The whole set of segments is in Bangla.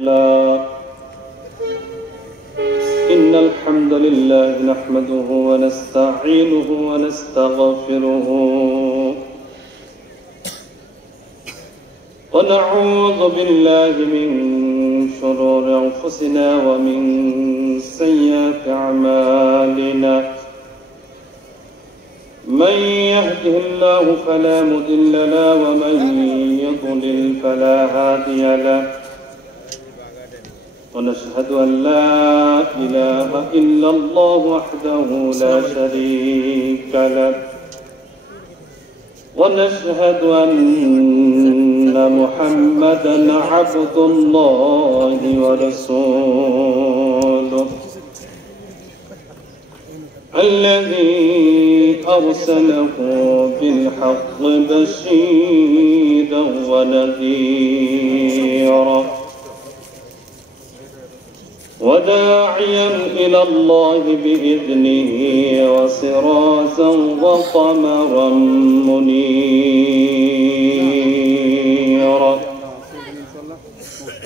إن الحمد لله نحمده ونستعينه ونستغفره ونعوذ بالله من شرور أنفسنا ومن سيئات أعمالنا من يهده الله فلا مضل له ومن يضلل فلا هادي له ونشهد أن لا إله إلا الله وحده لا شريك له ونشهد أن محمدا عبد الله ورسوله الذي أرسله بالحق بشيرا ونذيرا وداعيا إلى الله بإذنه وسراجا وقمرا منيرا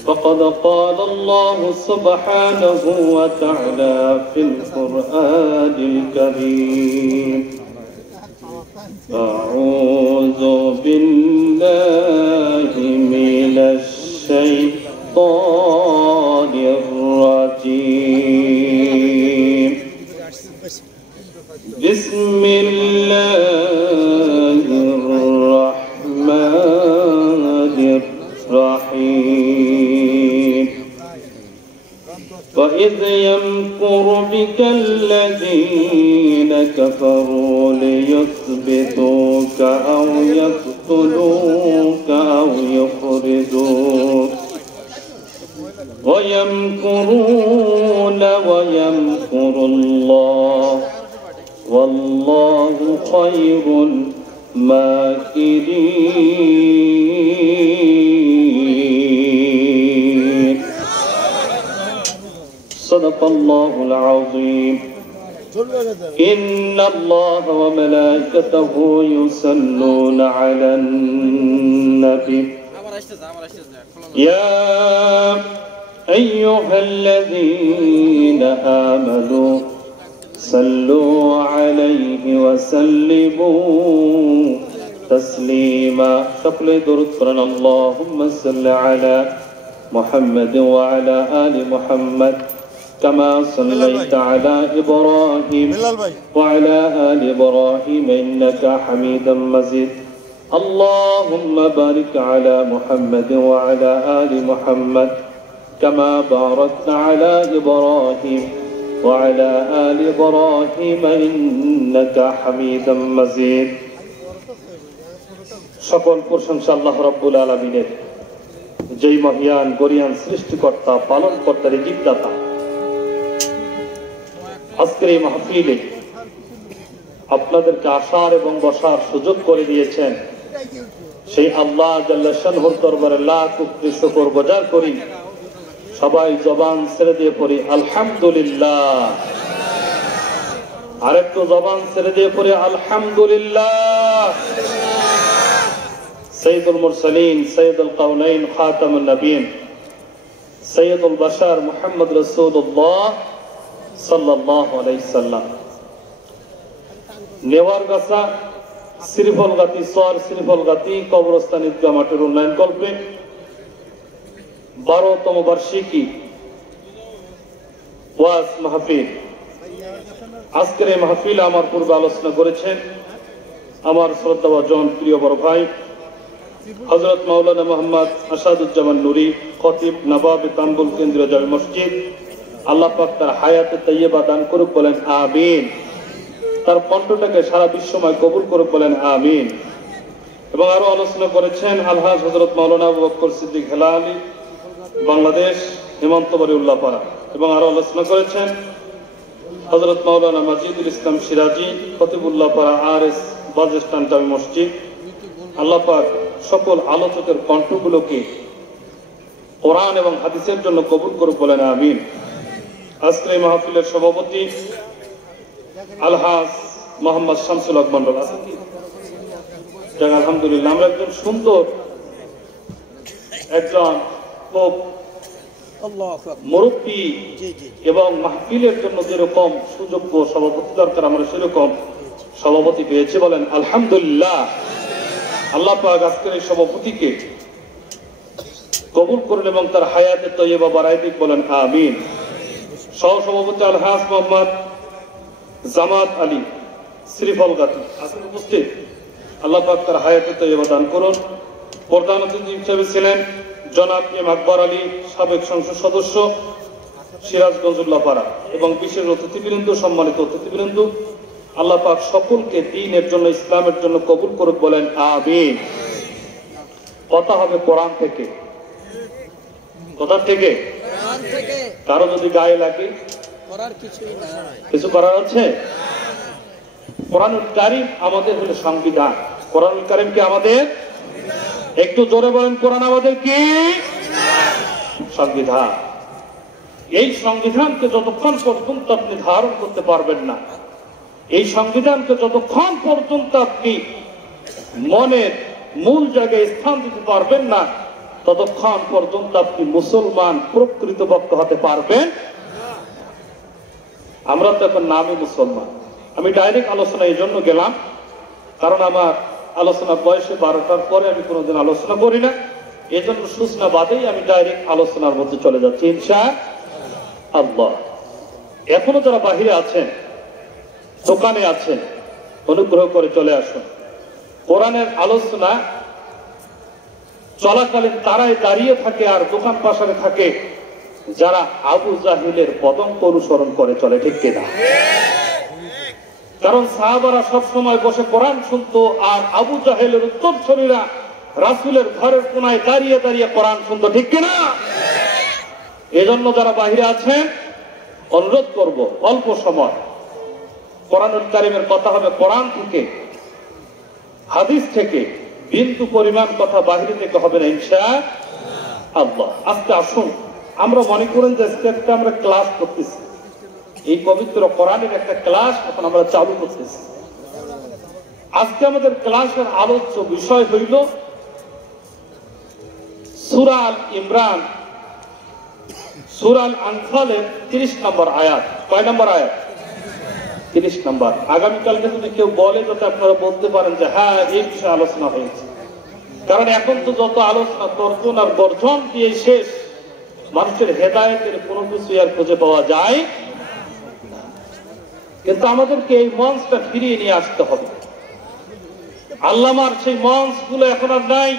فقد قال الله سبحانه وتعالى في القرآن الكريم أعوذ بالله من الشيطان الرجيم بسم الله الرحمن الرحيم وإذ يمكر بك الذين كفروا ليثبتوك أو يقتلوك أو يخرجوك ويمكرون ويمكر الله والله خير الماكرين صدق الله العظيم إن الله وملائكته يصلون على النبي يا أيها الذين آمنوا صلوا عليه وسلموا تسليما شكل درود قرآن اللهم صل على محمد وعلى آل محمد كما صليت على إبراهيم وعلى آل إبراهيم إنك حميد مجيد اللهم بارك على محمد وعلى آل محمد كما باركت على إبراهيم وعلى آل إبراهيم إنك حميد مجيد সকল প্রশংসা আল্লাহ রাব্বুল আলামিনের যেই মহিয়ান গরিয়ান সৃষ্টিকর্তা পালনকর্তা রিজিকদাতা আজকের এই মাহফিলে আপনাদেরকে আসার এবং বসার সুযোগ করে দিয়েছেন সেই আল্লাহ জাল্লা শানহুর দরবারে লাখ কোটি শুকর গুজার করি সবাই জবান ছেড়ে দিয়ে পড়ি আলহামদুলিল্লাহ আরেকটু জবান ছেড়ে দিয়ে পড়ি আলহামদুলিল্লাহ সৈয়দুল মুরসালিন সৈয়দুল কাউনাইন খাতামুন নবীন সৈয়দুল বাশার মুহাম্মদ রাসূলুল্লাহ সাল্লাল্লাহু আলাইহি সাল্লাম নেওয়ারগাছা শ্রীফলগাতি সর শ্রীফলগাতি কবরস্থান ঈদগাহ মাঠের উন্নয়ন কল্পে 12তম বার্ষিকী ওয়াজ মাহফিল আজকের এই মাহফিল আমার পূর্বে আলোচনা করেছেন আমার শ্রদ্ধাভাজন প্রিয় বড় ভাই হযরত মাওলানা মুহাম্মদ আসাদুজ্জামান নুরি খতিব নবাব তাম্বুল কেন্দ্রীয় জামে মসজিদ আল্লাহ পাক তার হায়াতে তাইয়্যিবা দান করুক বলেন আমিন তার কণ্ঠটাকে সারা বিশ্বময় কবুল করুক বলেন আমিন এবং আরো আলোচনা করেছেন আলহাজ হযরত মাওলানা আবু বকর সিদ্দিক হেলালি বাংলাদেশ হেমন্তবাড়ি উল্লাপাড়া এবং আরো আলোচনা করেছেন হযরত মাওলানা মাজিদুল ইসলাম সিরাজি খতিবুল্লাহপাড়া আরএস বাজেস্তান জামে মসজিদ আল্লাহ পাক সকল আলোচকের কণ্ঠগুলোকে কোরআন এবং হাদিসের জন্য কবুল করুক বলেন আমিন আজকের এই মাহফিলের সভাপতি আলহাজ মোহাম্মদ শামসুল হক মন্ডল আছেন যাক আলহামদুলিল্লাহ আমরা একজন সুন্দর একজন খুব মুরব্বী এবং মাহফিলের জন্য যেরকম সুযোগ্য সভাপতি দরকার আমরা সেরকম সভাপতি পেয়েছি, বলেন আলহামদুলিল্লাহ। আল্লাহ পাক আজকের এই সভাপতিকে কবুল করুন এবং তার হায়াতে তৈয়বা বাড়াই দিক, বলেন আমিন। সহসভাপতি আলহাজ মোহাম্মদ জামাত আলী শ্রীফলগাতি আছেন উপস্থিত, আল্লাহ পাক তার হায়াতে তৈয়বা দান করুন। প্রধান অতিথি হিসেবে ছিলেন জনাব এম আকবর আলী, সাবেক সংসদ সদস্য সিরাজগঞ্জ উল্লাপাড়া, এবং বিশেষ অতিথিবৃন্দ, সম্মানিত অতিথিবৃন্দ, আল্লাহ পাক সকলকে দ্বীনের জন্য, ইসলামের জন্য কবুল করুক, বলেন আমিন। কথা হবে কোরআন থেকে। কোথা থেকে? কারো যদি গায়ে লাগে কিছু করার আছে? কোরআনুল কারীম আমাদের হলো সংবিধান। কোরআনুল কারীম কি আমাদের? একটু জোরে বলেন, কোরআন আমাদের কি? সংবিধান। এই সংবিধানকে যতক্ষণ পর্যন্ত আপনি ধারণ করতে পারবেন না, এই সংবিধানকে যতক্ষণ পর্যন্ত আপনি মনের মূল জায়গায় স্থান দিতে পারবেন না, ততক্ষণ পর্যন্ত আপনি মুসলমান প্রকৃতপক্ষে হতে পারবেন। আমরা তো এখন নামে মুসলমান। আমি ডাইরেক্ট আলোচনা এই জন্য গেলাম, কারণ আমার আলোচনা বয়সে 12টার পরে আমি কোনোদিন আলোচনা করি না, এই জন্য সূচনা বাদেই আমি ডাইরেক্ট আলোচনার মধ্যে চলে যাচ্ছি ইনশাআল্লাহ। এখনো যারা বাহিরে আছেন, দোকানে আছেন, অনুগ্রহ করে চলে আসুন। কোরআনের আলোচনা চলাকালীন তারাই দাঁড়িয়ে থাকে আর দোকান পাশারে থাকে যারা আবু জাহিলের পদঙ্ক অনুসরণ করে চলে, ঠিক কিনা? কারণ সাহাবারা সবসময় বসে কোরআন শুনতো, আর আবু জাহেলের উত্তরসূরিরা রাসূলের ঘরের কোনায় দাঁড়িয়ে দাঁড়িয়ে কোরআন শুনতো, ঠিক কিনা? এজন্য যারা বাহিরে আছেন অনুরোধ করব, অল্প সময় কোরআনুল কারীমের কথা হবে কোরআন থেকে, হাদিস থেকে, বিন্দু পরিমাণ কথা বাহিরে থেকে হবে না ইনশাআল্লাহ। আজকে আসুন, আমরা মনে করেন যে আজকে আমরা ক্লাস করতেছি, এই পবিত্র কোরআনের একটা ক্লাস এখন আমরা চালু করতেছি। আজকে আমাদের ক্লাসের আলোচ্য বিষয় হইল সূরা আল ইমরান, সূরা আল আনফালের 30 নম্বর আয়াত। কয় নম্বর আয়াত? 30 নম্বর। আগামীকালকে যদি কেউ বলে যাতে আপনারা বলতে পারেন যে হ্যাঁ এই বিষয়ে আলোচনা হয়েছে, কারণ এখন তো যত আলোচনা তর্জন আর বর্জন দিয়ে শেষ, মানুষের হেদায়েতের কোনো কিছু আর খুঁজে পাওয়া যায়। কিন্তু আমাদেরকে এই মঞ্চটা ফিরিয়ে নিয়ে আসতে হবে। আল্লামার সেই মঞ্চ গুলো এখন আর নাই।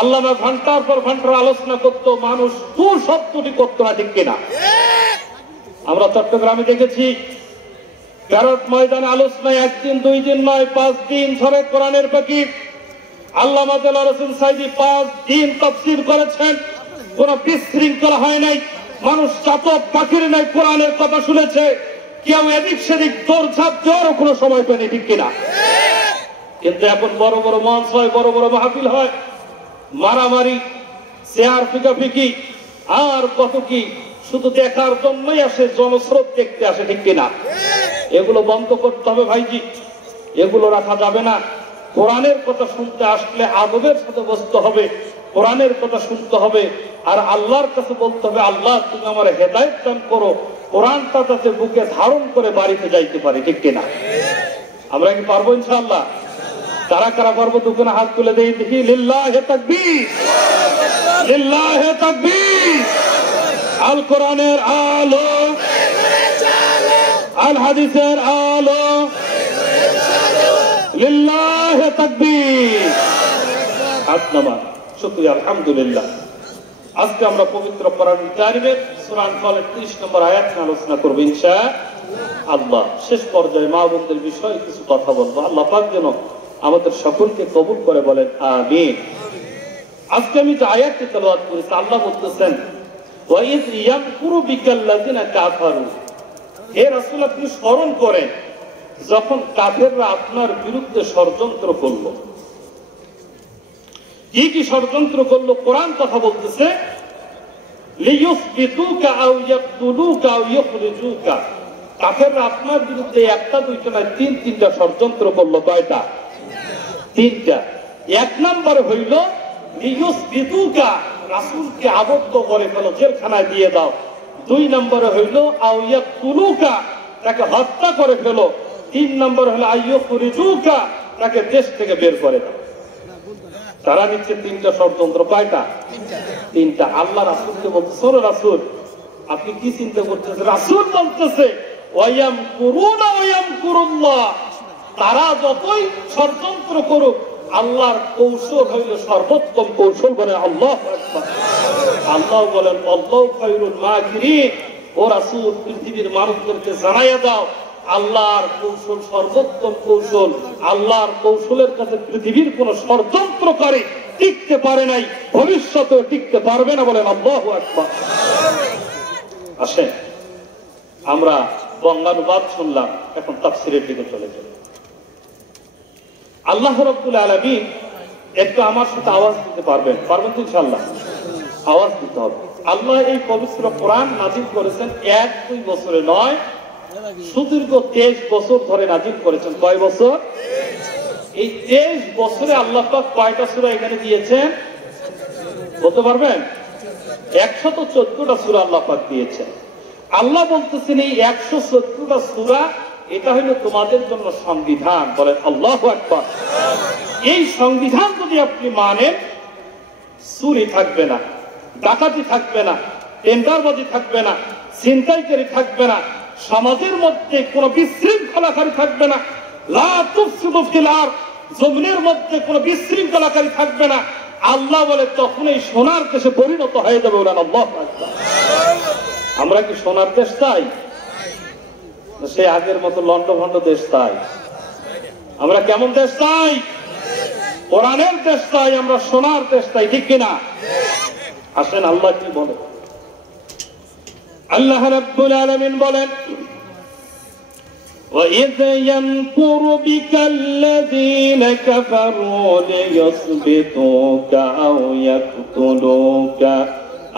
আল্লামা ঘন্টার পর ঘন্টার আলোচনা করতো, মানুষ টু শব্দটি করতো না, ঠিক কিনা? আমরা চট্টগ্রামে দেখেছি প্যারট ময়দানে আলোচনায় 1 দিন 2 দিন নয় 5 দিন ধরে কোরআনের পাখি আল্লামা দেলোয়ার হোসেন সাঈদী 5 দিন তাফসীর করেছেন, কোন বিশৃঙ্খলা হয় নাই, মানুষ চাতক পাখির নাই কোরআনের কথা শুনেছে, কেউ এদিক সেদিক দৌড়ঝাঁপ দেওয়ারও কোনো সময় পায়নি, ঠিক কিনা? কিন্তু এখন বড় বড় মঞ্চ হয়, বড় বড় মাহফিল হয়, মারামারি, চেয়ার ফিকাফিকি, আর কত কি, শুধু দেখার জন্যই আসে, জনস্রোত দেখতে আসে, ঠিক কিনা? এগুলো বন্ধ করতে হবে ভাইজি, এগুলো রাখা যাবে না। কোরআনের কথা শুনতে আসলে আদবের সাথে বসতে হবে, কোরআনের কথা শুনতে হবে, আর আল্লাহর কাছে বলতে হবে আল্লাহ তুমি আমার হেদায়েত দান করো, কোরআনটা যাতে বুকে ধারণ করে বাড়িতে যাইতে পারি, ঠিক কিনা? আমরা কি পারবো ইনশাআল্লাহ? কারা কারা পারবো? দুখানে হাত তুলে দেই দেখি। লিল্লাহে তাকবীর, লিল্লাহে তাকবীর। আল কোরআনের আলো, আল হাদিসের আলো, লিল্লাহে তাকবীর। হাত নামান। শুকরিয়া, আলহামদুলিল্লাহ। আজকে আমরা পবিত্র কোরআনুল কারীমের সূরা আনফালের 30 নম্বর আয়াত নিয়ে আলোচনা করব ইনশাআল্লাহ। শেষ পর্যায়ে মা বোনদের বিষয়ে কিছু কথা বলবো। আল্লাহ পাক যেন আমাদের সকলকে কবুল করে, বলেন আমিন। আজকে আমি যে আয়াতটি তেলাওয়াত করেছি, আল্লাহ বলতেছেন ওয়াইয ইয়ামকুরু বিকাল্লাযিনা কাফারু, হে রাসূল আপনি স্মরণ করেন যখন কাফেররা আপনার বিরুদ্ধে ষড়যন্ত্র করলো। কি কি ষড়যন্ত্র করলো? কোরআন কথা বলতেছে লিইয়ুসবিতুকা আও ইয়াকতুলুকা আও ইখরিজুকা, কাফেররা আপনার বিরুদ্ধে একটা দুইটা নয় 3-3টা ষড়যন্ত্র করলো। কয়টা? 3টা। 1 নম্বর হইল লিইয়ুসবিতুকা, রাসূলকে আবদ্ধ করে ফেলো, জেলখানায় দিয়ে দাও। 2 নম্বরে হইল আউয়াকুলুকা, তাকে হত্যা করে ফেলো। 3 নম্বর হলো আইয়ুখরিজুকা, তাকে দেশ থেকে বের করে দাও। তারা নিচ্ছে 3টা ষড়যন্ত্র। কয়টা? 3টা। আল্লাহ রাসূলকে বলতেছে, ওরে রাসূল আপনি কি চিন্তা করতেছেন? রাসূল বলতেছে ওয়ায়ামকুরুনা ওয়ায়ামকুরুল্লাহ, তারা যতই ষড়যন্ত্র করুক আল্লাহর কৌশল হইল সর্বোত্তম কৌশল। বলে আল্লাহু আকবার। আল্লাহ বলেন আল্লাহু খায়রুল মাকিরিন, ও রাসূল পৃথিবীর মানুষদেরকে জানাইয়া দাও আল্লাহর কৌশল সর্বোত্তম কৌশল। আল্লাহর কৌশলের কাছে পৃথিবীর কোন ষড়যন্ত্রকারী টিকতে পারে নাই, ভবিষ্যতেও টিকতে পারবে না। বলেন আল্লাহু আকবার। আসেন আমরা বঙ্গানুবাদ শুনলাম, এখন তাফসীরের দিকে চলে যাব। আল্লাহ রাব্বুল আলামিন একটু আমার সাথে আওয়াজ দিতে পারবেন? পারবেন তো ইনশাআল্লাহ? আওয়াজ দিতে হবে। আল্লাহ এই পবিত্র কোরআন নাযিল করেছেন 1-2 বছরে নয়, সুদীর্ঘ 23 বছর ধরে নাযিল করেছেন। কয় বছর? এই 23 বছরে আল্লাহ পাক কয়টা সূরা এখানে দিয়েছেন বলতে পারবেন? 114টা সূরা আল্লাহ পাক দিয়েছেন। আল্লাহ বলতেছেন এই 114টা সূরা এটা হলো তোমাদের জন্য সংবিধান। বলেন আল্লাহু আকবার। এই সংবিধান যদি আপনি মানেন, চুরি থাকবে না, ডাকাতি থাকবে না, টেন্ডারবাজি থাকবে না, ছিনতাইকারী থাকবে না, সমাজের মধ্যে কোনো বিশৃঙ্খলাকারী থাকবে না, লা তুফসিদু ফিল আরদ, জমিনের মধ্যে কোনো বিশৃঙ্খলাকারী থাকবে না। আল্লাহ বলে তখন এই সোনার দেশে পরিণত হয়ে যাবে। বলেন আল্লাহু আকবার। আমরা কি সোনার দেশ চাই? সে আগের মতো লন্ডভন্ড দেশ চাই? আমরা কেমন দেশ চাই? কোরআনের দেশ চাই, আমরা সোনার দেশ চাই, ঠিক কিনা? আসেন আল্লাহ কি বলে। আল্লাহ রাব্বুল আলামিন বলেন وَإِذْ يَمْكُرُ بِكَ الَّذِينَ كَفَرُوا لِيُثْبِتُوكَ أَوْ يَقْتُلُوكَ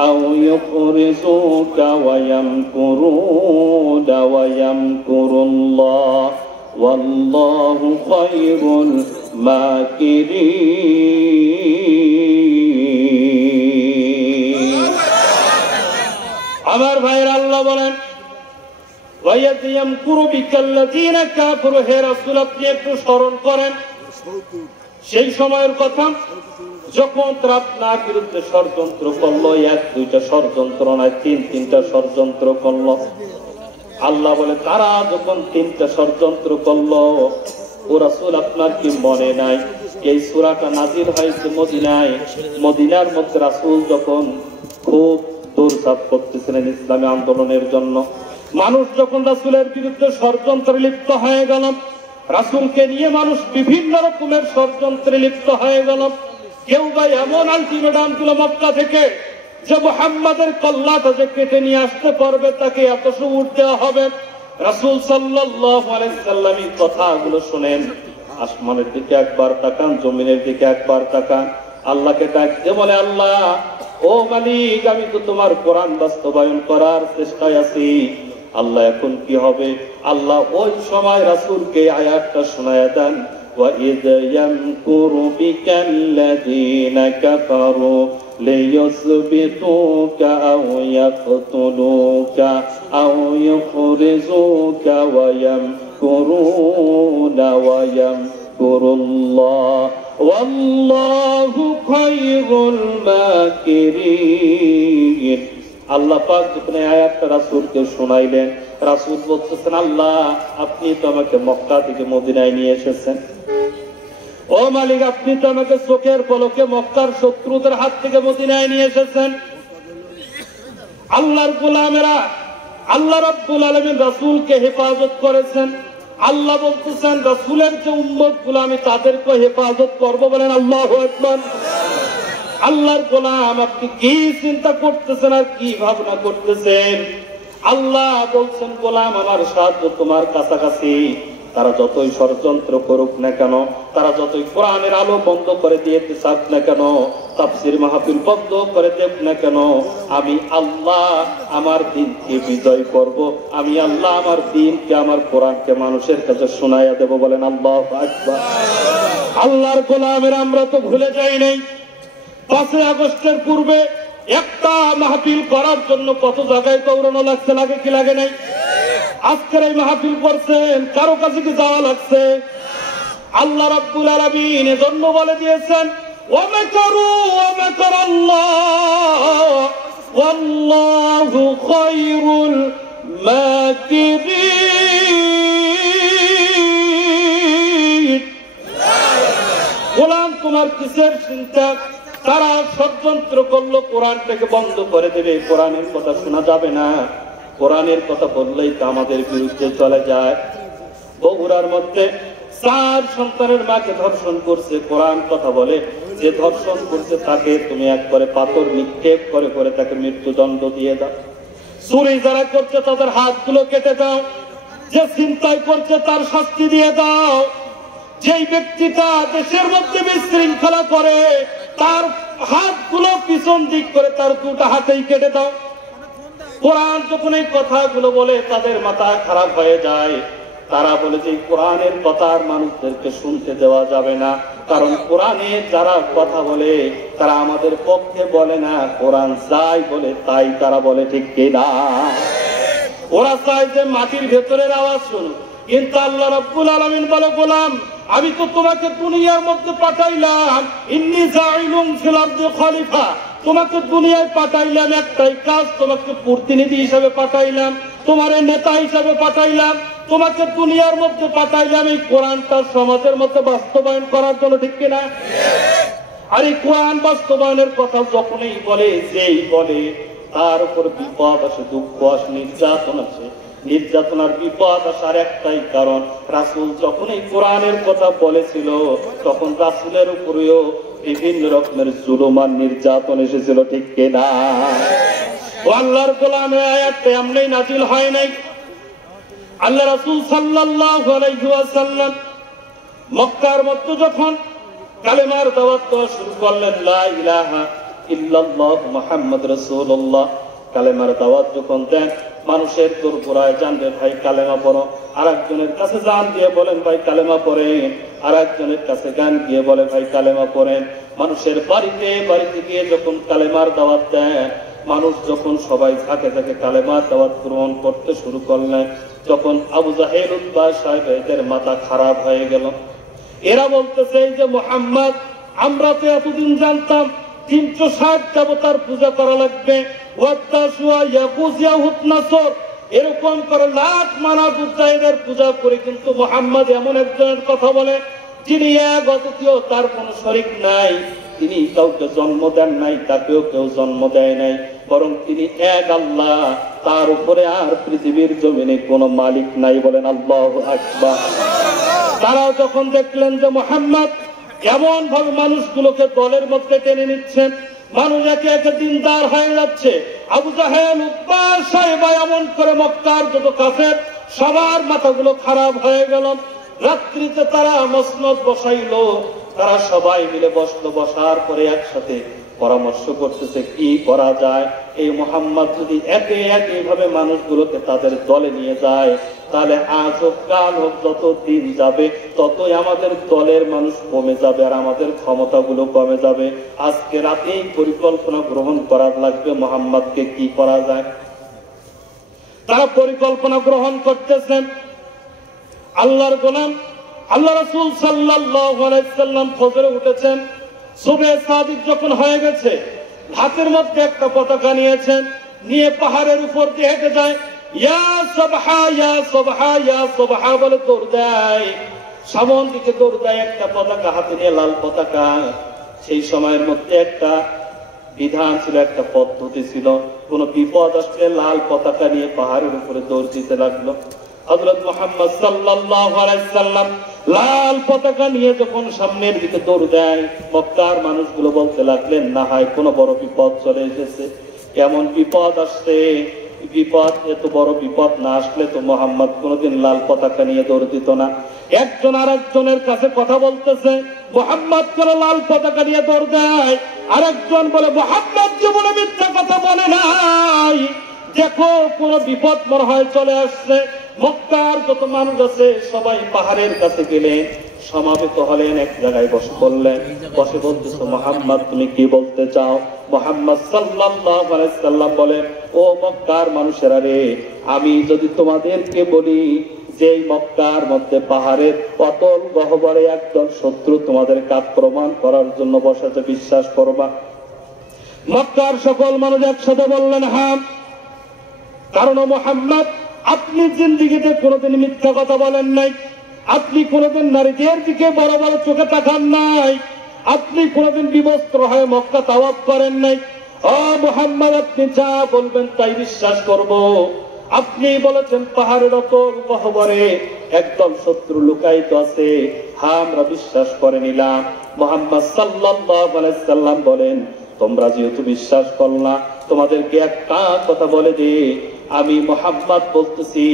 أَوْ يُخْرِجُوكَ وَيَمْكُرُونَ وَيَمْكُرُ اللَّهُ وَاللَّهُ خَيْرُ الْمَاكِرِينَ। আমার ভাইরা আল্লাহ বলেন وَإِذْ يَمْكُرُ بِكَ الَّذِينَ كَفَرُوا, হে রাসূল আপনি একটু স্মরণ করেন সেই সময়ের কথা যখন তারা আপনার বিরুদ্ধে ষড়যন্ত্র করলো। 1-2টা ষড়যন্ত্র নয়, 3-3টা ষড়যন্ত্র করলো। আল্লাহ বলে তারা যখন 3টা ষড়যন্ত্র করলো, ও রাসূল আপনার কি মনে নাই এই সূরাটা নাযিল হয়েছে মদিনায়? মদিনার মধ্যে রাসূল যখন খুব দৌড়ঝাঁপ করতেছিলেন ইসলামী আন্দোলনের জন্য, মানুষ যখন রাসূলের বিরুদ্ধে ষড়যন্ত্রে লিপ্ত হয়ে গেল, রাসূলকে নিয়ে মানুষ বিভিন্ন রকমের ষড়যন্ত্রে লিপ্ত হয়ে গেল। কেউ বা এমন আলটিমেটাম দিল মক্কা থেকে যে মুহাম্মাদের কল্লাটা যে কেটে নিয়ে আসতে পারবে তাকে এতশো উট দেওয়া হবে। রাসূল সাল্লাল্লাহু আলাইহি সাল্লাম এই কথাগুলো শুনেন, আসমানের দিকে একবার তাকান, জমিনের দিকে একবার তাকান, আল্লাহকে ডাক দিয়ে বলে আল্লাহ ও মালিক, আমি তো তোমার কোরআন বাস্তবায়ন করার চেষ্টায় আছি। আল্লাহ এখন কি হবে? আল্লাহ ওই সময় রাসূলকে আয়াতটা শোনায়া দেন, وَإِذْ يَمْكُرُ بِكَ الَّذِينَ كَفَرُوا لِيُثْبِتُوكَ أَوْ يَقْتُلُوكَ أَوْ يُخْرِجُوكَ وَيَمْكُرُونَ وَيَمْكُرُ اللَّهُ وَاللَّهُ خَيْرُ الْمَاكِرِينَ। আল্লাহ পাক যখন আয়াতটা রাসূলকে শোনাইলেন, রাসূল বলতেছেন আল্লাহ আপনি তো আমাকে মক্কা থেকে মদিনায় নিয়ে এসেছেন, ও মালিক আপনি তো আমাকে চোখের পলকে মক্কার শত্রুদের হাত থেকে মদিনায় নিয়ে এসেছেন। আল্লাহর গোলামেরা আল্লাহ রাব্বুল আলামিন রাসূলকে হেফাজত করেছেন। আল্লাহ বলতেছেন রাসূলের যে উম্মত গুলো আমি তাদেরকে হেফাজত করব। বলেন আল্লাহু আকবার। আল্লাহর গোলাম আপনি কি চিন্তা করতেছেন আর কি ভাবনা করতেছেন? আল্লাহ বলছেন গোলাম আমার সাহায্য তোমার কাছাকাছি। তারা যতই ষড়যন্ত্র করুক না কেন, তারা যতই কোরআনের আলো বন্ধ করে দিতে চাক না কেন, তাফসীর মাহফিল বন্ধ করে দেব না কেন, আমি আল্লাহ আমার দ্বীনকে বিজয় করব। আমি আল্লাহ আমার দ্বীনকে, আমার কোরআনকে মানুষের কাছে শোনাইয়া দেব। বলেন আল্লাহু আকবার। আল্লাহর গোলামের আমরা তো ভুলে যাই নাই 5 আগস্টের পূর্বে একটা মাহফিল করার জন্য কত জায়গায় দৌড়ানো লাগছে, লাগে কি লাগে নাই? আজকের এই মাহফিল করছেন, কারো কাছে কি যাওয়া লাগছে? আল্লাহ রাব্বুল আলামিন এজন্য বলে দিয়েছেন ওয়া মাকারু ওয়া মাকারাল্লাহ ওয়াল্লাহু খায়রুল মাকিরিন। গোলাম তোমার কিসের চিন্তা? তারা ষড়যন্ত্র করলো কোরআনটাকে বন্ধ করে দেবে, কোরআনের কথা শোনা যাবে না, কোরআনের কথা বললেই তো আমাদের বিরুদ্ধে চলে যায়। বগুড়ার মধ্যে 4 সন্তানের মাকে ধর্ষণ করছে, কোরআন কথা বলে যে ধর্ষণ করছে তাকে তুমি একবারে পাথর নিক্ষেপ করে করে তাকে মৃত্যুদণ্ড দিয়ে দাও। চুরি যারা করছে তাদের হাতগুলো কেটে দাও, যে ছিনতাই করছে তার শাস্তি দিয়ে দাও, যেই ব্যক্তিটা দেশের মধ্যে বিশৃঙ্খলা করে তার হাতগুলো পিছন দিক করে তার 2টা হাতেই কেটে দাও। কোরআন যখন এই কথাগুলো বলে তাদের মাথা খারাপ হয়ে যায়। তারা বলে যে কোরআনের কথা আর মানুষদেরকে শুনতে দেওয়া যাবে না, কারণ কোরআনে যারা কথা বলে তারা আমাদের পক্ষে বলে না, কোরআন যাই বলে তাই তারা বলে, ঠিক কিনা? ওরা চায় যে মাটির ভেতরের আওয়াজ শুনুক, কিন্তু আল্লাহ রাব্বুল আলামিন বলে গোলাম আমি তো তোমাকে দুনিয়ার মধ্যে পাঠাইলাম, ইন্নী জাইলুন ফিল আরদি খলিফা, তোমাকে দুনিয়ায় পাঠাইলাম একটাই কাজ, তোমাকে প্রতিনিধি হিসেবে পাঠাইলাম, তোমার নেতা হিসেবে পাঠাইলাম, তোমাকে দুনিয়ার মধ্যে পাঠাইলাম এই কোরআনটা সমাজের মধ্যে বাস্তবায়ন করার জন্য, ঠিক কিনা? আর এই কোরআন বাস্তবায়নের কথা যখনই বলে, যেই বলে তার উপর বিপদ আসে, দুঃখ আসে, নির্যাতন আসে। নির্যাতনার বিপদ আসার একটাই কারণ, রাসূল যখন এই কোরআনের কথা বলেছিল তখন রাসূলের উপরেও বিভিন্ন রকমের জুলুম আর নির্যাতন এসেছিল, ঠিক কিনা? আল্লাহর গোলামের আয়াতটা এমনি নাজিল হয় নাই। আল্লাহ রাসূল সাল্লাল্লাহু আলাইহি ওয়াসাল্লাম মক্কার মধ্যে যখন কালেমার দাওয়াত দেওয়া শুরু করলেন, লা ইলাহা ইল্লাল্লাহ মুহাম্মাদুর রাসূলুল্লাহ, কালেমার দাওয়াত যখন দেন মানুষের দোরগোড়ায় জানবে ভাই কালেমা পড়ো, আর একজনের কাছে জান দিয়ে বলেন ভাই কালেমা পড়েন, আর একজনের কাছে গান দিয়ে বলে ভাই কালেমা পড়েন। মানুষের বাড়িতে বাড়িতে গিয়ে যখন কালেমার দাওয়াত দেয়, মানুষ যখন সবাই থাকে থাকে কালেমার দাওয়াত গ্রহণ করতে শুরু করলেন, তখন আবু জাহেল উতবা সাহেব এদের মাথা খারাপ হয়ে গেল। এরা বলতেছে যে মুহাম্মদ আমরা তো এতদিন জানতাম 360 দেবতার পূজা করা লাগবে, এরকম করে লাখ মানা বুদ্ধাইদের পূজা করে, কিন্তু মুহাম্মদ এমন একজনের কথা বলে যিনি এক অদ্বিতীয়, তার কোনো শরীক নাই, তিনি কাউকে জন্ম দেন নাই, তাকেও কেউ জন্ম দেয় নাই, বরং তিনি এক আল্লাহ, তার উপরে আর পৃথিবীর জমিনে কোনো মালিক নাই, বলেন আল্লাহু আকবার। তারা যখন দেখলেন যে মুহাম্মদ এমন ভাবে মানুষগুলোকে দলের মধ্যে টেনে নিচ্ছেন, মানুষ একে একে দিনদার হয়ে যাচ্ছে, আবু জাহেল উতবা সাহেবা এমন করে মক্কার যত কাফের সবার মাথাগুলো খারাপ হয়ে গেল। রাত্রিতে তারা মসনদ বসাইলো, তারা সবাই মিলে বসলো, বসার পরে একসাথে পরামর্শ করতেছে কি করা যায়। এই মুহাম্মদ যদি একে একে ভাবে মানুষগুলোকে তাদের দলে নিয়ে যায়, তাহলে আজ হোক কাল হোক যত দিন যাবে ততই আমাদের দলের মানুষ কমে যাবে আর আমাদের ক্ষমতাগুলো কমে যাবে। আজকে রাতেই পরিকল্পনা গ্রহণ করার লাগবে মুহাম্মদকে কি করা যায়। তারা পরিকল্পনা গ্রহণ করতেছেন। আল্লাহর গোলাম আল্লাহ রাসূল সাল্লাল্লাহু আলাইহি সাল্লাম ফজরে উঠেছেন, সুবহে সাদিক যখন হয়ে গেছে, হাতের মধ্যে একটা পতাকা নিয়েছেন, নিয়ে পাহাড়ের উপর দিয়ে হেঁটে যায়, ইয়া সাবহা ইয়া সাবহা ইয়া সাবহা বলে দৌড় দেয়, সামন দিকে দৌড় দেয়, একটা পতাকা হাতে নিয়ে, লাল পতাকা। সেই সময়ের মধ্যে একটা বিধান ছিল, একটা পদ্ধতি ছিল, কোন বিপদ আসলে লাল পতাকা নিয়ে পাহাড়ের উপরে দৌড় দিতে লাগলো। হযরত মুহাম্মদ সাল্লাল্লাহু আলাইহি সাল্লাম লাল পতাকা নিয়ে যখন সামনের দিকে দৌড় দেয়, মক্কার মানুষগুলো বলতে লাগলেন না হয় কোনো বড় বিপদ চলে এসেছে, এমন বিপদ আসছে, বিপদ, এত বড় বিপদ না আসলে তো মুহাম্মদ কোনোদিন লাল পতাকা নিয়ে দৌড় দিত না। একজন আর একজনের কাছে কথা বলতেছে, মুহাম্মদ করে লাল পতাকা নিয়ে দৌড় দেয়, আরেকজন বলে মুহাম্মদ জীবনে মিথ্যা কথা বলে নাই, দেখো কোন বিপদ মনে হয় চলে আসছে। মক্কার যত মানুষ আছে সবাই পাহাড়ের কাছে গেলেন, সমাবেত হলেন, এক জায়গায় বসে বললেন, বসে বলতেছো মুহাম্মদ তুমি কি বলতে চাও? মুহাম্মদ সাল্লাল্লাহু আলাইহি সাল্লাম বলেন, ও মক্কার মানুষেরা রে, আমি যদি তোমাদেরকে বলি যে মক্কার মধ্যে পাহাড়ের অতল গহ্বরে একদল শত্রু তোমাদেরকে আক্রমণ করার জন্য বসেছে, বিশ্বাস করবা? মক্কার সকল মানুষ একসাথে বললেন হ্যাঁ। কারণ মুহাম্মদ আপনি জিন্দেগিতে কোনোদিন মিথ্যা কথা বলেন নাই, আপনি কোনোদিন নারীদের দিকে বড় বড় চোখে তাকান নাই, আপনি কোনোদিন বিবস্ত্র হয়ে মক্কা তাওয়াফ করেন নাই। ও মুহাম্মদ আপনি যা বলবেন তাই বিশ্বাস করব। আপনি বলেছেন পাহাড়ের অতল গহ্বরে একদল শত্রু লুকায়িত আছে, হ্যাঁ আমরা বিশ্বাস করে নিলাম। মুহাম্মদ সাল্লাল্লাহু আলাইহি সাল্লাম বলেন, তোমরা যেহেতু বিশ্বাস করলা, তোমাদেরকে একটা কথা বলে দিই, আমি মুহাম্মদ বলতেছি,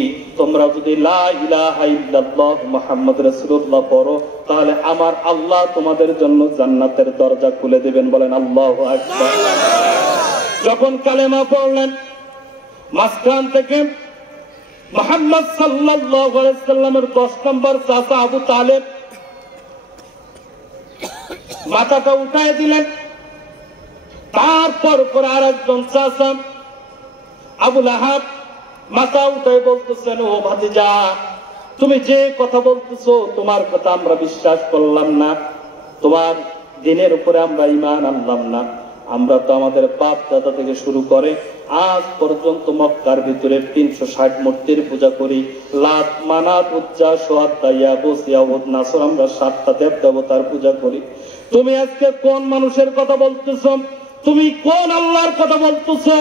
তোমরা যদি লা ইলাহা ইল্লাল্লাহ মুহাম্মদ রাসূলুল্লাহ পড়ো, তাহলে আমার আল্লাহ তোমাদের জন্য জান্নাতের দরজা খুলে দিবেন। বলেন আল্লাহু আকবার। যখন কালেমা পড়লেন, মাঝখান থেকে মুহাম্মদ সাল্লাল্লাহু আলাইহি সাল্লামের 10 নম্বর চাচা আবু তালেব মাথাটা উঠায় দিলেন। তারপর করে আরেকজন চাচা আবু লাহাব মাথা উঠায় বলতেছেন, ও ভাতিজা তুমি যে কথা বলতেছো তোমার কথা আমরা বিশ্বাস করলাম না, তোমার দিনের উপরে আমরা ঈমান আনলাম না। আমরা তো আমাদের বাপ দাদা থেকে শুরু করে আজ পর্যন্ত মক্কার ভিতরে 360 মূর্তির পূজা করি, লাত মানাত উজ্জা সোয়াত দাইয়া বসিয়া ওদ নাসর, আমরা 7টা দেব দেবতার পূজা করি। তুমি আজকে কোন মানুষের কথা বলতেছ? তুমি কোন আল্লাহর কথা বলতেছো?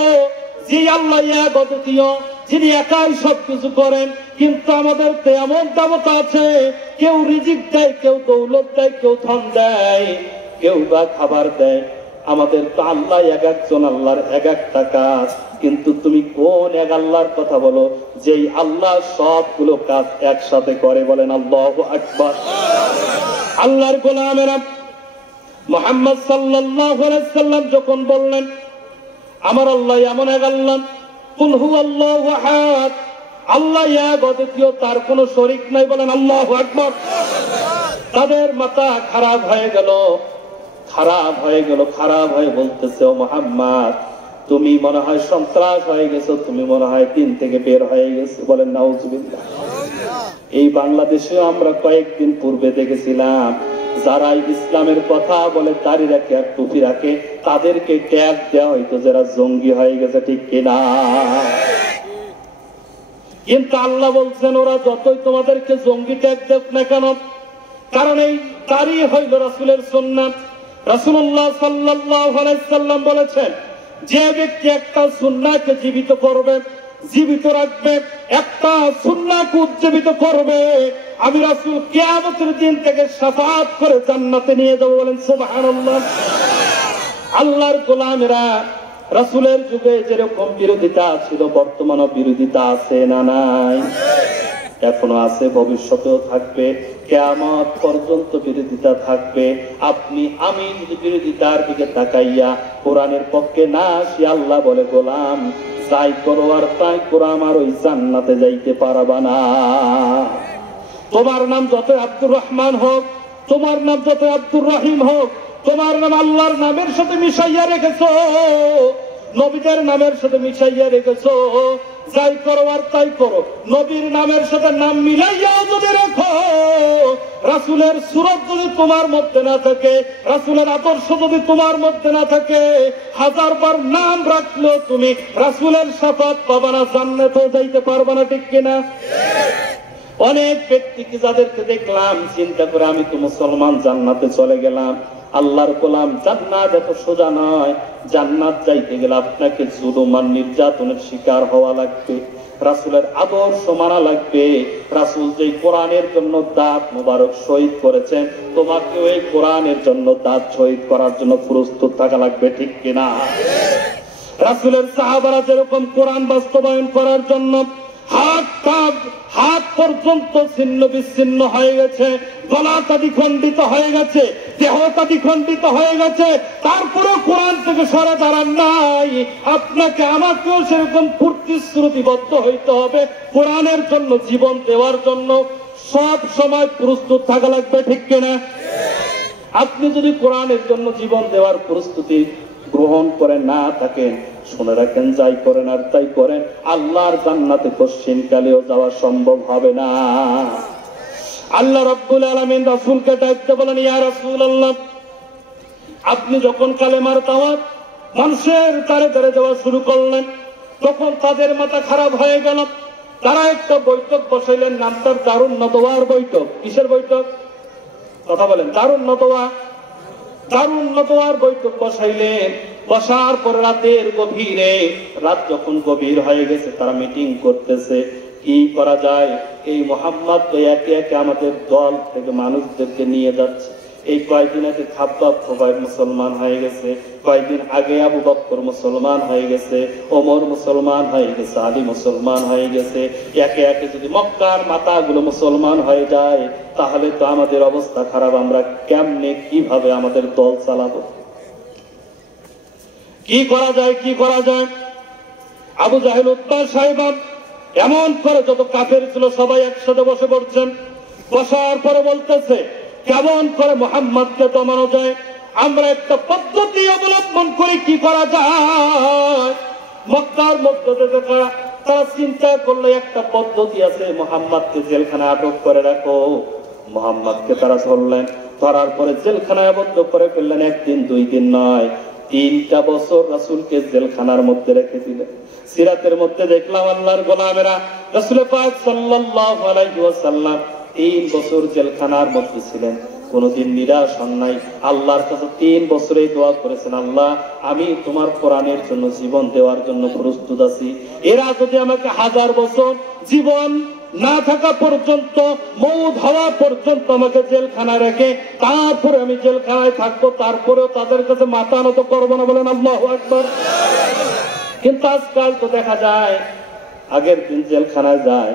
যে আল্লাহ এক অদ্বিতীয়, যিনি একাই সবকিছু করেন। কিন্তু আমাদের তো এমন দেবতা আছে, কেউ রিজিক দেয়, কেউ দৌলত দেয়, কেউ ধন দেয়, কেউ বা খাবার দেয়। আমাদের তো আল্লাহ এক একজন, আল্লাহর এক একটা কাজ। কিন্তু তুমি কোন এক আল্লাহর কথা বলো যেই আল্লাহ সবগুলো কাজ একসাথে করে? বলেন আল্লাহু আকবার। আল্লাহর গোলামেরা মুহাম্মদ সাল্লাল্লাহু আলাইহি সাল্লাম যখন বললেন আমার আল্লাহ এমন এক আল্লাহ, কুল হুয়াল্লাহু আহাদ, আল্লাহ এক অদ্বিতীয়, তার কোনো শরীক নাই। বলেন আল্লাহু আকবার। তাদের মাথা খারাপ হয়ে গেল, খারাপ হয়ে গেল, খারাপ হয়ে বলতেছে, ও মুহাম্মদ তুমি মনে হয় সন্ত্রাস হয়ে গেছো, তুমি মনে হয় দিন থেকে বের হয়ে গেছো। বলেন নাউজুবিল্লাহ। এই বাংলাদেশে আমরা কয়েকদিন পূর্বে দেখেছিলাম, যারা ইসলামের কথা বলে, দাড়ি রাখে আর টুপি রাখে, তাদেরকে ট্যাগ দেওয়া হইতো যারা জঙ্গি হয়ে গেছে, ঠিক কিনা? কিন্তু আল্লাহ বলছেন ওরা যতই তোমাদেরকে জঙ্গি ট্যাগ দেখ না কেন, কারণ এই দাড়ি হইল রাসূলের সুন্নাত। রাসূলুল্লাহ সাল্লাল্লাহু আলাইহি সাল্লাম বলেছেন, যে ব্যক্তি একটা সুন্নাহকে জীবিত করবে, জীবিত রাখবে, একটা সুন্নাহকে উজ্জীবিত করবে, আমি রাসূল কিয়ামতের দিন থেকে শাফাআত করে জান্নাতে নিয়ে যাব। বলেন সুবহানাল্লাহ। আল্লাহর গোলামেরা, রাসূলের যুগে যেরকম বিরোধিতা ছিল, বর্তমানে বিরোধিতা আছে না নাই? এখনো আছে, ভবিষ্যতেও থাকবে, কিয়ামত পর্যন্ত বিরোধিতা থাকবে। আপনি আমি যদি বিরোধিতার দিকে তাকাইয়া কোরআনের পক্ষে না আসি, আল্লাহ বলে গোলাম যাই করো আর তাই করো, আমার ওই জান্নাতে যাইতে পারবা না। তোমার নাম যত আব্দুর রহমান হোক, তোমার নাম যত আব্দুর রহিম হোক, তোমার নাম আল্লাহর নামের সাথে মিশাইয়া রেখেছো, নবীদের নামের সাথে মিশাইয়া রেখেছো, যাই করো আর তাই করো, নবীর নামের সাথে নাম মিলাইয়া যদি রাখো, রাসূলের সুরত যদি তোমার মধ্যে না থাকে, রাসূলের আদর্শ যদি তোমার মধ্যে না থাকে, 1000বার নাম রাখলেও তুমি রাসূলের শাফাত পাবা না, জান্নাতেও যাইতে পারবা না, ঠিক কিনা? অনেক ব্যক্তিকে যাদেরকে দেখলাম চিন্তা করে আমি তো মুসলমান, জান্নাতে চলে গেলাম। আল্লাহর গোলাম, জান্নাত এত সোজা নয়। জান্নাত যাইতে গেলে আপনাকে জুলুম আর নির্যাতনের শিকার হওয়া লাগবে, রাসূলের আদর্শ মানা লাগবে। রাসূল যে কোরআনের জন্য দাঁত মোবারক শহীদ করেছেন, তোমাকে ওই কোরআনের জন্য দাঁত শহীদ করার জন্য প্রস্তুত থাকা লাগবে, ঠিক কিনা? রাসূলের সাহাবারা যেরকম কোরআন বাস্তবায়ন করার জন্য হাত পর্যন্ত ছিন্ন বিচ্ছিন্ন হয়ে গেছে, গলাটা দ্বিখণ্ডিত হয়ে গেছে, দেহটা দ্বিখণ্ডিত হয়ে গেছে, তারপরেও কোরআন থেকে সরে দাঁড়ান নাই। আপনাকে আমাকেও সেরকম প্রতিশ্রুতিবদ্ধ হইতে হবে, কোরআনের জন্য জীবন দেওয়ার জন্য, সব সময় প্রস্তুত থাকা লাগবে, ঠিক কিনা? আপনি যদি কোরআনের জন্য জীবন দেওয়ার প্রস্তুতি গ্রহণ করে না থাকেন, শুনে রাখেন, যাই করেন আর তাই করেন, আল্লাহর জান্নাতে কোশ্চিনকালেও যাওয়া সম্ভব হবে না। আল্লাহ রাব্বুল আলামিন রাসূলকে ডাকতে বলেন, ইয়া রাসূলুল্লাহ, আপনি যখন কালেমার দাওয়াত মানুষের দ্বারে দ্বারে যাওয়া শুরু করলেন, তখন তাদের মাথা খারাপ হয়ে গেল। তারা একটা বৈঠক বসাইলেন, নাম তার দারুন নদওয়ার বৈঠক। কিসের বৈঠক? কথা বলেন। দারুন নদওয়ার বৈঠক বসাইলেন। বসার পর রাতের গভীরে, রাত যখন গভীর হয়ে গেছে, তারা মিটিং করতেছে কি করা যায়। এই মুহাম্মদ তো একে একে আমাদের দল থেকে মানুষদেরকে নিয়ে যাচ্ছে। এই কয়েকদিন আগে খাব্বাব খোবাইব মুসলমান হয়ে গেছে, কয়েকদিন আগে আবু বকর মুসলমান হয়ে গেছে, ওমর মুসলমান হয়ে গেছে, আলী মুসলমান হয়ে গেছে। একে একে যদি মক্কার মাথাগুলো মুসলমান হয়ে যায়, তাহলে তো আমাদের অবস্থা খারাপ। আমরা কেমনে, কিভাবে আমাদের দল চালাবো? কি করা যায়? আবু জাহেল, উতবা, সাইবা এমন করে যত কাফের ছিল সবাই একসাথে বসে পড়ছেন। বসার পরে বলতেছে, কেমন করে মুহাম্মদকে দমানো যায়? আমরা একটা পদ্ধতি অবলম্বন করি, কি করা যায়? মক্কার মধ্যে তারা চিন্তা করলে একটা পদ্ধতি আছে, মুহাম্মদকে জেলখানায় আটক করে রাখো। মুহাম্মদকে তারা ধরলেন, ধরার পরে জেলখানায় আবদ্ধ করে ফেললেন। একদিন, 2 দিন নয়, 3টা বছর রাসূলকে জেলখানার মধ্যে রেখে দিলেন। সিরাতের মধ্যে দেখলাম আল্লাহর গোলামেরা রাসূল পাক সাল্লাল্লাহু আলাইহি ওয়াসাল্লাম 3 বছর জেলখানার মধ্যে ছিলেন, কোনদিন নিরাশ হন নাই। আল্লাহর কাছে 3 বছরে দোয়া করেছেন, আল্লাহ, আমি তোমার কোরআনের জন্য জীবন দেওয়ার জন্য প্রস্তুত আছি। এরা যদি আমাকে 1000 বছর জীবন না থাকা পর্যন্ত, মৌত হওয়া পর্যন্ত আমাকে জেলখানায় রেখে তারপরে আমি জেলখানায় থাকবো, তারপরেও তাদের কাছে মাথা নত করবো না। বলেন আল্লাহু আকবার। কিন্তু আজকাল তো দেখা যায়, আগের দিন জেলখানায় যায়,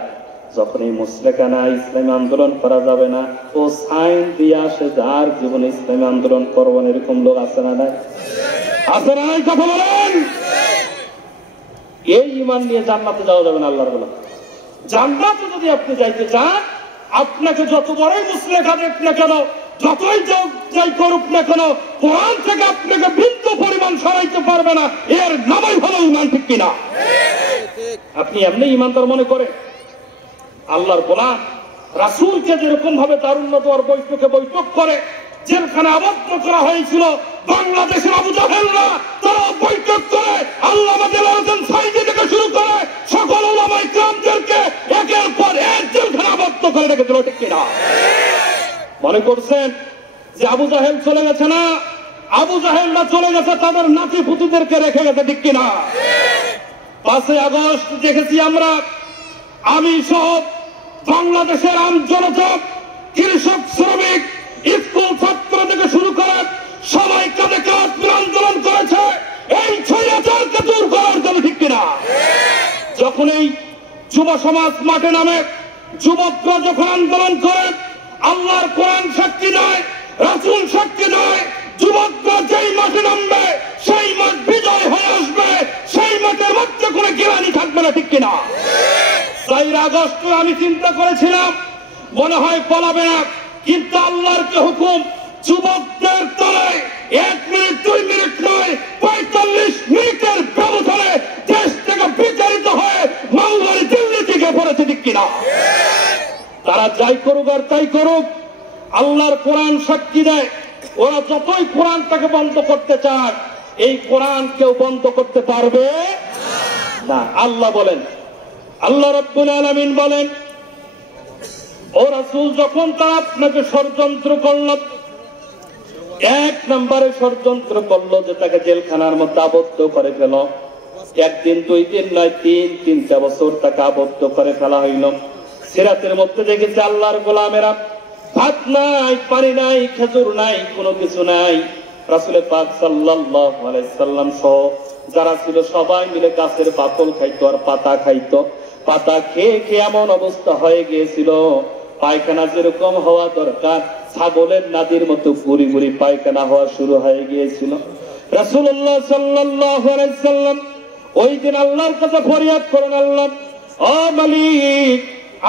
যখন এই মুসলেখানা ইসলামী আন্দোলন করা যাবে না, ও সাইন দিয়ে আসে যার জীবনে ইসলামী আন্দোলন করবেন। এরকম লোক আছে না? নাই? আছে না? নাই? কথা বলেন। এই ঈমান নিয়ে জান্নাতে যাওয়া যাবে না। আল্লাহর বলা, জান্নাতে যদি আপনি যাইতে চান, আপনাকে যত বড়ই মুসলেখা দেখ না কেন, যতই যাই করুক না কেন, কোরআন থেকে আপনাকে বিন্দু পরিমাণ সরাইতে পারবে না। এর নামই হলো ঈমান, ঠিক কিনা? আপনি এমনি ঈমানদার মনে করেন? আল্লাহর কোরআন রাসূলকে যেরকম ভাবে দারুন নদওয়ার বৈঠক করে জেলখানে আবদ্ধ করা হয়েছিল, বাংলাদেশের আবু জাহেলরা তারা বৈঠক করে আল্লামা দেলাওয়ার হোসেন সাঈদী থেকে শুরু করে সকল উলামায়ে কিরামদেরকে একের পর এক জেলখানে আবদ্ধ করে রেখেছিল, ঠিক কিনা? মনে করছেন যে আবু জাহেল চলে গেছে? না, আবু জাহেলরা চলে গেছে, তাদের নাতি পুতিদেরকে রেখে গেছে, ঠিক কিনা? 5 আগস্ট দেখেছি আমরা, আমি সহ বাংলাদেশের আম জনতা, কৃষক, শ্রমিক, স্কুল ছাত্র থেকে শুরু করে সবাই কাঁধে কাঁধ মিলে আন্দোলন করেছে এই স্বৈরাচারকে দূর করার জন্য, ঠিক কিনা? যখন এই যুব সমাজ মাঠে নামে, যুবকরা যখন আন্দোলন করে, আল্লাহর কোরআন সাক্ষী নয়, রাসূল সাক্ষী নয়, যুবকরা যেই মাঠে নামবে সেই মাঠ বিজয় হয়ে আসবে, সেই মাঠের মধ্যে কোনো গিলানি থাকবে না, ঠিক কিনা? 4 আগস্ট আমি চিন্তা করেছিলাম মনে হয় পলাবে না, কিন্তু আল্লাহর যে হুকুম, যুবকদের তলে 1 মিনিট 2 মিনিট নয়, 45 মিনিটের ব্যবধানে দেশ থেকে বিতাড়িত হয়ে মাওলানা দিল্লি থেকে পড়েছে, ঠিক কিনা? তারা যাই করুক আর তাই করুক, আল্লাহর কোরআন সাক্ষী দেয়, ওরা যতই কোরআনটাকে বন্ধ করতে চায়, এই কোরআন কেউ বন্ধ করতে পারবে না। আল্লাহ বলেন, আল্লাহ রাব্বুল আলামিন বলেন, ও রাসূল, যখন তারা আপনাকে ষড়যন্ত্র করল, 1 নম্বরে ষড়যন্ত্র করলো যে তাকে জেলখানার মধ্যে আবদ্ধ করে ফেল। 1 দিন 2 দিন নয়, 3টা বছর তাকে আবদ্ধ করে ফেলা হইল। সিরাতের মধ্যে দেখেছে আল্লাহর গোলামেরা, ভাত নাই, পানি নাই, খেজুর নাই, কোনো কিছু নাই। রাসূল পাক সাল্লাল্লাহু আলাইহি সাল্লাম সহ যারা ছিল সবাই মিলে গাছের পাতল খাইতো আর পাতা খাইতো। পাতা খেয়ে খেয়ে এমন অবস্থা হয়ে গিয়েছিল, পায়খানা যেরকম হওয়া দরকার, ছাগলের নাদির মতো গুড়ি গুড়ি পায়খানা হওয়া শুরু হয়ে গিয়েছিল। রাসূলুল্লাহ সাল্লাল্লাহু আলাইহি সাল্লাম ওই দিন আল্লাহর কাছে ফরিয়াদ করেন, আল্লাহ, ও মালিক,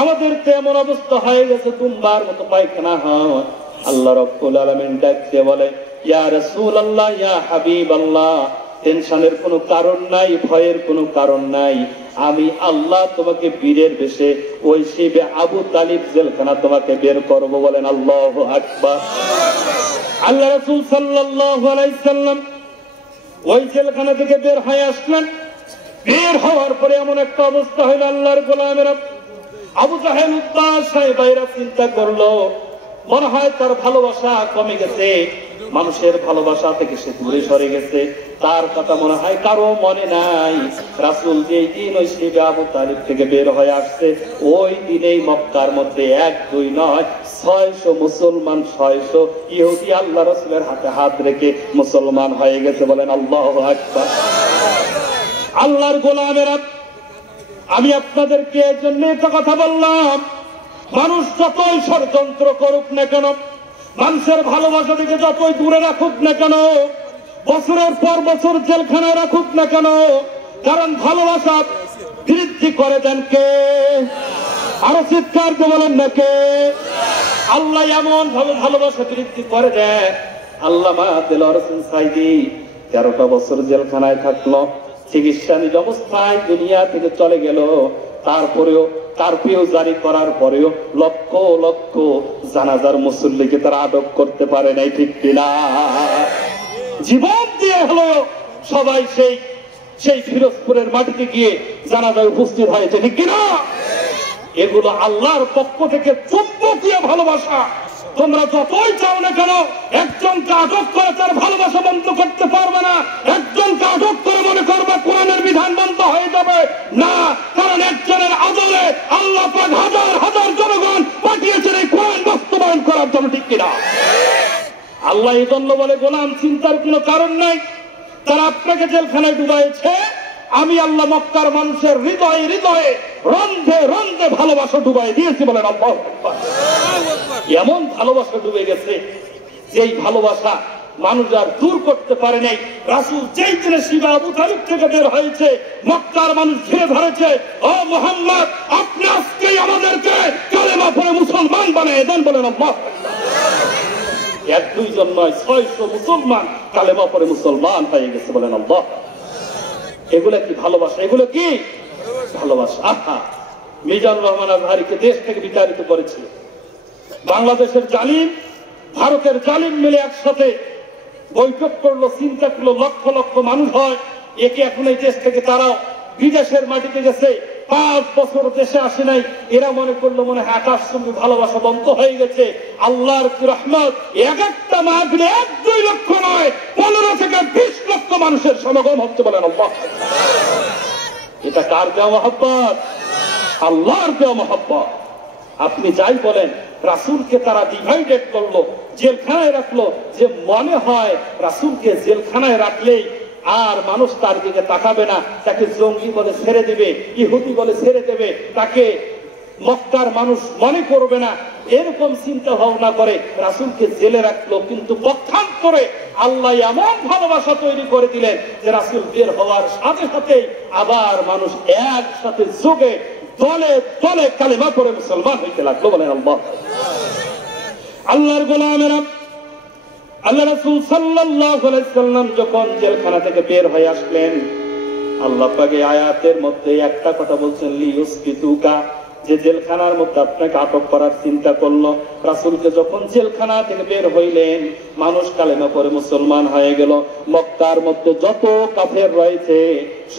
আমাদের তো এমন অবস্থা হয়ে গেছে দুম্বার মতো পায়খানা হয়। আল্লাহ রাব্বুল আলামিন ডাক দিয়ে বলে, ইয়া রাসূলুল্লাহ, ইয়া হাবিবাল্লাহ, টেনশনের কোনো কারণ নাই, ভয়ের কোনো কারণ নাই। আমি আল্লাহ তোমাকে বীরের বেশে ওই শিবে আবু তালিব জেলখানা তোমাকে বের করব। বলেন আল্লাহু আকবার। আল্লাহ রাসূল সাল্লাল্লাহু আলাইহি সাল্লাম ওই জেলখানা থেকে বের হয়ে আসলেন। বের হওয়ার পরে এমন একটা অবস্থা হইল, আল্লাহর গোলামেরা আবু জাহেল উদ্দাস হয়ে বাইরে চিন্তা করলো, মনে হয় তার ভালোবাসা কমে গেছে, মানুষের ভালোবাসা থেকে সে দূরে সরে গেছে, তার কথা মনে হয় কারো মনে নাই। রাসূল যেই দিন ওই শিবে আবু তালিব থেকে বের হয়ে আসছে, ওই দিনেই মক্কার মধ্যে 1-2 নয় 600 মুসলমান, 600 ইহুদি আল্লাহ রাসূলের হাতে হাত রেখে মুসলমান হয়ে গেছে। বলেন আল্লাহু আকবার। আল্লাহর গোলামেরা, আমি আপনাদেরকে এর জন্য একটা কথা বললাম, মানুষ যতই ষড়যন্ত্র করুক না কেন, মানুষের ভালোবাসা থেকে যতই দূরে রাখুক না কেন, বছরের পর বছর জেলখানায় রাখুক না কেন, কারণ ভালোবাসা বৃদ্ধি করে দেন কে? আরো চিৎকার দিয়ে বলেন না কে? আল্লাহ এমন ভাবে ভালোবাসা বৃদ্ধি করে দেন। আল্লামা দেলোয়ার হোসেন সাইদি 13টা বছর জেলখানায় থাকলো, চিকিৎসা নিজ অবস্থায় দুনিয়া থেকে চলে গেল। তারপরেও কারফিউ জারি করার পরেও লক্ষ লক্ষ জানাজার মুসল্লিকে তারা আটক করতে পারে নাই, ঠিক কিনা? জীবন দিয়ে হলেও সবাই সেই ফিরোজপুরের মাটিতে গিয়ে জানাজায় উপস্থিত হয়েছে, ঠিক কিনা? এগুলো আল্লাহর পক্ষ থেকে চুম্বকীয় ভালোবাসা। তোমরা যতই চাও না কেন, একজনকে আটক করে তার ভালোবাসা বন্ধ করতে পারবে না। একজনকে আটক করে মনে করবে কোরআনের বিধান বন্ধ হয়ে যাবে না, কারণ একজনের আদলে আল্লাহ পাক হাজার হাজার জনগণ পাঠিয়েছেন এই কোরআন বাস্তবায়ন করার জন্য, ঠিক কিনা? আল্লাহ এই জন্য বলে, গোলাম চিন্তার কোনো কারণ নাই, তারা আপনাকে জেলখানায় ডুবাইছে, আমি আল্লাহ মক্কার মানুষের হৃদয়ে হৃদয়ে রন্ধে রন্ধে ভালোবাসা ডুবাই দিয়েছি। বলেন আল্লাহু আকবার। এমন ভালোবাসা ডুবে গেছে, যেই ভালোবাসা মানুষ আর দূর করতে পারে নাই। রাসূল যেই দিনে শিবা আবু তালিব থেকে বের হয়েছে, মক্কার মানুষ ঘিরে ধরেছে, ও মুহাম্মদ, আপনি আজকে আমাদেরকে কালেমা পড়ে মুসলমান বানিয়ে দেন। বলেন আল্লাহু আকবার। 1-2 জন নয়, 600 মুসলমান কালেমা পড়ে মুসলমান হয়ে গেছে। বলেন আল্লাহ। এগুলো কি ভালোবাসা? এগুলো কি ভালোবাসা? আহা, মিজানুর রহমান আজহারিকে দেশ থেকে বিতাড়িত করেছিল। বাংলাদেশের জালিম, ভারতের জালিম মিলে একসাথে বৈঠক করলো, চিন্তা করলো, লক্ষ লক্ষ মানুষ হয়, একে এখন এই দেশ থেকে তারাও বিদেশের মাটিতে গেছে, 5 বছর দেশে আসে নাই। এরা মনে করলো মনে হয় আকাশচুম্বী ভালোবাসা বন্ধ হয়ে গেছে। আল্লাহর কি রহমত, এক একটা মাহফিলে 1-2 লক্ষ নয়, 15 থেকে 20 লক্ষ মানুষের সমাগম হচ্ছে। বলেন আল্লাহ। এটা কার দেওয়া মহব্বত? আল্লাহর দেওয়া মহব্বত। আপনি যাই বলেন, রাসূলকে তারা ডিভাইডেড করলো, জেলখানায় রাখলো, যে মনে হয় রাসূলকে জেলখানায় রাখলেই আর মানুষ তার দিকে তাকাবে না, তাকে জঙ্গি বলে ছেড়ে দেবে, ইহুদি বলে ছেড়ে দেবে, তাকে মক্কার মানুষ মনে করবে না, এরকম চিন্তা ভাবনা করে রাসূলকে জেলে রাখলো। কিন্তু পক্ষান্তরে আল্লাহ এমন ভালোবাসা তৈরি করে দিলেন যে রাসূল বের হওয়ার সাথে সাথেই আবার মানুষ একসাথে যোগে দলে দলে কালেমা পড়ে মুসলমান হইতে লাগলো। বলেন আল্লাহ। আল্লাহর গোলামেরা, আল্লাহ রাসূল সাল্লাল্লাহু আলাইহি সাল্লাম যখন জেলখানা থেকে বের হয়ে আসলেন, আল্লাহ পাক এই আয়াতের মধ্যে একটা কথা বলছেন, লিয়ুসকিতুকা, যে জেলখানার মধ্যে আপনাকে আটক করার চিন্তা করলো। রাসূলকে যখন জেলখানা থেকে বের হইলেন, মানুষ কালেমা পড়ে মুসলমান হয়ে গেল। মক্কার মধ্যে যত কাফের রয়েছে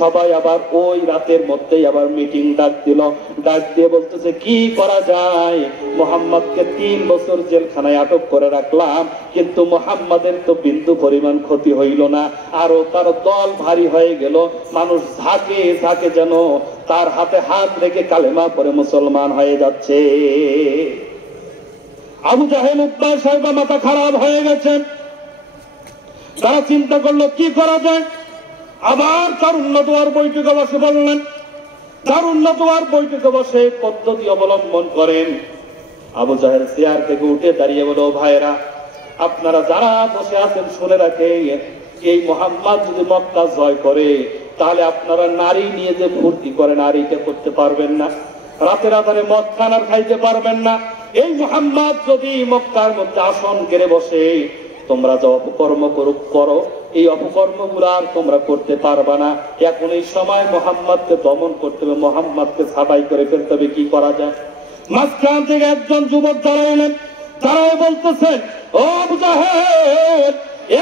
সবাই আবার ওই রাতের মধ্যেই আবার মিটিং ডাক দিল। ডাক দিয়ে বলতেছে, কি করা যায়? মুহাম্মদকে 3 বছর জেলখানায় আটক করে রাখলাম, কিন্তু মুহাম্মাদের তো বিন্দু পরিমাণ ক্ষতি হইল না, আরো তার দল ভারী হয়ে গেল। মানুষ ঝাঁকে ঝাঁকে যেন তার হাতে হাত রেখে কালেমা পড়ে মুসলমান হয়ে যাচ্ছে। আবু জাহেল উদ্বা সাহেব মাথা খারাপ হয়ে গেছে। তারা চিন্তা করলো কি করা যায়। আবার তারুণ্যদুয়ার বৈঠকে বসে বললেন, তারুণ্যদুয়ার বৈঠকে বসে পদ্ধতি অবলম্বন করেন। আবু জাহেল চেয়ার থেকে উঠে দাঁড়িয়ে বলো, ভাইরা আপনারা যারা বসে আছেন শুনে রাখেন, এই মুহাম্মদ যদি মক্কা জয় করে তাহলে আপনারা নারী নিয়ে যে ফুর্তি করে নারীকে করতে পারবেন না। রাতের আধারে মদ খান আর খাইতে পারবেন না। এই মুহাম্মদ যদি মক্কার মধ্যে আসন গেড়ে বসে, তোমরা যে অপকর্ম করো, এই অপকর্মগুলো আর তোমরা করতে পারবা না। এখন এই সময় মুহাম্মদকে দমন করতে হবে, মুহাম্মদকে ছাঁটাই করে ফেলতে হবে। কি করা যায়? মাঝখান থেকে একজন যুবক দাঁড়াইলেন, দাঁড়ায় বলতেছেন, ও আবু জাহেল,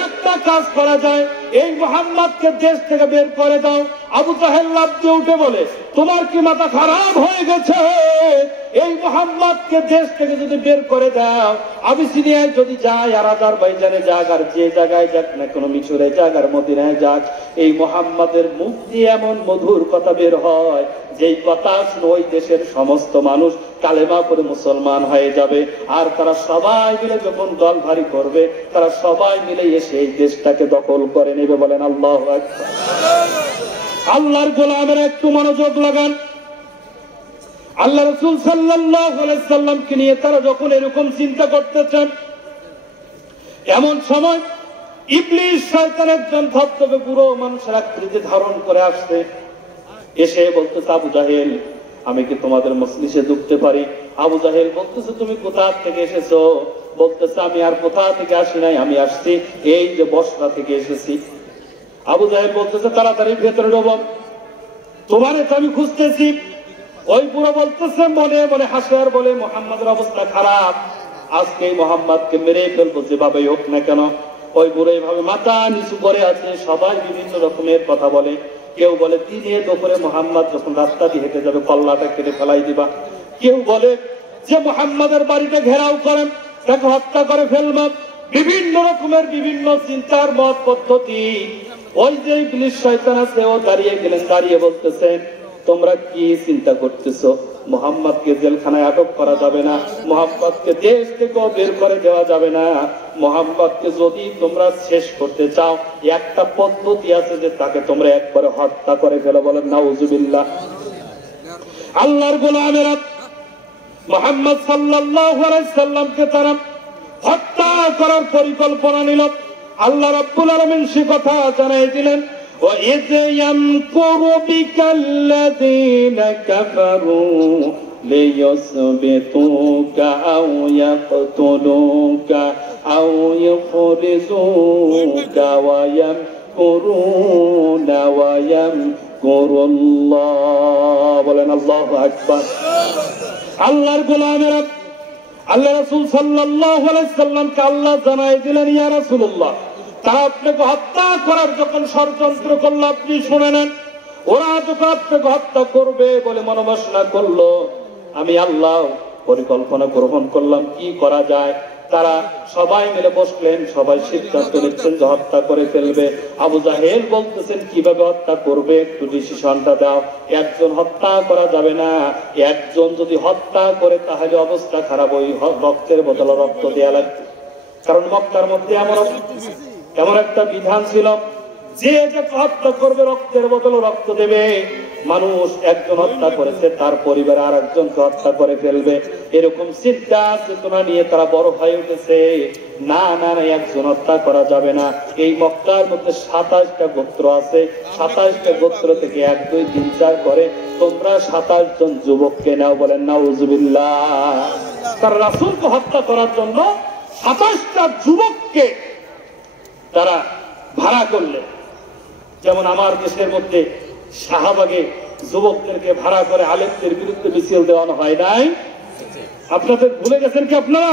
একটা কাজ করা যায়, এই মুহাম্মদকে দেশ থেকে বের করে দাও। আবু জাহেল লাফ দিয়ে উঠে বলে, তোমার কি মাথা খারাপ হয়ে গেছে? এই মুহাম্মদকে দেশ থেকে যদি বের করে দাও, আবিসিনিয়ায় যদি যায়, আর আজারবাইজানে যাক, আর যে জায়গায় যাক না কেন, মিশরে যাক আর মদিনায় যাক, এই মুহাম্মদের মুখ দিয়ে এমন মধুর কথা বের হয়, যেই কথা শুনে ওই দেশের সমস্ত মানুষ কালেমা করে মুসলমান হয়ে যাবে। আর তারা সবাই মিলে যখন দল ভারী করবে, তারা সবাই মিলে এসে এই দেশটাকে দখল করে নেবে। বলেন আল্লাহু আকবার। আল্লাহর গোলামের একটু মনোযোগ লাগান। আল্লাহ রাসূল সাল্লাল্লাহু আলাইহি সাল্লামকে নিয়ে তারা যখন এরকম চিন্তা করতেছেন, এমন সময় ইবলিস শয়তান একজন ধবধবে বুড়ো মানুষের আকৃতি ধারণ করে আসছে, এসে বলতেছে, আবু জাহেল, আমি কি তোমাদের মজলিসে ঢুকতে পারি? আবু জাহেল বলতেছে, তুমি কোথা থেকে এসেছো? বলতেছে, আমি আর কোথা থেকে আসি নাই, আমি আসছি এই যে বসরা থেকে এসেছি। আবু জাহেল বলতেছে, তাড়াতাড়ি ভেতরে ঢোকো, তোমার তো আমি খুঁজতেছি। ওই বুড়ো বলতেছে, মনে মনে হাসে আর বলে, মুহাম্মাদের অবস্থা খারাপ, আজকে এই মুহাম্মাদকে মেরে ফেলবো যেভাবে হোক না কেন। ওই বুড়ো এইভাবে মাথা নিচু করে আছে। সবাই বিভিন্ন রকমের কথা বলে। কেউ বলে দিনে দুপুরে মুহাম্মদ যখন রাস্তা দিয়ে হেঁটে যাবে, কল্লাটা কেটে ফেলাই দিবা। কেউ বলে যে মুহাম্মাদের বাড়িতে ঘেরাও করেন, তাকে হত্যা করে ফেলব। বিভিন্ন রকমের বিভিন্ন চিন্তার মত পদ্ধতি। ওই যে ইবলিস শয়তান আছে, ও দাঁড়িয়ে গেলেন, দাঁড়িয়ে বলতেছেন, তোমরা কি চিন্তা করতেছো? মুহাম্মদকে জেলখানায় আটক করা যাবে না, মুহাম্মদকে দেশ থেকে বের করে দেওয়া যাবে না। মুহাম্মদকে যদি তোমরা শেষ করতে চাও, একটা পদ্ধতি আছে, যে তাকে তোমরা একবারে হত্যা করে ফেলো। বলেন নাউজুবিল্লাহ। আল্লাহর গোলামেরা মুহাম্মদ সাল্লাল্লাহু আলাইহি সাল্লামকে তারা হত্যা করার পরিকল্পনা নিল। আল্লাহ রাব্বুল আলামিন সে কথা জানাই দিলেন, وَإِذْ يَمْكُرُ بِكَ الَّذِينَ كَفَرُوا لِيُثْبِتُوكَ أَوْ يَقْتُلُوكَ أَوْ يُخْرِجُوكَ وَيَمْكُرُونَ وَيَمْكُرُ اللَّهُ। বলেন আল্লাহু আকবার। আল্লাহর গোলামেরা, আল্লাহ রাসূল সাল্লাল্লাহু আলাইহি সাল্লামকে আল্লাহ জানাই দিলেন, ইয়া রাসূলুল্লাহ, তারা আপনাকে হত্যা করার যখন ষড়যন্ত্র করলো, আপনি শুনে নেন। ওরা যখন আপনাকে হত্যা করবে বলে মনোবাসনা করলো, আমি আল্লাহ পরিকল্পনা গ্রহণ করলাম কি করা যায়। তারা সবাই মিলে বসলেন, সবাই সিদ্ধান্ত নিচ্ছেন যে হত্যা করে ফেলবে। আবু জাহেল বলতেছেন, কিভাবে হত্যা করবে, একটু ডিসিশনটা দাও। একজন হত্যা করা যাবে না, একজন যদি হত্যা করে তাহলে অবস্থা খারাপ, ওই রক্তের বদলে রক্ত দেয়া লাগবে। কারণ মক্কার মধ্যে এমন একটা বিধান ছিল, যে হত্যা করবে রক্তের বদলে রক্ত দেবে। মানুষ একজন হত্যা করেছে, তার পরিবার আর একজনকে হত্যা করে ফেলবে, এরকম চিন্তা চেতনা নিয়ে তারা বড় হয়ে উঠেছে। না না না, একজন হত্যা করা যাবে না। এই মক্কার মধ্যে 27টা গোত্র আছে, 27টা গোত্র থেকে 1, 2, 3, 4 করে তোমরা 27 জন যুবককে নাও। বলেন নাউজুবিল্লাহ। তার রাসূলকে হত্যা করার জন্য 27টা যুবককে তারা ভাড়া করলেন। যেমন আমার দেশের মধ্যে শাহবাগে যুবকদেরকে ভাড়া করে আলেমদের বিরুদ্ধে মিছিল দেওয়ানো হয় নাই? আপনাদের ভুলে গেছেন কি আপনারা?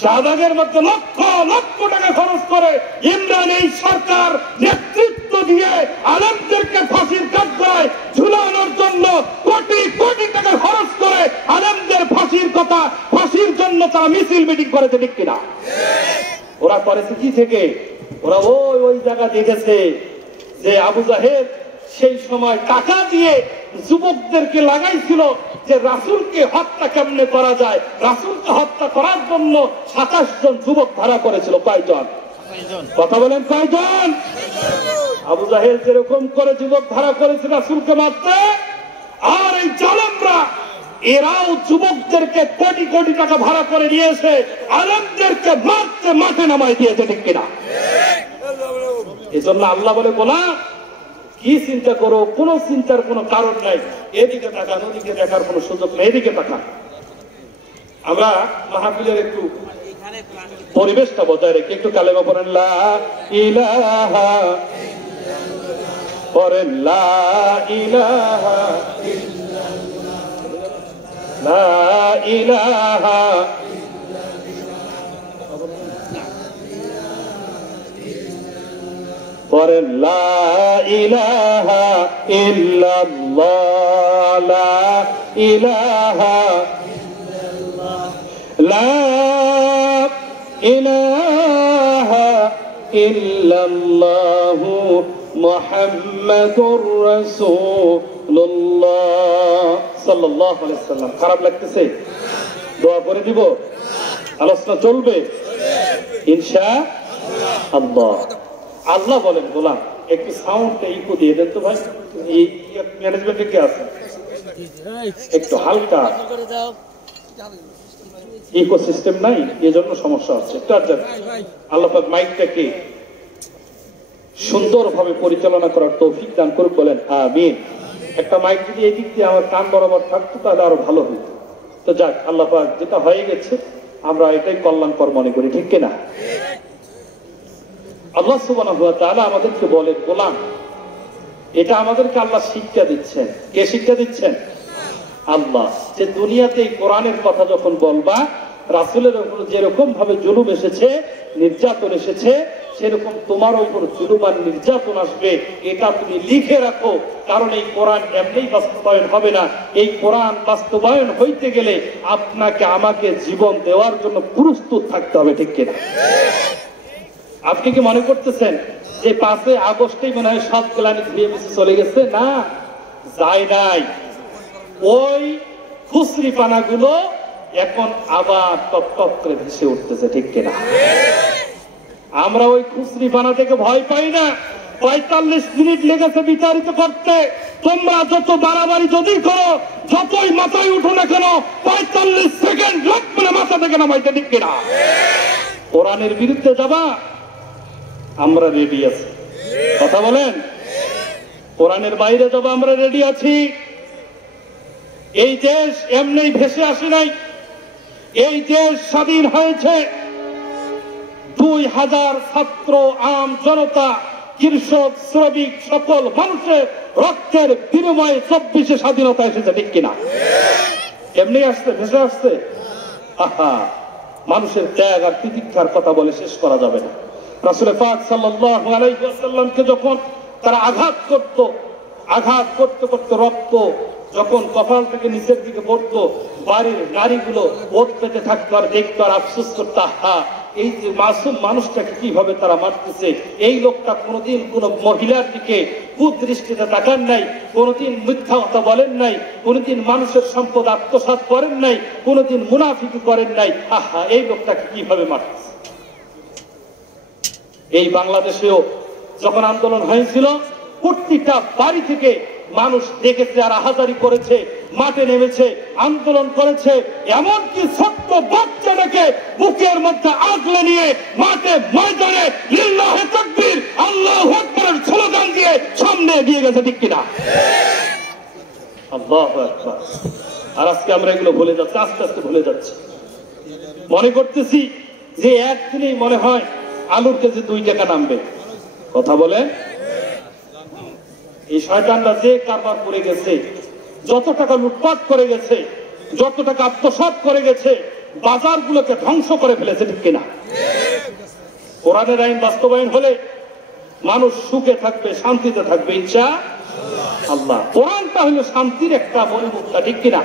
শাহবাগের মধ্যে লক্ষ লক্ষ টাকা খরচ করে ইমরান এই সরকার নেতৃত্ব দিয়ে আলেমদেরকে ফাঁসির কাঠগড়ায় ঝুলানোর জন্য কোটি কোটি টাকা খরচ করে আলেমদের ফাঁসির জন্য তারা মিছিল মিটিং করেছে, ঠিক কিনা? ওরা করেছে কি থেকে? ওরা ওই জায়গা দেখেছে যে আবু জাহেল সেই সময় টাকা দিয়ে যুবকদেরকে লাগাইছিল যে রাসূলকে হত্যা কেমনে করা যায়। রাসূলকে হত্যা করার জন্য 27 জন যুবক ভাড়া করেছিল। কয়জন? কথা বলেন, কয়জন? আবু জাহেল যেরকম করে যুবক ভাড়া করেছে রাসূলকে মারতে, আর এই জালেমরা এরাও যুবকদেরকে কোটি কোটি টাকা ভাড়া করে নিয়েছে, আলেমদেরকে মারতে মাঠে নামাই দিয়েছে, ঠিক কিনা? এই জন্য আল্লাহ বলে, গোলাম, কি চিন্তা করো, কোনো চিন্তার কোনো কারণ নাই। এদিকে তাকান, ওদিকে দেখার কোনো সুযোগ নেই, এদিকে তাকান। আমরা মাহফিলের একটু পরিবেশটা বজায় রেখে একটু কালেমা পড়েন, লা ইলাহা, পড়েন লা ইলাহা, লা ইলাহা, পড়েন লা ইলাহা ইল্লাল্লাহ, লা ইলাহা, লা ইলাহা ইল্লাল্লাহু মুহাম্মাদুর রাসূলুল্লাহ সাল্লাল্লাহু আলাইহি ওয়াসাল্লাম। খারাপ লাগতেছে? দোয়া করে দিব, আলোচনা চলবে ইনশাআল্লাহ। আল্লাহ বলেন, গোলাম একটু সাউন্ডটা ইকো দিয়ে দেন তো ভাই। এই ম্যানেজমেন্টে কে আছে? একটু হালকা ইকো সিস্টেম নাই, এজন্য সমস্যা হচ্ছে। একটু আল্লাহ পাক মাইকটাকে সুন্দরভাবে পরিচালনা করার তৌফিক দান করুক, বলেন আমিন। একটা মাইক যদি এই দিক দিয়ে আমার কান বরাবর থাকতো তাহলে আরো ভালো হতো। তো যাক, আল্লাহ পাক যেটা হয়ে গেছে আমরা এটাই কল্যাণকর মনে করি, ঠিক কিনা? আল্লাহ সুবহানাহু ওয়া তাআলা আমাদেরকে বলেন, গোলাম এটা আমাদেরকে আল্লাহ শিক্ষা দিচ্ছেন। কে শিক্ষা দিচ্ছেন? আল্লাহ। যে দুনিয়াতে এই কোরআনের কথা যখন বলবা, রাসূলের উপর যেরকম ভাবে জুলুম এসেছে, নির্যাতন এসেছে, সেরকম তোমার উপর জুলুম আর নির্যাতন আসবে, এটা তুমি লিখে রাখো। কারণ এই কোরআন এমনিই বাস্তবায়ন হবে না। এই কোরআন বাস্তবায়ন হইতে গেলে আপনাকে আমাকে জীবন দেওয়ার জন্য প্রস্তুত থাকতে হবে, ঠিক কিনা? আপনি কি মনে করতেছেন যে 5 আগস্টেই মনে হয় সব গ্লানি ধুয়ে মুছে চলে গেছে? না, যায় নাই। ওই খুসরি পানাগুলো এখন আবার টপ টপ করে ভেসে উঠতেছে, ঠিক কিনা? আমরা ওই খুসরি পানা থেকে ভয় পাই না। 45 মিনিট লেগেছে বিচারিত করতে। তোমরা যত বাড়াবাড়ি যদি করো, যতই মাথায় উঠো না কেন, 45 সেকেন্ড লাগবে না মাথা থেকে নামাইতে, ঠিক কিনা? কোরআনের বিরুদ্ধে যাবা, আমরা রেডি আছি। কথা বলেন। কোরআনের বাইরে যাবো, আমরা রেডি আছি। এই দেশ এমনি ভেসে আসে নাই। এই দেশ স্বাধীন হয়েছে 2000 ছাত্র, আম জনতা, কৃষক, শ্রমিক সকল মানুষের রক্তের বিনিময়ে 24 স্বাধীনতা এসেছে, ঠিক কিনা? এমনি আসছে, ভেসে আসছে। আহা, মানুষের ত্যাগ আর তিতিক্ষার কথা বলে শেষ করা যাবে না। রাসূল পাক সাল্লাল্লাহু আলাইহি ওয়াসাল্লামকে যখন তারা আঘাত করতে করতে রক্ত যখন কপাল থেকে নিচের দিকে পড়তো, বাড়ির নারীগুলো ওত পেতে থাকতো আর দেখতো আর আফসোস করতো, আহা, এই যে মাসুম মানুষটাকে কিভাবে তারা মারতেছে। এই লোকটা কোনোদিন কোনো মহিলার দিকে কুদৃষ্টিতে তাকান নাই, কোনোদিন মিথ্যা কথা বলেন নাই, কোনোদিন মানুষের সম্পদ আত্মসাৎ করেন নাই, কোনোদিন মুনাফিকি করেন নাই। আহা, এই লোকটাকে কিভাবে মারতেছে। এই বাংলাদেশেও যখন আন্দোলন হয়েছিল, প্রত্যেকটা বাড়ি থেকে মানুষ দেখেছে আর আহাজারি করেছে, মাঠে নেমেছে, আন্দোলন করেছে। এমনকি ছোট্ট বাচ্চাটাকে বুকের মধ্যে আগলে নিয়ে মাঠে ময়দানে লিল্লাহে তাকবীর, আল্লাহু আকবার স্লোগান দিয়ে সামনে এগিয়ে গেছে, ঠিক কিনা? আল্লাহু আকবার। আর আজকে আমরা এগুলো ভুলে যাচ্ছি, আস্তে আস্তে ভুলে যাচ্ছি। মনে করতেছি যে একদিনেই মনে হয় আলুর কেজি 2 টাকা নামবে। কথা বলে। এই শয়তানরা যে কারবার করে গেছে, যত টাকা লুটপাট করে গেছে, যত টাকা আত্মসাৎ করে গেছে, বাজারগুলোকে ধ্বংস করে ফেলেছে, ঠিক কিনা? কোরআনের আইন বাস্তবায়ন হলে মানুষ সুখে থাকবে, শান্তিতে থাকবে ইনশাআল্লাহ। কোরআনটা হলো শান্তির একটা মণিমুক্তা, ঠিক কিনা?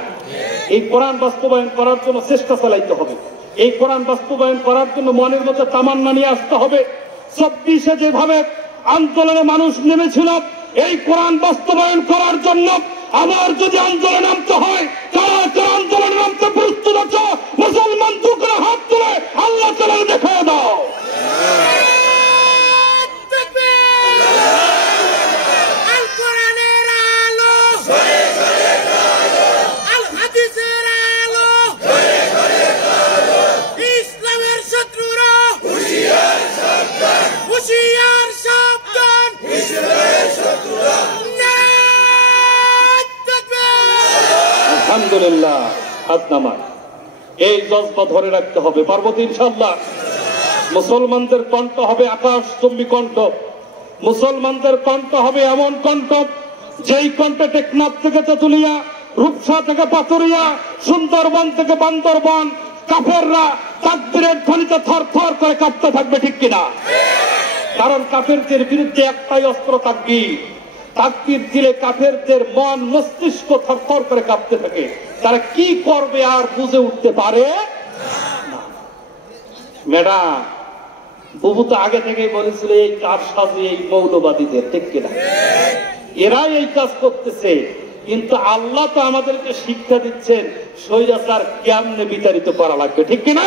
এই কোরআন বাস্তবায়ন করার জন্য চেষ্টা চালাইতে হবে। এই কোরআন বাস্তবায়ন করার জন্য মনের মধ্যে তামান্না নিয়ে আসতে হবে। 24-এ যেভাবে আন্দোলনে মানুষ নেমেছিল এই কোরআন বাস্তবায়ন করার জন্য, আবার যদি আন্দোলনে নামতে হয়, কারা কারা আন্দোলনে নামতে প্রস্তুত আছো? মুসলমান টুকরা হাত তুলে আল্লাহ তাআলা দেখায় দাও। হুশিয়ার সাবধান, ইসলামের শত্রুরা আলহামদুলিল্লাহ, হাত নামান। এই জজবা ধরে রাখতে হবে, পারবো তো ইনশাআল্লাহ। মুসলমানদের কণ্ঠ হবে আকাশচুম্বী কণ্ঠ, মুসলমানদের কণ্ঠ হবে এমন কণ্ঠ যেই কণ্ঠে টেকনাফ থেকে তেতুলিয়া, রূপসা থেকে পাথুরিয়া, সুন্দরবন থেকে বান্দরবন কাফেররা তাকবীরের ধ্বনিতে থরথর করে কাঁপতে থাকবে, ঠিক কিনা? কারণ কাফেরদের বিরুদ্ধে একটাই অস্ত্র তাকবীর। তাকবীর দিলে কাফেরদের মন মস্তিষ্ক থরথর করে কাঁপতে থাকে, তারা কি করবে আর বুঝে উঠতে পারে না। ম্যাডাম বুবু তো আগে থেকেই বলেছিল এই কাজ সাজে এই মৌলবাদীদের, ঠিক কিনা? এরাই এই কাজ করতেছে, কিন্তু আল্লাহ তো আমাদেরকে শিক্ষা দিচ্ছেন স্বৈরাচার কেমনে বিতাড়িত করা লাগবে, ঠিক কিনা?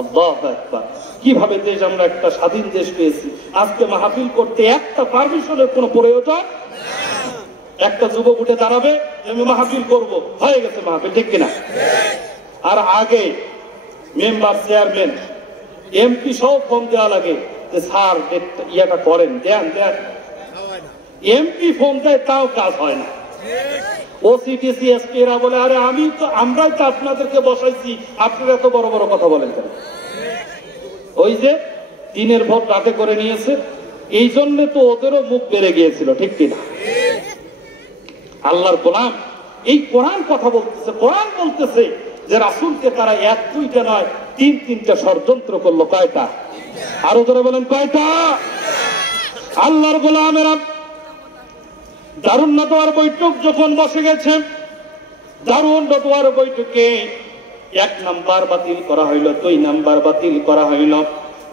আল্লাহু আকবার। কিভাবে দেশ আমরা একটা স্বাধীন দেশ পেয়েছি, আজকে মাহফিল করতে একটা পারমিশনের কোনো প্রয়োজন? একটা যুবক উঠে দাঁড়াবে, আমি মাহফিল করবো, হয়ে গেছে মাহফিল, ঠিক কিনা? আর আগে মেম্বার, চেয়ারম্যান, এমপি সব ফোন দেওয়া লাগে যে স্যার ইয়েটা করেন, দেন দেন। এমপি ফোন দেয় তাও কাজ হয় না। ওসিডিসি এসপি এরা বলে আরে আমরাই তো আপনাদেরকে বসাইছি, আপনারা এত বড় বড় কথা বলেন কেন? ওই যে দিনের ভোট রাতে করে নিয়েছে, এই জন্য তো ওদেরও মুখ বেড়ে গিয়েছিল, ঠিক কিনা? আল্লাহর গোলাম এই কোরআন কথা বলতেছে, কোরআন বলতেছে যে রাসূলকে তারা এক দুইটা নয় তিনটা ষড়যন্ত্র করলো। কয়টা? আরো ধরে বলেন কয়টা? আল্লাহর গোলামেরা দারুন নদওয়ার বৈঠক যখন বসে গেছে, দারুন নদওয়ার বৈঠকে 1 নাম্বার বাতিল করা হইল, 2 নাম্বার বাতিল করা হইল,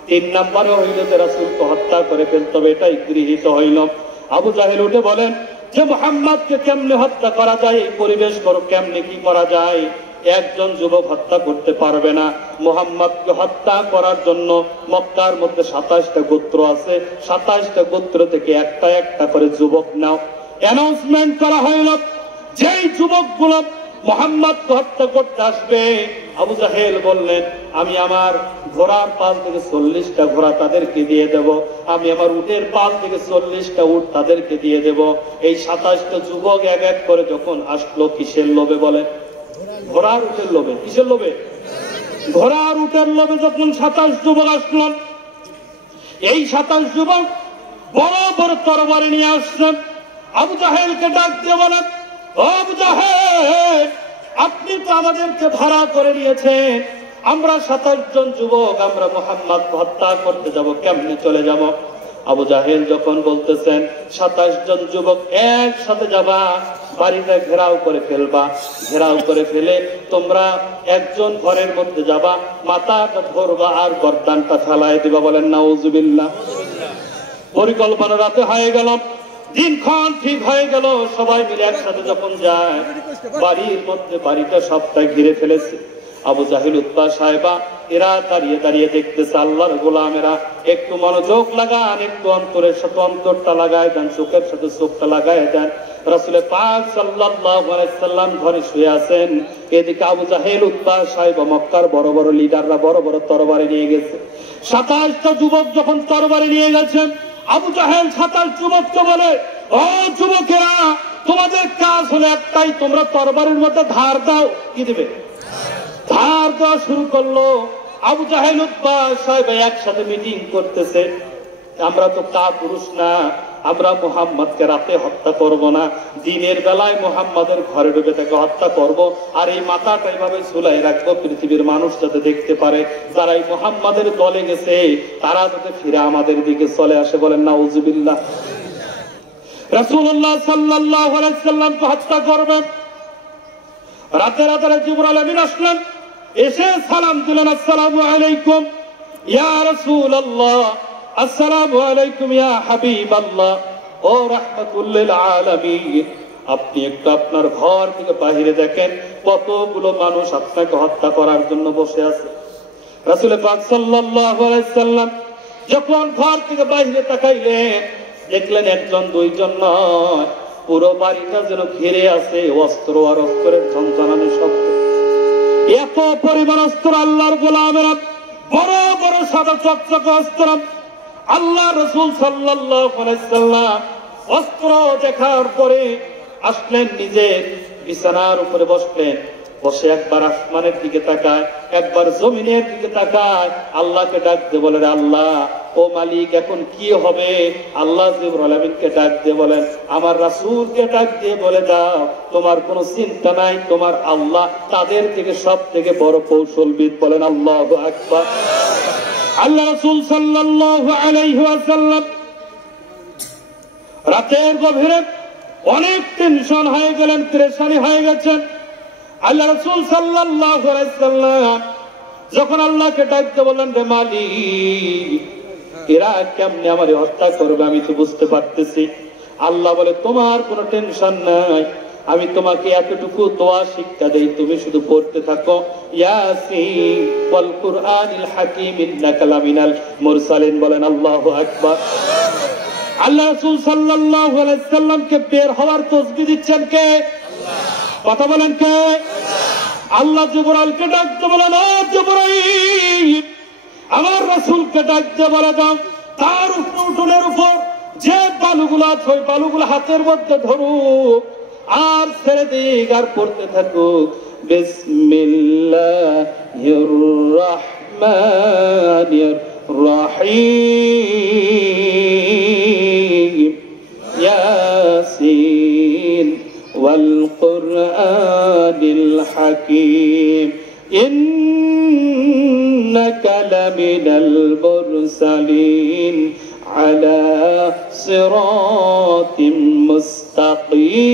3 নাম্বারও হইল যে রাসূলকে হত্যা করে ফেলতে হবে, এটাই গৃহীত হইল। আবু জাহেল উঠে বলেন যে মুহাম্মদকে কেমনে হত্যা করা যায়, এই পরিবেশ করো, কেমনে কি করা যায়? একজন যুবক হত্যা করতে পারবে না। মুহাম্মদকে হত্যা করার জন্য মক্কার মধ্যে 27টা গোত্র আছে, 27টা গোত্র থেকে একটা একটা করে যুবক নাও। অ্যানাউন্সমেন্ট করা হইল, যেই যুবকগুলো মুহাম্মদকে হত্যা করতে আসবে, আবু জাহেল বললেন আমি আমার ঘোড়ার পাল থেকে 40টা ঘোড়া তাদেরকে দিয়ে দেব, আমি আমার উটের পাল থেকে 40টা উট তাদেরকে দিয়ে দেব। এই 27টা যুবক এক এক করে যখন আসলো, কিসের লোভে বলেন? ঘোড়ার উটের লোভে। কিসের লোভে? ঘোড়ার উটের লোভে যখন 27 যুবক আসলো, এই 27 যুবক বড় বড় তরবারি নিয়ে আসছেন। আবু জাহেলকে ডাক দিয়ে বলেন, ও আবু জাহেল, আপনি তো আমাদেরকে ভাড়া করে নিয়েছেন, আমরা 27 জন যুবক, আমরা মুহাম্মদকে হত্যা করতে যাব, কেমনে চলে যাব? আবু জাহেল যখন বলতেছেন 27 জন যুবক একসাথে যাবা, বাড়িটা ঘেরাও করে ফেলবা, ঘেরাও করে ফেলে তোমরা একজন ঘরের মধ্যে যাবা, মাথাটা ধরবা আর গর্দানটা ফেলায় দিবা। বলেন নাউজুবিল্লাহ। পরিকল্পনা রাতে হয়ে গেল, দিনক্ষণ ঠিক হয়ে গেল, সবাই মিলে একসাথে যখন যায়, বাড়ির মধ্যে বাড়িটা সবটা ঘিরে ফেলেছে। আবু জাহেল, উতবা, সাহেবা এরা দাঁড়িয়ে দাঁড়িয়ে দেখতেছে। আল্লাহর গোলামেরা একটু মনোযোগ লাগান, একটু অন্তরের সাথে অন্তরটা লাগায় দেন, চোখের সাথে চোখটা লাগায় দেন। রাসূল পাক সাল্লাল্লাহু আলাইহি সাল্লাম ঘরে শুয়ে আছেন, এদিকে আবু জাহেল, উতবা, সাহেবা মক্কার বড় বড় লিডাররা বড় বড় তরবারি নিয়ে গেছে। 27টা যুবক যখন তরবারি নিয়ে গেছেন, আবু জাহেল 27 যুবককে বলে, ও যুবকেরা, তোমাদের কাজ হলো একটাই, তোমরা তরবারির মধ্যে ধার দাও। কি দিবে? ধার দেওয়া শুরু করলো। আবু জাহেল, উতবা, সাহেবা একসাথে মিটিং করতেছে, আমরা তো কাপুরুষ না, আমরা মুহাম্মদকে রাতে হত্যা করব না, দিনের বেলায় মুহাম্মদের ঘরে ঢুকে তাকে হত্যা করব, আর এই মাথাটা এইভাবে ঝুলাই রাখবো, পৃথিবীর মানুষ যাতে দেখতে পারে যারা এই মুহাম্মদের দলে গেছে তারা যাতে ফিরে আমাদের দিকে চলে আসে। বলেন নাউজুবিল্লাহ। রাসূলুল্লাহ সাল্লাল্লাহু আলাইহি সাল্লামকে হত্যা করবেন। রাতে রাতে জিবরাইল আমিন আসলেন, এসে সালাম দিলেন, আসসালামু আলাইকুম ইয়া রাসূলুল্লাহ, আসসালামু আলাইকুম ইয়া হাবিবাল্লাহ, ও রাহমাতুল লিল আলামিন, আপনি একটু আপনার ঘর থেকে বাইরে দেখেন, কতগুলো মানুষ আপনাকে হত্যা করার জন্য বসে আছে। রাসূল পাক সাল্লাল্লাহু আলাইহি সাল্লাম যখন ঘর থেকে বাইরে তাকাইলেন, দেখলেন একজন দুইজন নয়, পুরো বাড়িটা যেন ঘিরে আছে অস্ত্র আর অস্ত্রের ঝনঝনানি শব্দ। এত পরিমাণ অস্ত্র, আল্লাহর গোলামেরা বড় বড় সাদা চকচকে অস্ত্র। আল্লাহ রাসূল সাল্লাল্লাহু আলাইহি সাল্লাম অস্ত্র দেখার পরে আসলেন নিজের বিছানার উপরে বসলেন, বসে একবার আসমানের দিকে তাকায়, একবার জমিনের দিকে তাকায়, আল্লাহকে ডাক দিয়ে বলেন, আল্লাহ ও মালিক এখন কি হবে? আল্লাহ জিবরাইল আলামিনকে ডাক দিয়ে বলেন, আমার রাসূলকে ডাক দিয়ে বলে দাও তোমার কোনো চিন্তা নাই, তোমার আল্লাহ তাদের থেকে সব থেকে বড় কৌশলবিদ। বলেন আল্লাহু আকবার। আল্লাহ রাসূল সাল্লাল্লাহু আলাইহি ওয়াসাল্লাম রাতের গভীরে অনেক টেনশন হয়ে গেলেন, পেরেশানি হয়ে গেছেন। আল্লাহ রাসূল সাল্লাল্লাহু আলাইহি ওয়াসাল্লাম যখন আল্লাহকে ডাকতে বললেন, রে মালিক এরা কেমনে আমারে হত্যা করবে আমি তো বুঝতে পারতেছি। আল্লাহ বলে, তোমার কোনো টেনশন নাই, আমি তোমাকে এতটুকু দোয়া শিক্ষা দেই, তুমি শুধু পড়তে থাকো, ইয়াসিন ওয়াল কুরআনিল হাকীম ইন্নাকা লামিনাল মুরসালিন। বলেন আল্লাহু আকবার। আল্লাহ রাসূল সাল্লাল্লাহু আলাইহি ওয়াসাল্লামকে বের হওয়ার তাসবিহ দিচ্ছেন কে? কথা বলেন কে? আল্লাহ জিবরাইলকে ডাকতে বলেন, ও জিবরাইল আমার রাসূলকে ডাকতে বলে দাও তার উঠোনের উপর যে বালুগুলো আছে ওই বালুগুলো হাতের মধ্যে ধরুক আর ছেড়ে দিক আর পড়তে থাকুক, বিসমিল্লাহির রাহমানির রাহিম, ইয়াসিন ওয়াল কুরআনিল হাকীম, ইন্নাকা লামিনাল মুরসালিন আলা সিরাতিম মুস্তাকিম।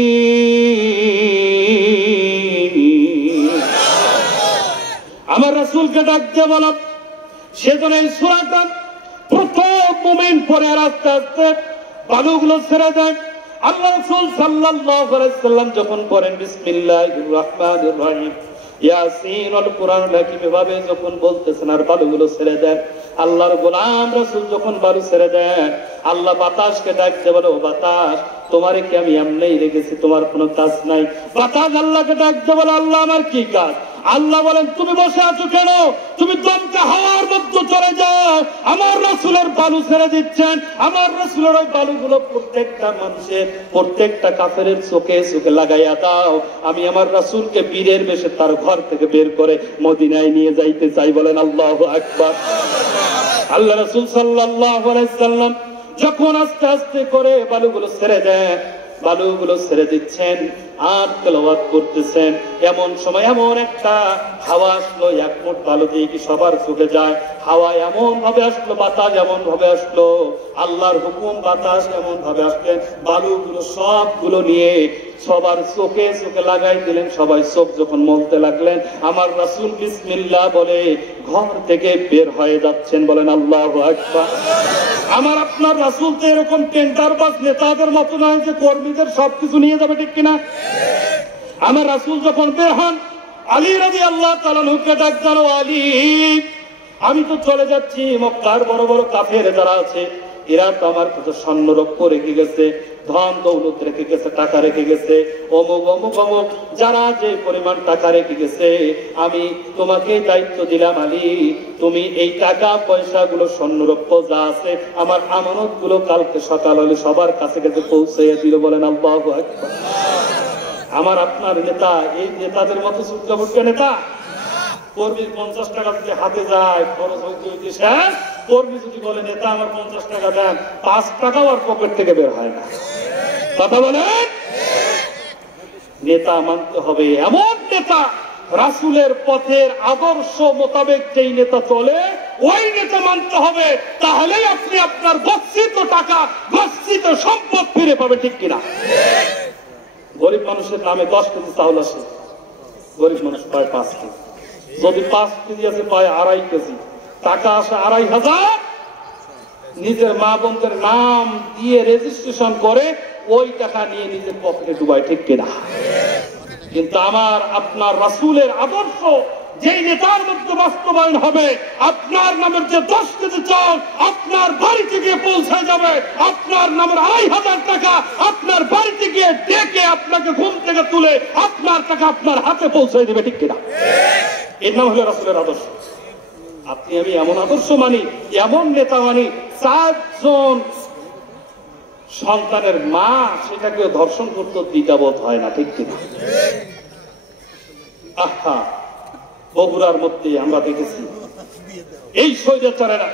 আমার রাসূলকে ডাক দিয়ে বলো সেজন্য এই সূরাটা প্রথম মুমিন পড়ে আর আস্তে আস্তে বালুগুলো ছেড়ে দেয়। আল্লাহ রাসূল সাল্লাল্লাহু আলাইহি ওয়াসাল্লাম যখন পড়েন বিসমিল্লাহির রাহমানির রাহিম, ইয়াসিন ওয়াল কুরআনুল হাকীম এভাবে যখন বলতেছেন আর বালুগুলো ছেড়ে দেন, আল্লাহর গোলাম রাসূল যখন বালু ছেড়ে দেন, আল্লাহ বাতাসকে ডাকতে বলে, ও বাতাস তোমারে কি আমি এমনিই রেখেছি, তোমার কোনো কাজ নাই? বাতাস আল্লাহকে ডাকতে বলে, আল্লাহ আমার কি কাজ? আল্লাহ বলেন, তুমি বসে আছো কেন? তুমি দমকা হাওয়ার মধ্যে চলে যাও, আমার রাসূলের বালু ছেড়ে দিচ্ছেন। আমার রাসূলের ওই বালুগুলো প্রত্যেকটা মানুষের প্রত্যেকটা কাফেরের চোখে চোখে লাগাইয়া দাও, আমি আমার রাসূলকে বীরের বেশে তার ঘর থেকে বের করে মদিনায় নিয়ে যাইতে চাই। বলেন আল্লাহু আকবার। আল্লাহ রাসূল সাল্লাল্লাহু আলাইহি ওয়াসাল্লাম যখন আস্তে আস্তে করে বালুগুলো ছেড়ে দেন, বালুগুলো ছেড়ে দিচ্ছেন আর তেলাওয়াত করতেছেন, এমন সময় এমন একটা হাওয়া আসলো, এক মুঠ বালু দিয়ে কি সবার চোখে যায়? হাওয়া এমন ভাবে আসলো, বাতাস এমন ভাবে আসলো, আল্লাহর হুকুম বাতাস এমন ভাবে আসলেন, বালুগুলো সবগুলো নিয়ে সবার চোখে চোখে লাগাই দিলেন। সবাই চোখ যখন মলতে লাগলেন, আমার রাসূল বিসমিল্লাহ বলে ঘর থেকে বের হয়ে যাচ্ছেন। বলেন আল্লাহু আকবার। আমার আপনার রাসূল তো এরকম টেন্ডারবাজ নেতাদের মতো নয় যে কর্মীদের সবকিছু নিয়ে যাবে, ঠিক কিনা? আমার রাসূল যখন বের হন, আলী রাদিয়াল্লাহু তাআলা নুকে ডাক দিল, আলী আমি তো চলে যাচ্ছি, মক্কার বড় বড় কাফের যারা আছে এরা তো আমার কাছে স্বর্ণ রৌপ্য রেখে গেছে, ধন দৌলত রেখে গেছে, টাকা রেখে গেছে, অমুক অমুক অমুক যারা যে পরিমাণ টাকা রেখে গেছে, আমি তোমাকে দায়িত্ব দিলাম আলী, তুমি এই টাকা পয়সাগুলো স্বর্ণ রৌপ্য যা আছে আমার আমানত গুলো কালকে সকাল হলে সবার কাছে কাছে পৌঁছে দিল। বলেন আল্লাহু আকবার। আমার আপনার নেতা এই নেতাদের মতো সূর্যবর্তী নেতা, কর্মীর 50 টাকা যদি হাতে যায় খরচ হইতে হইতে শেষ, কর্মী যদি বলে নেতা আমার 50 টাকা দেন, 5 টাকাও আর পকেট থেকে বের হয় না। কথা বলেন, নেতা মানতে হবে এমন নেতা, রাসূলের পথের আদর্শ মোতাবেক যেই নেতা চলে ওই নেতা মানতে হবে, তাহলেই আপনি আপনার গচ্ছিত টাকা গচ্ছিত সম্পদ ফিরে পাবে, ঠিক কিনা? গরিব মানুষের নামে 10 কেজি চাউল আসে, গরিব মানুষ পায় 5 কেজি, যদি 5 কেজি আছে পায় 2.5 কেজি, টাকা আসে 2,500, নিজের মা বোনদের নাম দিয়ে রেজিস্ট্রেশন করে ওই টাকা নিয়ে নিজের পকেটে ডুবায়, ঠিক কিনা? কিন্তু আমার আপনার রাসূলের আদর্শ যেই নেতার মধ্যে বাস্তবায়ন হবে, আপনার নামের যে 10 কেজি চাল আপনার বাড়িতে গিয়ে পৌঁছে যাবে, আপনার নামের 2,500 টাকা আপনার বাড়িতে গিয়ে ডেকে আপনাকে ঘুম থেকে তুলে আপনার টাকা আপনার হাতে পৌঁছে দেবে, ঠিক কিনা? এর নাম হলো রাসূলের আদর্শ। আপনি আমি এমন আদর্শ মানি, এমন নেতা মানি, 4 জন সন্তানের মা সেটাকে ধর্ষণ করতে দ্বিধাবোধ হয় না, ঠিক কিনা? আহা, বগুড়ার মধ্যে আমরা দেখেছি এই স্বৈরাচারেরা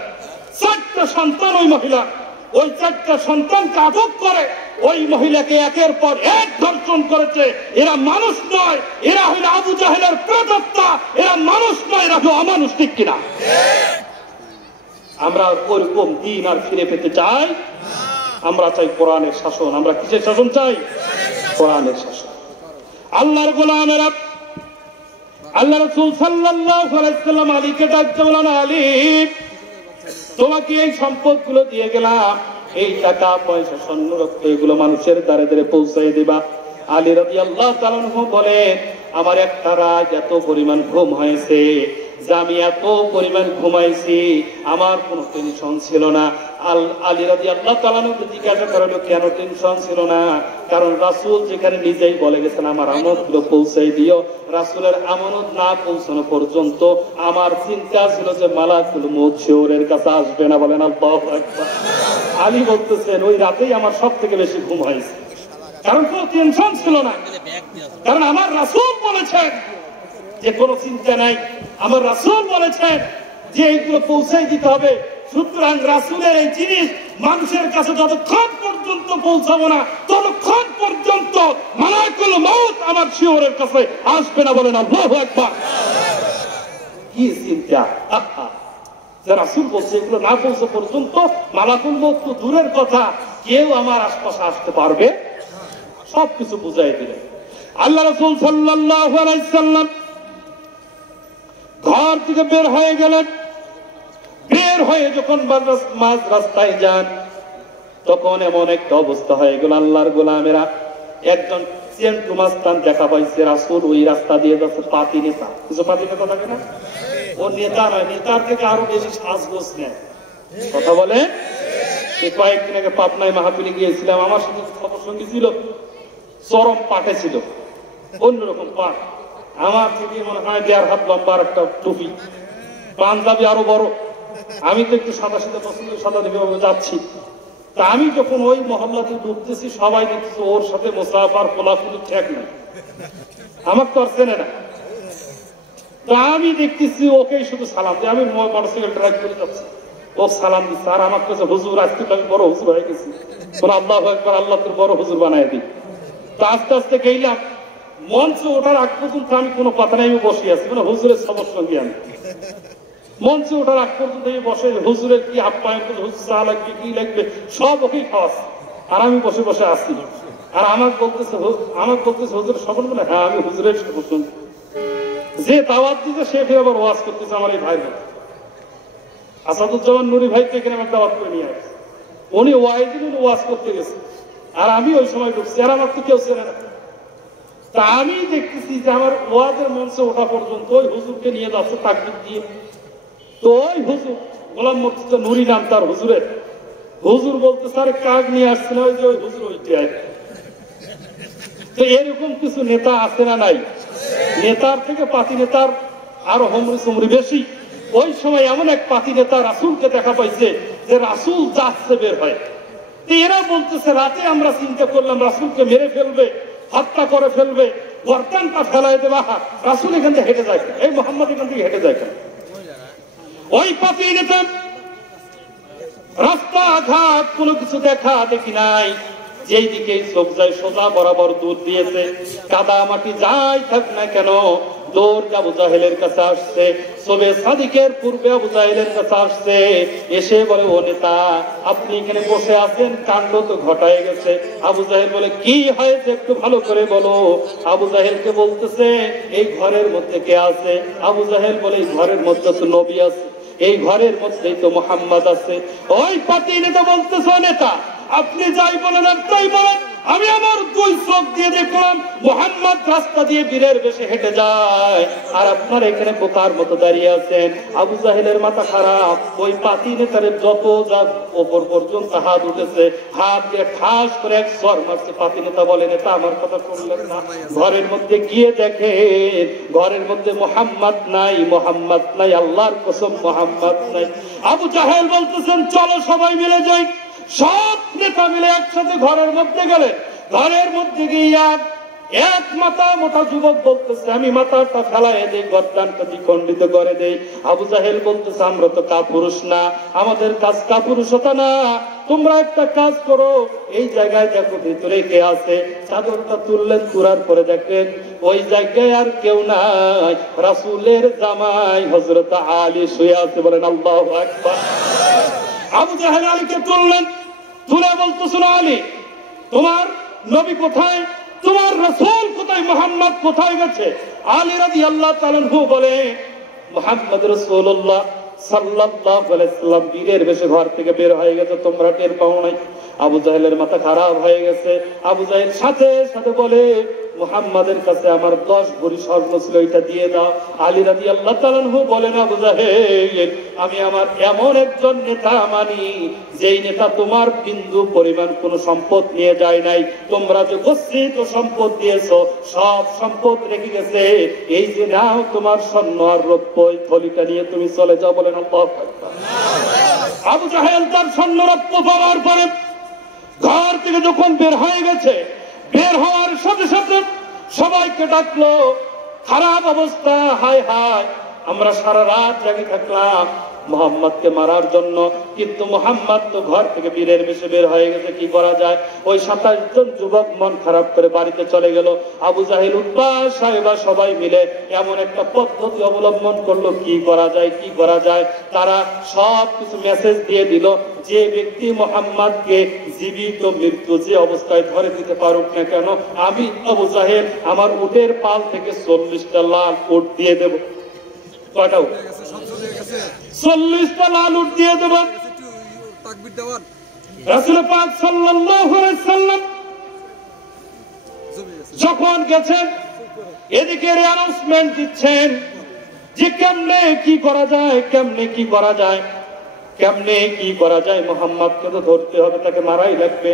4টা সন্তান, ওই মহিলা ওই 4টা সন্তানকে আটক করে ওই মহিলাকে একের পর এক ধর্ষণ করেছে। এরা মানুষ নয়, এরা হইল আবু জাহেলের প্রেতাত্মা, এরা মানুষ নয়, এরা হলো অমানুষ, ঠিক কিনা? আমরা ওরকম দিন আর ফিরে পেতে চাই? আমরা চাই কোরআনের শাসন। আমরা কিসের শাসন চাই? কোরআনের শাসন। আল্লাহর গোলামেরা, আল্লাহ রাসূল সাল্লাল্লাহু আলাইহি ওয়াসাল্লাম আলীকে ডাকতে বলেন, আলী তোমাকে এই সম্পদগুলো দিয়ে গেলাম, এই টাকা পয়সা স্বর্ণ রক্ত এগুলো মানুষের দ্বারে দ্বারে পৌঁছাই দিবা। আলী রাদিয়াল্লাহু তাআলা আনহু বলেন, আমার একটা রাত এত পরিমাণ ঘুম হয়েছে যে আমি এত পরিমাণ ঘুমাইছি, আমার কোনো টেনশন ছিল না। আলী রাদিয়াল্লাহু তাআলা আনহু জিজ্ঞাসা করলো, কেন টেনশন ছিল না? কারণ রাসূল যেখানে নিজেই বলে গেছেন আমার আমানতগুলো পৌঁছাই দিও, রাসূলের আমানত না পৌঁছানো পর্যন্ত আমার চিন্তা ছিল যে মালাকুল মউত শিওরের কাছে আসবে না। বলেন আল্লাহু আকবার। আলী বলতেছেন, ওই রাতেই আমার সব থেকে বেশি ঘুম হয়েছে, কারণ কোনো টেনশন ছিল না। কারণ আমার রাসূল বলেছেন যে কোনো চিন্তা নাই, আমার রাসূল বলেছেন যে এইগুলো পৌঁছাই দিতে হবে। সুতরাং রাসূলের এই জিনিস মানুষের কাছে যতক্ষণ পর্যন্ত পৌঁছাবো না, ততক্ষণ পর্যন্ত মালাকুল মউত আমার শিওরের কাছে আসবে না। বলেন আল্লাহু আকবার। কি চিন্তা! যে রাসূল বলছে এগুলো না পৌঁছা পর্যন্ত মালাকুল মউত তো দূরের কথা, কেউ আমার আশপাশে আসতে পারবে? সবকিছু বুঝাই দিলেন। আল্লাহ রাসূল সাল্লাল্লাহু আলাইহি সাল্লাম ঘর থেকে বের হয়ে গেলেন। বের হয়ে যখন মাঝ রাস্তায় যান, তখন এমন একটা অবস্থা হয়ে গেল, আল্লাহর গোলামেরা একজন চেন্টু মাস্তান দেখা পাইছে। রাসূল ওই রাস্তা দিয়ে যাচ্ছে, পাতি নেতা। কিছু পাতি নেতা থাকে না? ও নেতা নয়, নেতার থেকে আরো বেশি সাজগোজ নেয়। কথা বলে। এই কয়েকদিন আগে পাবনায় মাহফিলে গিয়েছিলাম, আমার সাথে খবর সঙ্গী ছিল, চরম পাটে ছিল, অন্যরকম পাট। আমার থেকে মনে হয় 1.5 হাত লম্বা একটা টুপি, পাঞ্জাবি আরো বড়। আমি তো একটু সাদা সাদা পছন্দ, সাদা দিকে যাচ্ছি। তা আমি যখন ওই মহল্লাতে ঢুকতেছি, সবাই দেখতেছি ওর সাথে মোসাফার কোলাকুলি ঠেক নাই, আমার তো আর চেনে না। তা আমি দেখতেছি ওকেই শুধু সালাম দিয়ে, আমি মোটরসাইকেল ড্রাইভ করে যাচ্ছি, ও সালাম দিচ্ছে। আর আমার কাছে হুজুর, আজকে তো আমি বড় হুজুর হয়ে গেছি, বলে আল্লাহু আকবার, আল্লাহ তোর বড় হুজুর বানায় দিই। তা আস্তে আস্তে গেলাম, মঞ্চে ওঠার আগ পর্যন্ত আমি কোনো কথা নাই, আমি বসে আছি, মানে হুজুরের সবার সঙ্গে আমি। মঞ্চে ওঠার আগ পর্যন্ত আমি বসে, হুজুরের কি আপ্যায়ন, হুজুর চা লাগবে কি লাগবে সব ওকেই খাওয়াচ্ছি, আর আমি বসে বসে আসি। আর আমাকে বলতেছে হুজুর সফল, বলে হ্যাঁ আমি হুজুরের সফল শুনছি। যে দাওয়াত দিতে সে ফের আবার ওয়াজ করতেছে আমার এই ভাই আসাদুজ্জামান নুরি ভাইকে এখানে আমার দাওয়াত করে নিয়ে আসছে। উনি ওয়াজ করতে গেছে, আর আমি ওই সময় ঢুকছি, আর আমার তো কেউ চেনে না। তা আমি দেখতেছি যে আমার ওয়াজের মঞ্চে ওঠা পর্যন্ত ওই হুজুরকে নিয়ে যাচ্ছে তাকবীর দিয়ে। তো ওই হুজুর, গোলাম মুর্তজা নুরি নাম তার হুজুরের, হুজুর বলতে স্যার কাক নিয়ে আসছে না, ওই যে ওই হুজুর ওইটাই। তো এরকম কিছু নেতা আছে না নাই? নেতার থেকে পাতি নেতার আরো হমরি সমরি বেশি। ওই সময় এমন এক পাতি নেতা রাসূলকে দেখা পাইছে যে রাসূল যাচ্ছে বের হয়। এরা বলতেছে রাতে আমরা চিন্তা করলাম রাসূলকে মেরে ফেলবে, হত্যা করে ফেলবে, গর্দানটা ফেলাই দেবে। রাসূল এখান থেকে হেঁটে যায়, এই মুহাম্মদ এখান থেকে হেঁটে যায়। ওই পাতি নেতা রাস্তাঘাট কোনো কিছু দেখা দেখি নাই, যেই দিকে চোখ যায় সোজা বরাবর দূর দিয়েছে, কাদা মাটি যাই থাক না কেন দৌড় আবু জাহেলের কাছে আসছে। সবে সাদিকের পূর্বে আবু জাহেলের কাছে আসছে, এসে বলে ও নেতা আপনি এখানে বসে আছেন, কাণ্ড তো ঘটায় গেছে। আবু জাহেল বলে কি হয়েছে একটু ভালো করে বলো। আবু জাহেলকে বলতেছে এই ঘরের মধ্যে কে আছে? আবু জাহেল বলে এই ঘরের মধ্যে তো নবী আছে, এই ঘরের মধ্যেই তো মুহাম্মদ আছে। ওই পাতি নেতা বলতেছে নেতা আপনি যাই বলেন আর তাই বলেন, আমি আমার 2 চোখ দিয়ে দেখলাম মুহাম্মদ রাস্তা দিয়ে বীরের বেশে হেঁটে যায়, আর আপনার এখানে বোকার মতো দাঁড়িয়ে আছেন। আবু জাহেলের মাথা খারাপ। ওই পাতি নেতারে যত যা ওপর পর্যন্ত হাত উঠেছে, হাত দিয়ে ঠাস করে এক সর মারছে। পাতি নেতা বলে নেতা আমার কথা শুনলেন না, ঘরের মধ্যে গিয়ে দেখেন ঘরের মধ্যে মুহাম্মদ নাই, মুহাম্মদ নাই, আল্লাহর কসম মুহাম্মদ নাই। আবু জাহেল বলতেছেন চলো সবাই মিলে যাই। সব নেতা মিলে একসাথে ঘরের মধ্যে গেলেন। ঘরের মধ্যে গিয়ে এক মাথা মোটা যুবক বলতেছে, আমি মাথাটা ফেলাইয়া দেই, গর্দানটা দ্বিখণ্ডিত করে দেই। আবু জাহেল বলতেছে, আমরা তো কাপুরুষ না, আমাদের কাজ কাপুরুষতা না, তোমরা একটা কাজ করো, এই জায়গায় দেখো ভিতরে কে আছে। চাদরটা তুললেন, তুলার পরে দেখেন ওই জায়গায় আর কেউ নাই, রাসূলের জামাই হযরত আলী শুয়ে আছে। বলেন আল্লাহু আকবার। আবু জাহেল আলীকে তুললেন, তুলে বলতেছিল, আলী তোমার নবী কোথায়, তোমার রাসূল কোথায়, মুহাম্মদ কোথায় গেছে? আলী রাদিয়াল্লাহু তাআলা আনহু বলে, মুহাম্মদ রাসূলুল্লাহ সাল্লাল্লাহু আলাইহি ওয়াসাল্লাম বীরের বেশে ঘর থেকে বের হয়ে গেছে, তোমরা টের পাও নাই। আবু জাহেলের মাথা খারাপ হয়ে গেছে। আবু জাহেল সাথে সাথে বলে, মুহাম্মাদের কাছে আমার 10 ভরি স্বর্ণ ছিল, এটা দিয়ে দাও। আলী রাদিয়াল্লাহু তাআলা আনহু বলেন, আবু জাহেল আমি আমার এমন একজন নেতা মানি, যেই নেতা তোমার বিন্দু পরিমাণ কোন সম্পদ নিয়ে যায় নাই, তোমরা যে গচ্ছিত সম্পদ দিয়েছো সব সম্পদ রেখে গেছে, এই যে নাও তোমার স্বর্ণ আর রৌপ্য, এই থলিটা নিয়ে তুমি চলে যাও। বলেন আল্লাহু আকবার। আবু জাহেল তার স্বর্ণ রৌপ্য পাওয়ার পরে ঘর থেকে যখন বের হয়ে গেছে, বের হওয়ার সাথে সাথে সবাইকে ডাকলো, খারাপ অবস্থা, হায় হায় আমরা সারা রাত জাগে থাকলাম মুহাম্মদকে মারার জন্য, কিন্তু মুহাম্মদ তো ঘর থেকে বীরের বেশে বের হয়ে গেছে, কি করা যায়? ওই 27 জন যুবক মন খারাপ করে বাড়িতে চলে গেল। আবু জাহেল, উতবা, সাহেবা সবাই মিলে এমন একটা পদ্ধতি অবলম্বন করলো, কি করা যায়, কি করা যায়। তারা সব কিছু মেসেজ দিয়ে দিল, যে ব্যক্তি মুহাম্মদকে জীবিত মৃত্যু যে অবস্থায় ধরে দিতে পারুক না কেন, আমি আবু জাহেল আমার উটের পাল থেকে 40টা লাল উট দিয়ে দেব। কয়টা উট? 40টা লাল উট দিয়ে দেব। রাসূল পাক সাল্লাল্লাহু আলাইহি ওয়াসাল্লাম যখন গেছেন, এদিকে অ্যানাউন্সমেন্ট দিচ্ছেন যে কেমনে কি করা যায়, কেমনে কি করা যায়, কেমনে কি করা যায়। মুহাম্মদকে তো ধরতে হবে, তাকে মারাই লাগবে।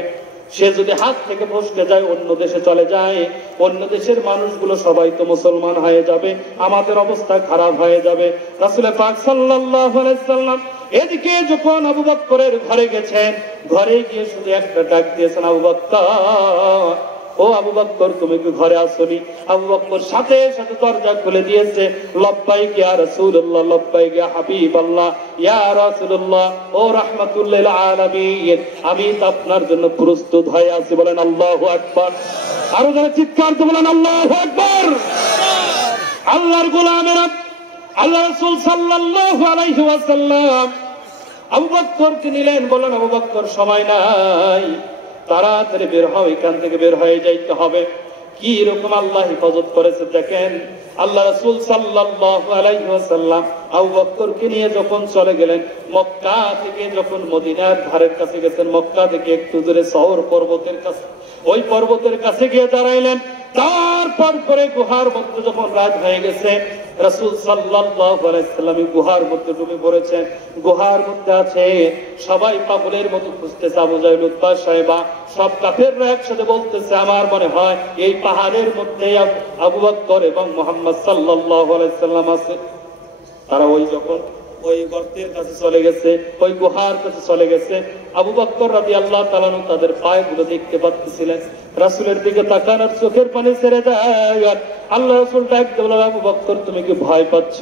সে যদি হাত থেকে ফসকে যায়, অন্য দেশে চলে যায়, অন্য দেশের মানুষগুলো সবাই তো মুসলমান হয়ে যাবে, আমাদের অবস্থা খারাপ হয়ে যাবে। রাসূল পাক সাল্লাল্লাহু আলাইহি ওয়াসাল্লাম এদিকে যখন আবু বকরের ঘরে গেছেন, ঘরে গিয়ে শুধু একটা ডাক দিয়েছেন, আবু বকর, ও আবু বকর তুমি কি ঘরে আসোনি? আবু বকর সাথে সাথে দরজা খুলে দিয়েছে, লব্বাইক ইয়া রাসূলুল্লাহ, লব্বাইক ইয়া হাবিবাল্লাহ, ইয়া রাসূলুল্লাহ, ও রাহমাতুল লিল আলামিন, আমি তো আপনার জন্য প্রস্তুত হয়ে আছি। বলেন আল্লাহু আকবার। আরো যারা চিৎকার দিয়ে বলেন আল্লাহু আকবার। আল্লাহর গোলামেরা, আল্লাহ রাসূল সাল্লাল্লাহু আলাইহি ওয়াসাল্লাম আবু বকরকে নিলেন, বলেন আবু বকর সময় নাই, তাড়াতাড়ি বের হও, এখান থেকে বের হয়ে যাইতে হবে। কি রকম আল্লাহ হেফাজত করেছে দেখেন। আল্লাহ রাসূল সাল্লাল্লাহু আলাইহি ওয়াসাল্লাম আবু বকরকে নিয়ে যখন চলে গেলেন, মক্কা থেকে যখন মদিনার ধারের কাছে গেছেন, মক্কা থেকে একটু দূরে সওর পর্বতের কাছে, ওই পর্বতের কাছে গিয়ে দাঁড়াইলেন। তারপর করে গুহার মধ্যে যখন রাত হয়ে গেছে, রাসূল সাল্লাল্লাহু আলাইহি ওয়াসাল্লাম গুহার মধ্যে ডুবে পড়েছেন। গুহার মধ্যে আছে, সবাই পাগলের মতো খুঁজতেছে। আবু জাহেল, উতবা, সাহেবা সব কাফেররা একসাথে বলতেছে, আমার মনে হয় এই পাহাড়ের মধ্যে আবু বকর এবং মুহাম্মদ সাল্লাল্লাহু আলাইহি ওয়াসাল্লাম আছে। তারা ওই যখন ওই গর্তের কাছে চলে গেছে, ওই গুহার কাছে চলে গেছে, আবু বকর রাদিয়াল্লাহু তাআলা আনহু তাদের পায়গুলো দেখতে পাচ্ছিলেন। রাসূলের দিকে তাকান আর চোখের পানি ছেড়ে দেয়। আল্লাহ রাসূল ডাক দিয়ে বলেন, আবু বকর তুমি কি ভয় পাচ্ছ?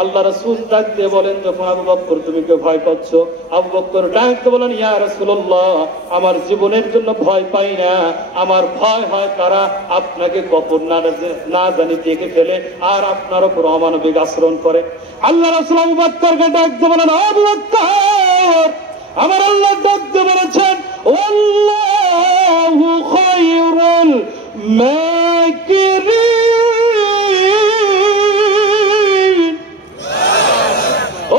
আল্লাহ রাসূল ডাক দিয়ে বলেন, যখন আবু বকর তুমি কি ভয় পাচ্ছ? আবু বকর ডাক দিয়ে বলেন, ইয়া রাসূলুল্লাহ, আমার জীবনের জন্য ভয় পাই না, আমার ভয় হয় তারা আপনাকে কখন না জানি দেখে ফেলে আর আপনার উপর অমানবিক আচরণ করে। আল্লাহ রাসূল আবু বকরকে ডাক দিয়ে বলেন, আবু বকর, আমার আল্লাহ ডাক দিয়ে বলেছেন, আল্লাহু খায়রুল মাকিরিন।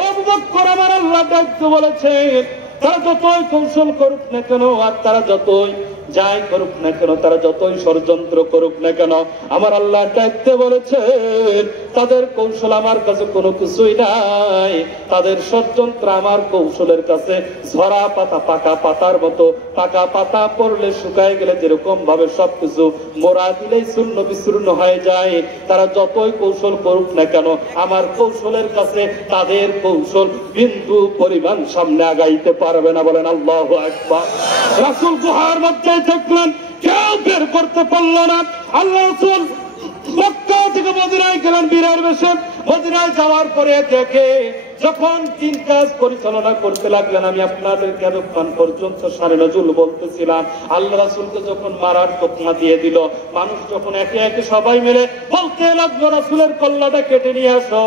আবু বকর, আমার আল্লাহ ডাক দিয়ে বলেছেন, তারা যতই কৌশল করুক না কেন, আর তারা যতই যাই করুক না কেন, তারা যতই ষড়যন্ত্র করুক না কেন, আমার আল্লাহ ডাকতে বলেছেন, তাদের কৌশল আমার কাছে কোনো কিছুই নাই, তাদের ষড়যন্ত্র আমার কৌশলের কাছে ঝরা পাতা, পাকা পাতার মতো। পাকা পাতা পড়লে শুকায় গেলে যেরকম ভাবে সবকিছু মোড়া দিলেই চূর্ণ বিচূর্ণ হয়ে যায়, তারা যতই কৌশল করুক না কেন আমার কৌশলের কাছে তাদের কৌশল বিন্দু পরিমাণ সামনে আগাইতে পারবে না। বলেন আল্লাহু আকবার। রাসূল গুহার মধ্যে থাকলেন, কেউ বের করতে পারল না। আল্লাহ রাসূল মক্কা থেকে মদিনায় গেলেন বীরের বেশে। মদিনায় যাওয়ার পরে দেখে যখন তিন কাজ পরিচালনা করতে লাগলেন, আমি আপনাদেরকে এতক্ষণ পর্যন্ত সারে নজুল বলতেছিলাম, আল্লাহ রাসূলকে যখন মারার তকমা দিয়ে দিল, মানুষ যখন একে একে সবাই মিলে বলতে লাগলো রাসূলের কল্লাটা কেটে নিয়ে আসো,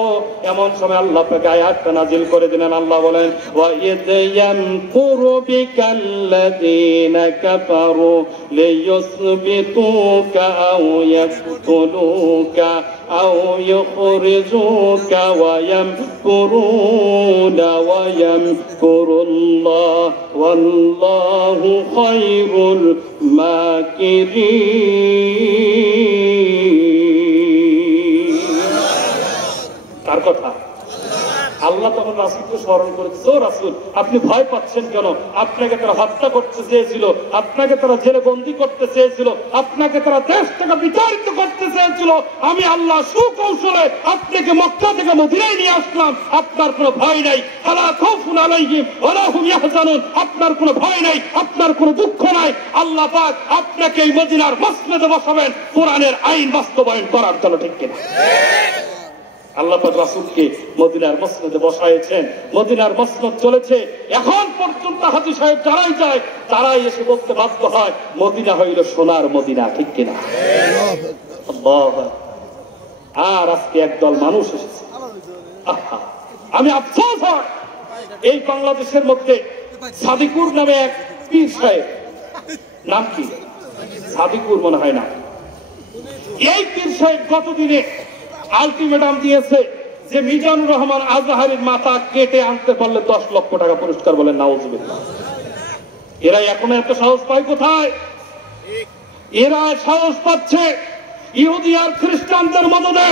এমন সময় আল্লাহ পাক আয়াতটা নাজিল করে দিলেন। আল্লাহ বলেন, ওয়া ইয়ামকুরু বিকাল্লাযীনা কাফারু লিয়ুসবিতুকা আও ইয়াকতুলুকা আও ইউখরিজুকা ওয়া ইয়ামকুরুনা ওয়া ইয়ামকুরুল্লাহ ওয়াল্লাহু খায়রুল মাকিরিন। তার কথা আল্লাহ তখন রাসূলকে স্মরণ করেছে, ও রাসূল আপনি ভয় পাচ্ছেন কেন? আপনাকে তারা হত্যা করতে চেয়েছিল, আপনাকে তারা জেলে বন্দী করতে চেয়েছিল, আপনাকে তারা দেশ থেকে বিতাড়িত করতে চেয়েছিল, আমি আল্লাহ সুকৌশলে আপনাকে মক্কা থেকে মদিনায় নিয়ে আসলাম। আপনার কোনো ভয় নাই, ফালা খাউফুন আলাইহিম ওয়ালা হুম ইয়াহজানুন। আপনার কোনো ভয় নাই, আপনার কোনো দুঃখ নাই। আল্লাহ পাক আপনাকে এই মদিনার মসজিদে বসাবেন কোরআনের আইন বাস্তবায়ন করার জন্য, ঠিক কিনা? আল্লাহ পাক রাসূলকে মদিনার মসজিদে বসাইছেন, মদিনার মসজিদ চলেছে এখন পর্যন্ত। হাজী সাহেব যারাই যায় তারাই এসে বলতে বাধ্য হয়, মদিনা হইল সোনার মদিনা, ঠিক কিনা? আল্লাহু আর আজকে একদল মানুষ এসেছে, আমি আফসোস হয় এই বাংলাদেশের মধ্যে সাদিকুর নামে এক পীর সাহেব, নাম কি সাদিকুর মনে হয় না, এই পীর সাহেব গতদিনে আলটিমেটাম দিয়েছে যে মিজানুর রহমান আজহারীর মাথা কেটে আনতে পারলে 10 লক্ষ টাকা পুরস্কার। বলেন নাউজুবিল্লাহ। এরা এখন এত সাহস পায় কোথায়? এরা সাহস পাচ্ছে ইহুদি আর খ্রিস্টানদের মদদে,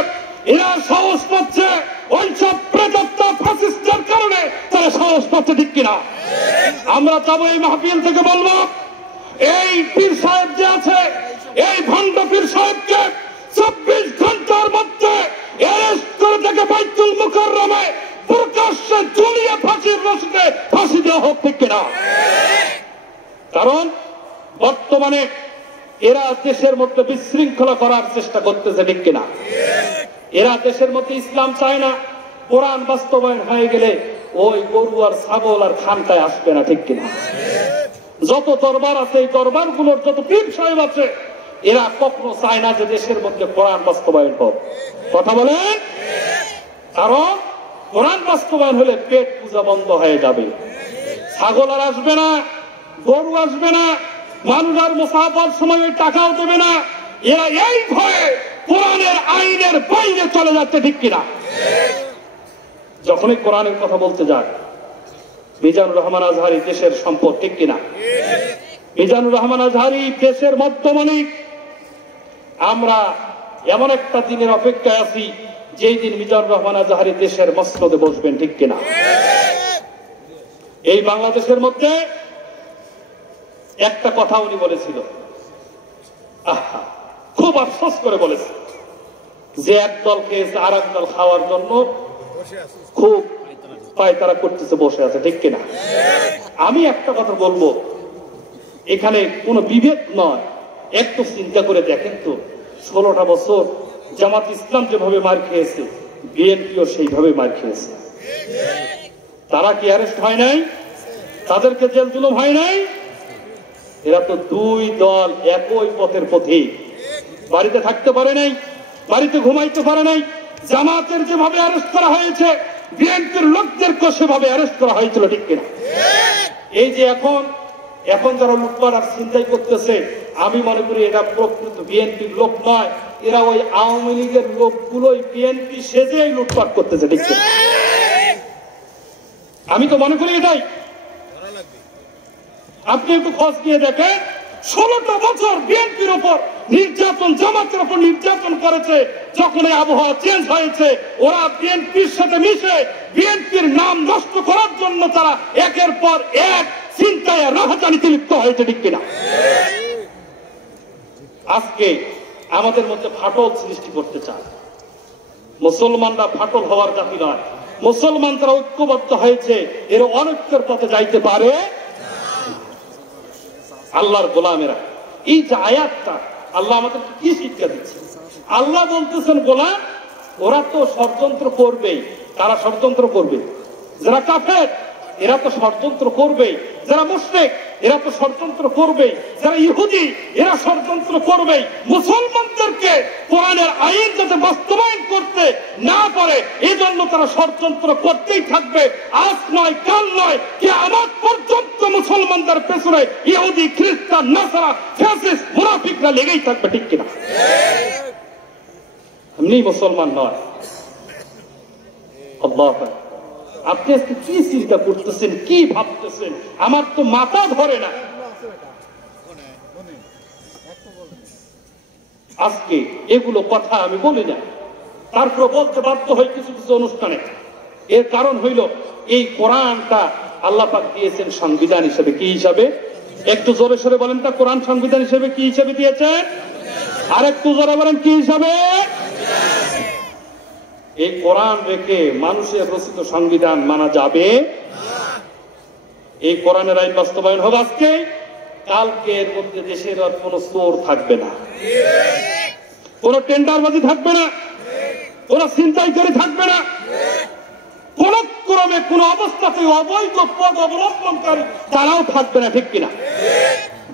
এরা সাহস পাচ্ছে ওই সব প্রেতাত্ম ফ্যাসিস্টের কারণে তারা সাহস পাচ্ছে, ঠিক কিনা? আমরা যাবো এই মাহফিল থেকে বলবো, এই পীর সাহেব যে আছে, এই ভণ্ড পীর সাহেবকে 24 ঘন্টার মধ্যে অ্যারেস্ট করে তাকে বাইতুল মুকাররমে প্রকাশ্যে ঝুলিয়ে ফাঁসির রশিতে ফাঁসি দেওয়া হোক, ঠিক কিনা? কারণ বর্তমানে এরা দেশের মধ্যে বিশৃঙ্খলা করার চেষ্টা করতেছে, ঠিক কিনা? এরা দেশের মধ্যে ইসলাম চায় না। কোরআন বাস্তবায়ন হয়ে গেলে ওই গরু আর ছাগল আর খানকায় আসবে না, ঠিক কিনা? যত দরবার আছে এই দরবারগুলোর যত পীর সাহেব আছে এরা কখনো চায় না যে দেশের মধ্যে কোরআন বাস্তবায়ন হোক। কথা বলেন? কারণ কোরআন বাস্তবায়ন হলে পেট পূজা বন্ধ হয়ে যাবে, ছাগল আর আসবে না, গরু আসবে না, মানুষ আর মুসাফার সময় টাকাও দেবে না। এরা এই ভয়ে কোরআনের আইনের বাইরে চলে যাচ্ছে, ঠিক কিনা? যখনই কোরআনের কথা বলতে যায়, মিজানুর রহমান আজহারী দেশের সম্পদ, ঠিক কিনা? মিজানুর রহমান আজহারী দেশের মধ্যমণি। আমরা এমন একটা দিনের অপেক্ষায় আছি যেই দিন মিজানুর রহমান আজহারী দেশের মসনদে বসবেন, ঠিক কিনা? এই বাংলাদেশের মধ্যে একটা কথা উনি বলেছিল, খুব আফসোস করে বলেছে, যে একদল খেয়েছে আর একদল খাওয়ার জন্য খুব পায়তারা করতেছে, বসে আছে, ঠিক কিনা? আমি একটা কথা বলবো, এখানে কোনো বিভেদ নয়। একটু চিন্তা করে দেখেন তো, 16টা বছর জামাত ইসলাম যেভাবে মার খেয়েছে, বিএনপিও সেইভাবে মার খেয়েছে। তারা কি অ্যারেস্ট হয় নাই? তাদেরকে জেল জুলুম হয় নাই? এরা তো দুই দল একই পথের পথিক। বাড়িতে থাকতে পারে নাই, বাড়িতে ঘুমাইতে পারে নাই। জামাতের যেভাবে অ্যারেস্ট করা হয়েছে, বিএনপির লোকদেরকে সেভাবে অ্যারেস্ট করা হয়েছিল, ঠিক কিনা? এই যে এখন যারা লুটপাট আর চিন্তাই করতেছে, আমি মনে করি এটা প্রকৃত বিএনপির লোক নয়, এরা ওই আওয়ামী লীগের লোকগুলোই বিএনপি সেজেই লুটপাট করতেছে, ঠিক কিনা? আমি তো মনে করি এটাই। আপনি একটু খোঁজ নিয়ে দেখেন, 16টা বছর বিএনপির উপর নির্যাতন, জামাতের উপর নির্যাতন করেছে। যখন এই আবহাওয়া চেঞ্জ হয়েছে, ওরা বিএনপির সাথে মিশে বিএনপির নাম নষ্ট করার জন্য তারা একের পর এক চিন্তায় রাহাজানিতে লিপ্ত হয়েছে, ঠিক কিনা? আজকে আমাদের মধ্যে ফাটল সৃষ্টি করতে চায়। মুসলমানরা ফাটল হওয়ার জাতি নয়। মুসলমান তারা ঐক্যবদ্ধ হয়েছে, এর অনৈক্যের পথে যাইতে পারে। আল্লাহর গোলামেরা, এই যে আয়াতটা আল্লাহ আমাদের কি শিক্ষা দিচ্ছে? আল্লাহ বলতেছেন, গোলাম ওরা তো ষড়যন্ত্র করবেই। তারা ষড়যন্ত্র করবে, যারা কাফের এরা তো ষড়যন্ত্র করবেই, যারা মুশরিক এরা তো ষড়যন্ত্র করবেই, যারা ইহুদি এরা ষড়যন্ত্র করবেই। মুসলমানদেরকে কোরআনের আইন যাতে বাস্তবায়ন করতে না পারে এজন্য তারা ষড়যন্ত্র করতেই থাকবে। আজ নয়, কাল নয়, কিয়ামত পর্যন্ত মুসলমানদের পেছনে ইহুদি, খ্রিস্টান, নাসারা, ফ্যাসিস্ট, মুনাফিকরা লেগেই থাকবে, ঠিক কিনা? এমনি মুসলমান নয়। আল্লাহু আকবার। আপনি আজকে কি চিন্তা করতেছেন, কি ভাবতেছেন, আমার তো মাথা ধরে না। আজকে এগুলো কথা আমি বলি না, তারপর বলতে বাধ্য হই কিছু কিছু অনুষ্ঠানে। এর কারণ হইল এই কোরআনটা আল্লাহ পাক দিয়েছেন সংবিধান হিসেবে। কি হিসাবে? একটু জোরে সরে বলেন তা, কোরআন সংবিধান হিসেবে কি হিসেবে দিয়েছেন? আর একটু জোরে বলেন কি হিসাবে? এই কোরআন রেখে মানুষের রচিত সংবিধান মানা যাবে? এই কোরআনের আইন বাস্তবায়ন হবে আজকে, কালকে এর মধ্যে দেশের আর কোন চোর থাকবে না, কোন টেন্ডারবাজি থাকবে না, কোন ছিনতাইকারী থাকবে না, কোন ক্রমে কোন অবস্থাতে অবৈধ পদ অবলম্বনকারী তারাও থাকবে না, ঠিক কিনা?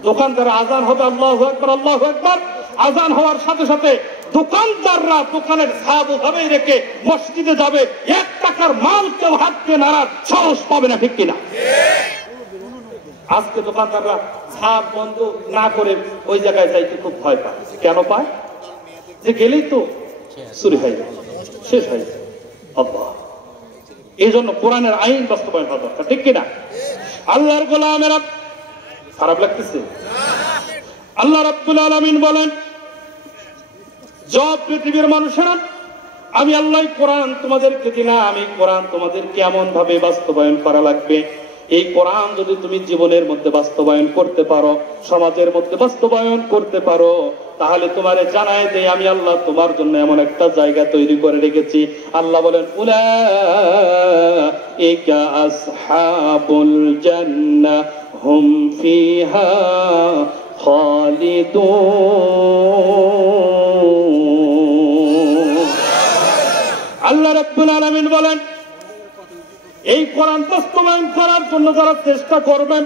দোকানদার আজান হবে আল্লাহু আকবার, আল্লাহু আকবার, আজান হওয়ার সাথে সাথে দোকানদাররা দোকানের ছাপ ওভাবেই রেখে মসজিদে যাবে, 1 টাকার মাল কেউ হাত দিয়ে নাড়ার সাহস পাবে না, ঠিক কিনা? আজকে দোকানদাররা ছাপ বন্ধ না করে ওই জায়গায় যাইতে খুব ভয় পায়। কেন পায়? যে গেলেই তো চুরি হয়ে যায়, শেষ হয়ে যায়। এই জন্য কোরআনের আইন বাস্তবায়ন হওয়া দরকার, ঠিক কিনা? আল্লাহর গোলামেরা, খারাপ লাগতেছে? আল্লাহ রাব্বুল আলামিন বলেন, সব পৃথিবীর মানুষেরা, আমি আল্লাহ কোরআন তোমাদেরকে দিলাম, আমি কোরআন তোমাদের কেমন ভাবে বাস্তবায়ন করা লাগবে। এই কোরআন যদি তুমি জীবনের মধ্যে বাস্তবায়ন করতে পারো, সমাজের মধ্যে বাস্তবায়ন করতে পারো, তাহলে তোমারে জানাই দেই আমি আল্লাহ তোমার জন্য এমন একটা জায়গা তৈরি করে রেখেছি। আল্লাহ বলেন, উলাইকা আসহাবুল জান্নাহ হুম ফিহা খালিদুন। আল্লাহ রাব্বুল আলামিন বলেন, এই কোরআন বাস্তবায়ন করার জন্য যারা চেষ্টা করবেন,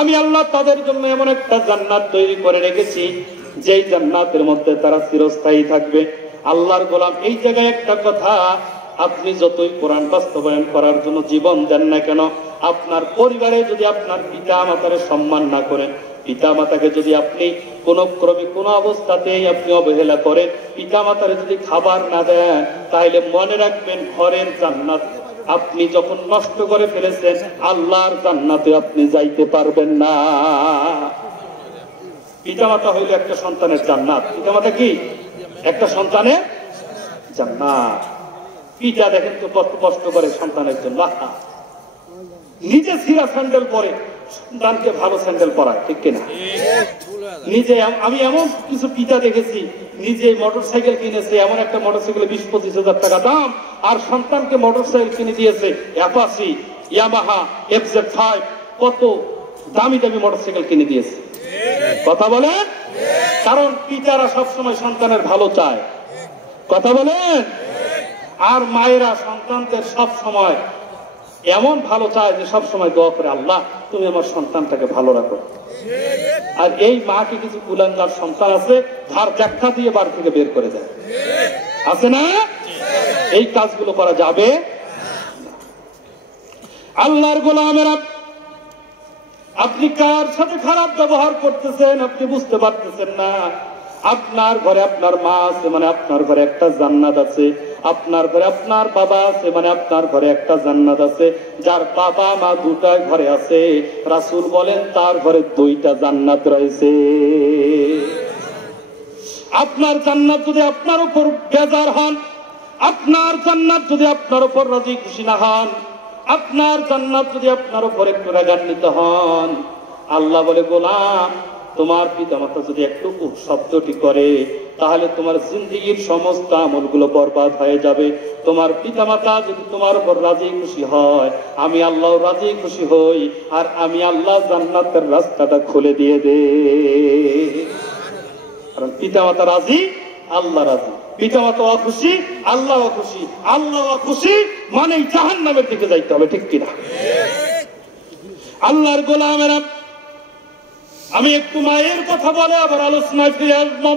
আমি আল্লাহ তাদের জন্য এমন একটা জান্নাত তৈরি করে রেখেছি, যেই জান্নাতের মধ্যে তারা চিরস্থায়ী থাকবে। আল্লাহর গোলাম, এই জায়গায় একটা কথা, আপনি যতই কোরআন বাস্তবায়ন করার জন্য জীবন দেন না কেন, আপনার পরিবারে যদি আপনার পিতা মাতার সম্মান না করেন, পিতা মাতাকে যদি আপনি কোন ক্রমে কোন অবস্থাতেই আপনি অবহেলা করেন, পিতা মাতারে যদি খাবার না দেন, তাহলে মনে রাখবেন ঘরের জান্নাত আপনি যখন নষ্ট করে ফেলেছেন, আল্লাহর জান্নাতে আপনি যাইতে পারবেন না। পিতামাতা হইল একটা সন্তানের জান্নাত। পিতামাতা কি? একটা সন্তানের জান্নাত। পিতা দেখেন তো কত কষ্ট করে সন্তানের জন্য, নিজে ছিঁড়া স্যান্ডেল পরে সন্তানকে ভালো স্যান্ডেল পরায়, ঠিক কিনা? নিজে আমি এমন কিছু পিতা দেখেছি, নিজে মোটরসাইকেল কিনেছে, এমন একটা মোটরসাইকেল 20-25 হাজার টাকা দাম, আর সন্তানকে মোটরসাইকেল কিনে দিয়েছে অ্যাপাচি, ইয়ামাহা, FZ5, কত দামি দামি মোটরসাইকেল কিনে দিয়েছে। কথা বলেন? কারণ পিতারা সবসময় সন্তানের ভালো চায়। কথা বলেন? আর মায়েরা সন্তানদের সব সময় এমন ভালো চায় যে সব সময় দোয়া করে, আল্লাহ তুমি আমার সন্তানটাকে ভালো রাখো। আর এই মাকে কিছু কুলাঙ্গার সন্তান আছে, ধার দেখা দিয়ে বাড়ি থেকে বের করে দেয়, আছে না? এই কাজগুলো করা যাবে। আল্লাহর গোলামেরা, আপনি কার সাথে খারাপ ব্যবহার করতেছেন আপনি বুঝতে পারতেছেন না। আপনার ঘরে আপনার মা আছে, মানে আপনার ঘরে একটা জান্নাত আছে। আপনার ঘরে আপনার বাবা আছে, মানে আপনার ঘরে একটা জান্নাত আছে। যার বাবা মা দুটা ঘরে আছে, রাসূল বলেন তার ঘরে 2টা জান্নাত রয়েছে। আপনার জান্নাত যদি আপনার উপর বেজার হন, আপনার জান্নাত যদি আপনার উপর রাজি খুশি না হন, আপনার জান্নাত যদি আপনার উপর একটু রাগান্বিত হন, আল্লাহ বলে গোলাম তোমার পিতামাতা যদি একটু শব্দটি করে তাহলে তোমার জিন্দেগীর সমস্ত আমলগুলো বরবাদ হয়ে যাবে। তোমার পিতামাতা যদি তোমার উপর রাজি খুশি হয়, আমি আল্লাহ রাজি খুশি হই, আর আমি আল্লাহ জান্নাতের রাস্তাটা খুলে দিয়ে দে। কারণ পিতামাতা রাজি, আল্লাহ রাজি। পিতামাতা অখুশি, আল্লাহ অখুশি। আল্লাহ অখুশি মানে জাহান্নামের দিকে যাইতে হবে, ঠিক কিনা? আল্লাহর গোলামেরা, আমি একটু মায়ের কথা বলে আবার আলোচনায় ফিরে আসবো।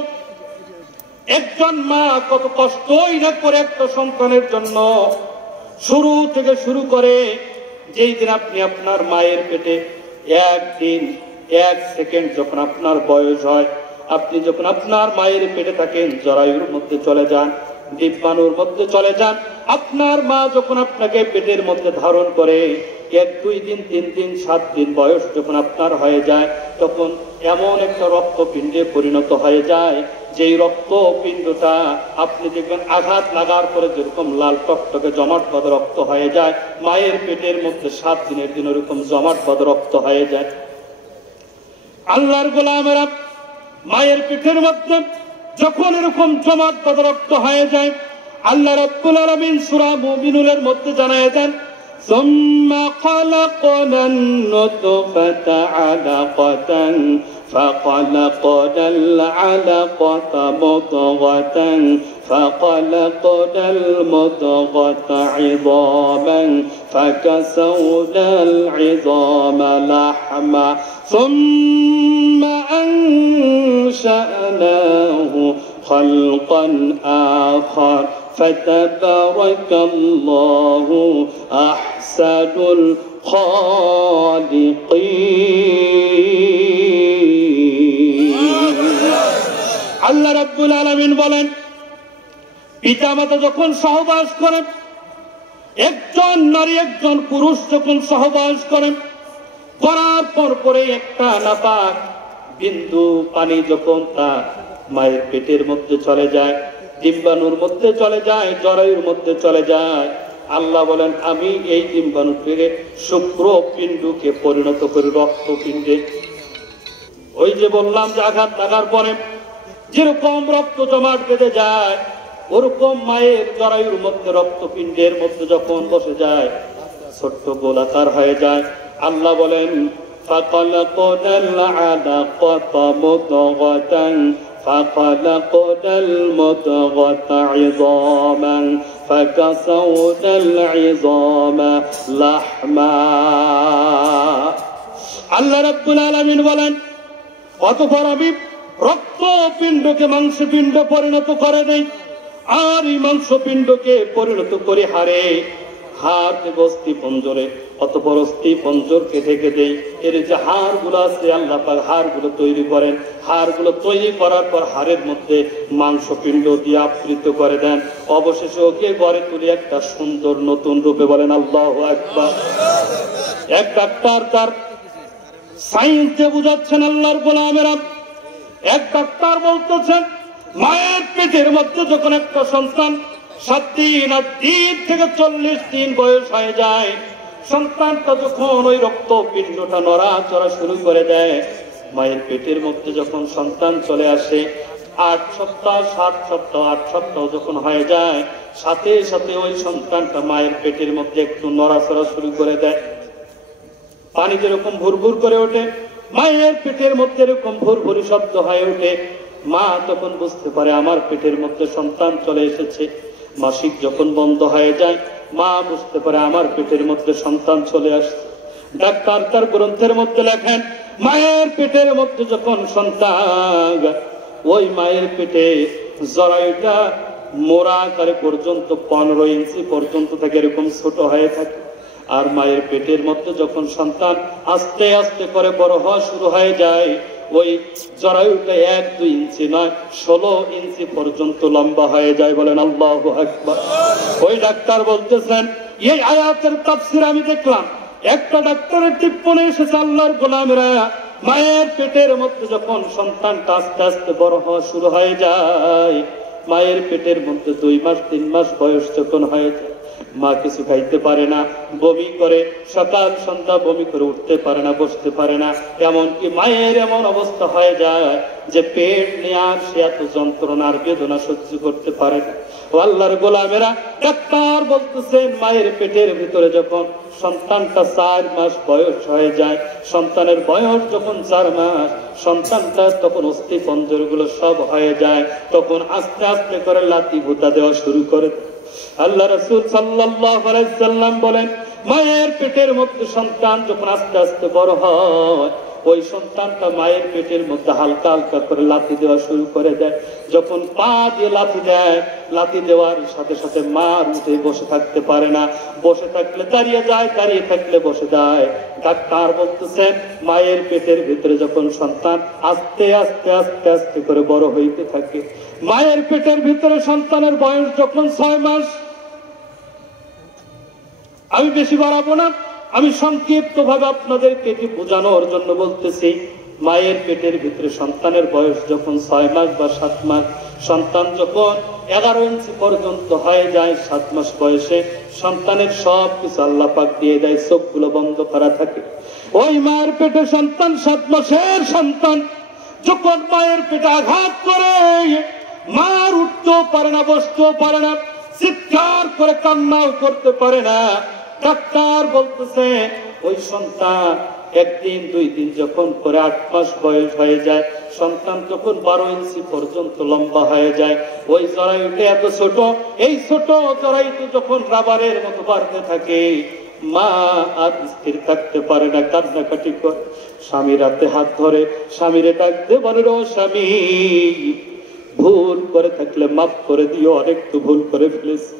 একজন মা কত কষ্টই না করে একটা সন্তানের জন্য, শুরু থেকে শুরু করে যেই দিন আপনি আপনার মায়ের পেটে একদিন এক সেকেন্ড যখন আপনার বয়স হয়, আপনি যখন আপনার মায়ের পেটে থাকেন, জরায়ুর মধ্যে চলে যান, ডিম্বাণুর মধ্যে চলে যান, আপনার মা যখন আপনাকে পেটের মধ্যে ধারণ করে, 1, 2 দিন, 3 দিন, 7 দিন বয়স যখন আপনার হয়ে যায়, তখন এমন একটা রক্তপিণ্ডে পরিণত হয়ে যায়, যেই রক্তপিণ্ডটা আপনি দেখবেন আঘাত লাগার পরে যেরকম লাল টকটকে জমাটবদ্ধ রক্ত হয়ে যায়, মায়ের পেটের মধ্যে 7 দিনের দিন ওরকম জমাটবদ্ধ রক্ত হয়ে যায়। আল্লাহর গোলামেরা, মায়ের পেটের মধ্যে যখন এরকম জমাটবদ্ধ রক্ত হয়ে যায়, আল্লাহ রাব্বুল আলামিন সূরা মুমিনুনের মধ্যে জানায় দেন, সুম্মা খালাকনান নুতফাতা আলাকাতান ফাখালাকনাল আলাকাতা মুদগাতান ফাখালাকনাল মুদগাতা ইযামান ফাকাসাওনাল ইযামা লাহমা সুম্মা আনশা'নাহু খালকান আখার فتبارك الله أحسن الخالقين। আল্লাহ রাব্বুল আলামিন বলেন, পিতামাতা যখন সহবাস করেন, একজন নারী একজন পুরুষ যখন সহবাস করেন, করার পরে একটা নাপাক বিন্দু পানি যখন তার মায়ের পেটের মধ্যে চলে যায়, ডিম্বাণুর মধ্যে চলে যায়, জরায়ুর মধ্যে চলে যায়, আল্লাহ বলেন আমি এই ডিম্বাণু থেকে শুক্রপিণ্ডকে পরিণত করি রক্তপিণ্ডে। ওই যে বললাম যে আঘাত লাগার পরে যেরকম রক্ত জমাট বেঁধে যায়, ওরকম মায়ের জরায়ুর মধ্যে রক্তপিণ্ডের মধ্যে যখন বসে যায়, ছোট্ট গোলাকার হয়ে যায়। আল্লাহ বলেন ফাখালাকনাল আলাকাতা মুদগাতান فخلقنا المضغة عظاما فكسونا العظام لحما। আল্লাহ রাব্বুল আলামিন বলেন, অতঃপর আমি রক্তপিণ্ডকে মাংসপিণ্ড পরিণত করে দেই, আর এই মাংসপিণ্ডকে পরিণত করে হাড়ে, হাড় থেকে অস্থি পঞ্জরে, অতঃপর অস্থি পঞ্জরকে ঢেকে দেই। এর যে হাড়গুলো আছে আল্লাহ পাক হাড়গুলো তৈরি করেন, হাড়গুলো তৈরি করার পর হাড়ের মধ্যে মাংসপিণ্ড দিয়ে আবৃত করে দেন, অবশেষে ওকে গড়ে তুলে একটা সুন্দর নতুন রূপে। বলেন আল্লাহু আকবার। এক ডাক্তার তার সায়েন্সে বুঝাচ্ছেন আল্লাহর গোলামেরা, এক ডাক্তার বলতেছেন মায়ের পেটের মধ্যে যখন একটা সন্তান 7 দিন আর 3 থেকে 40 দিন বয়স হয়ে যায়, সন্তানটা যখন ওই রক্তপিণ্ডটা নড়াচড়া শুরু করে দেয়, মায়ের পেটের মধ্যে যখন সন্তান চলে আসে, 8 সপ্তাহ 7 সপ্তাহ 8 সপ্তাহ যখন হয়ে যায়, সাথে সাথে ওই সন্তানটা মায়ের পেটের মধ্যে একটু নড়াচড়া শুরু করে দেয়। পানি যেরকম ভুরভুর করে ওঠে, মায়ের পেটের মধ্যে এরকম ভুরভুরি শব্দ হয়ে ওঠে। মা তখন বুঝতে পারে আমার পেটের মধ্যে সন্তান চলে এসেছে। মাসিক যখন বন্ধ হয়ে যায়, মা বুঝতে পারে আমার পেটের মধ্যে সন্তান চলে আসছে। ডাক্তার তার গ্রন্থের মধ্যে লেখেন, মায়ের পেটের মধ্যে যখন সন্তান, ওই মায়ের পেটে জরায়ুটা মোড়া আকারে পর্যন্ত 15 ইঞ্চি পর্যন্ত থেকে এরকম ছোট হয়ে থাকে। আর মায়ের পেটের মধ্যে যখন সন্তান আস্তে আস্তে করে বড় হওয়া শুরু হয়ে যায়, ওই জরায়ুটা 1-2 ইঞ্চি নয় 16 ইঞ্চি পর্যন্ত লম্বা হয়ে যায়। বলেন আল্লাহু আকবার। ওই ডাক্তার বলতেছেন, এই আয়াতের তাফসীর আমি দেখলাম, একটা ডাক্তারের টিপ্পনী এসেছে, আল্লাহর গোলামেরা মায়ের পেটের মধ্যে যখন সন্তানটা আস্তে আস্তে বড় হওয়া শুরু হয়ে যায়, মায়ের পেটের মধ্যে 2 মাস 3 মাস বয়স যখন হয়ে যায়, মা কিছু খাইতে পারে না, বমি করে, সকাল সন্ধ্যা বমি করে, উঠতে পারে না, বসতে পারে না। এমনকি মায়ের এমন অবস্থা হয়ে যায় যে পেট নিয়ে আর সে এত যন্ত্রণার বেদনা সহ্য করতে পারে না। ও আল্লাহর গোলামেরা, ডাক্তার বলতেছেন মায়ের পেটের ভিতরে যখন সন্তানটা 4 মাস বয়স হয়ে যায়, সন্তানের বয়স যখন 4 মাস, সন্তানটা তখন অস্থি পঞ্জর গুলো সব হয়ে যায়, তখন আস্তে আস্তে করে লাথি ভুতা দেওয়া শুরু করে। আল্লাহ রাসূল সাল্লাল্লাহু আলাইহি সাল্লাম বলেন, মায়ের পেটের মধ্যে সন্তান যখন আস্তে আস্তে বড় হয়, ওই সন্তানটা মায়ের পেটের মধ্যে হালকা হালকা করে লাথি দেওয়া শুরু করে দেয়। যখন পা দিয়ে লাথি দেয়, লাথি দেওয়ার সাথে সাথে মা উঠে বসে থাকতে পারে না, বসে থাকলে দাঁড়িয়ে যায়, দাঁড়িয়ে থাকলে বসে যায়। ডাক্তার বলতেছেন মায়ের পেটের ভিতরে যখন সন্তান আস্তে আস্তে আস্তে আস্তে করে বড় হইতে থাকে, মায়ের পেটের ভিতরে সন্তানের বয়স যখন 6 মাস, আমি বেশি বাড়াবো না, আমি সংক্ষিপ্ত ভাবে আপনাদেরকে এটি বোঝানোর জন্য বলতেছি। মায়ের পেটের ভিতরে সন্তানের বয়স যখন 6 মাস বা 7 মাস, সন্তান যখন 11 ইঞ্চি পর্যন্ত হয়ে যায়, 7 মাস বয়সে সন্তানের সব কিছু আল্লাহ পাক দিয়ে দেয়, চোখগুলো বন্ধ করা থাকে। ওই মায়ের পেটে সন্তান, 7 মাসের সন্তান যখন মায়ের পেটে আঘাত করে, মার উঠতেও পারে না, বসতেও পারে না, চিৎকার করে কান্নাও করতে পারে না। ডাক্তার বলতেছে ওই সন্তান 1 দিন 2 দিন যখন করে 8 মাস বয়স হয়ে যায়, সন্তান যখন 12 ইঞ্চি পর্যন্ত লম্বা হয়ে যায়, ওই জরায়ুটা এত ছোট, এই ছোট জরায়ুটা যখন রাবারের মতো বাড়তে থাকে, মা আর স্থির থাকতে পারে না, কান্নাকাটি করে। স্বামী রাতে হাত ধরে স্বামীরে ডাকতে বলে, ও স্বামী, ভুল করে থাকলে মাফ করে দিও, অনেক তো ভুল করে ফেলেছি।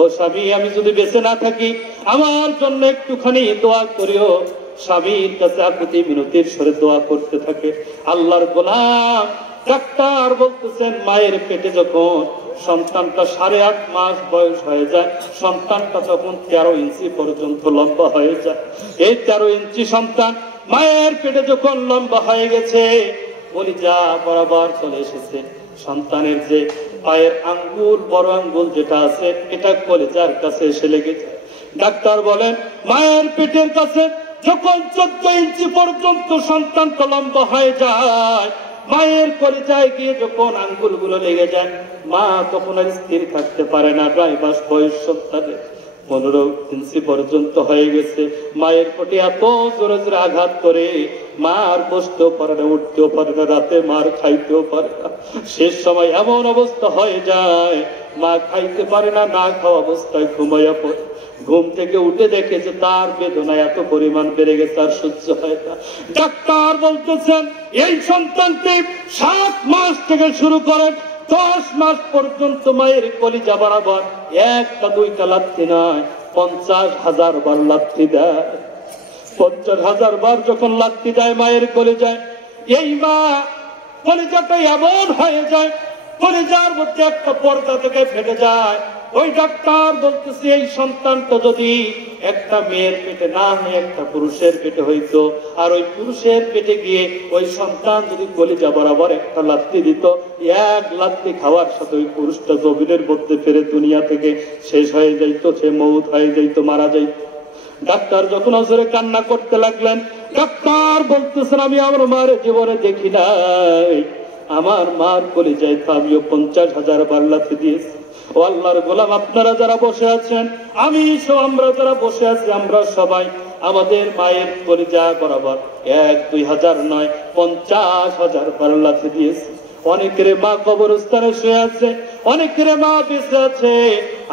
ও স্বামী, আমি যদি বেঁচে না থাকি আমার জন্য একটুখানি দোয়া করিও। স্বামীর কাছে আকুতি মিনতির স্বরে দোয়া করতে থাকে। আল্লাহর গোলাম ডাক্তার বলতেছেন মায়ের পেটে যখন সন্তানটা 8.5 মাস বয়স হয়ে যায়, সন্তানটা তখন 13 ইঞ্চি পর্যন্ত লম্বা হয়ে যায়। এই 13 ইঞ্চি সন্তান মায়ের পেটে যখন লম্বা হয়ে গেছে, কলিজা বরাবর চলে এসেছে। সন্তানের যে পায়ের আঙ্গুল, বড় আঙ্গুল যেটা আছে, এটা কলিজার কাছে এসে লেগেছে। ডাক্তার বলেন মায়ের পেটের কাছে যখন 14 ইঞ্চি পর্যন্ত সন্তানটা লম্বা হয়ে যায়, মায়ের কলিজায় গিয়ে যখন আঙ্গুলগুলো লেগে যায়, মা তখন আর স্থির থাকতে পারে না। 2 মাস বয়স সন্তানের 15 ইঞ্চি পর্যন্ত হয়ে গেছে। মায়ের পেটে এত জোরে জোরে আঘাত করে মা আর বসতেও পারে না, উঠতেও পারে না, রাতে মার খাইতেও পারে না। শেষ সময় এমন অবস্থা হয়ে যায়, মা খাইতে পারে না, না খাওয়া অবস্থায় ঘুমাইয়া পড়ে। ঘুম থেকে উঠে দেখে যে তার বেদনা এত পরিমাণ বেড়ে গেছে, আর সহ্য হয় না। ডাক্তার বলতেছেন এই সন্তানকে 7 মাস থেকে শুরু করে 10 মাস পর্যন্ত মায়ের কলিজা বরাবর 1টা 2টা লাথি নয়, 50,000 বার লাথি দেয়। 50,000 বার যখন লাথি দেয় মায়ের কলিজায়, এই মা কলিজাটা এমন হয়ে যায়, কলিজার মধ্যে একটা পর্দা থেকে ফেটে যায়। ওই ডাক্তার বলতেছে এই সন্তানটা যদি একটা মেয়ের পেটে না হয়ে একটা পুরুষের পেটে হইতো, আর ওই পুরুষের পেটে গিয়ে ওই সন্তান যদি কলিজা বরাবর একটা লাথি দিত, 1 লাথি খাওয়ার সাথে ওই পুরুষটা জমিনের মধ্যে ফেরে দুনিয়া থেকে শেষ হয়ে যাইতো, সে মউত হয়ে যাইতো, মারা যাইত। ডাক্তার যখন আসরে কান্না করতে লাগলেন, ডাক্তার বলতেছেন আমি আমার মার জীবনে দেখি নাই, আমার মার কলিজায় তো আমিও 50,000 বার লাথি দিয়েছি। ও আল্লাহর গোলাম, আপনারা যারা বসে আছেন, আমি সহ আমরা যারা বসে আছি, আমরা সবাই আমাদের মায়ের কলিজা বরাবর 1-2 হাজার নয়, 50,000 বার লাথি দিয়েছি। অনেকের মা কবরস্থানে শুয়ে আছে, অনেকের মা বেঁচে আছে।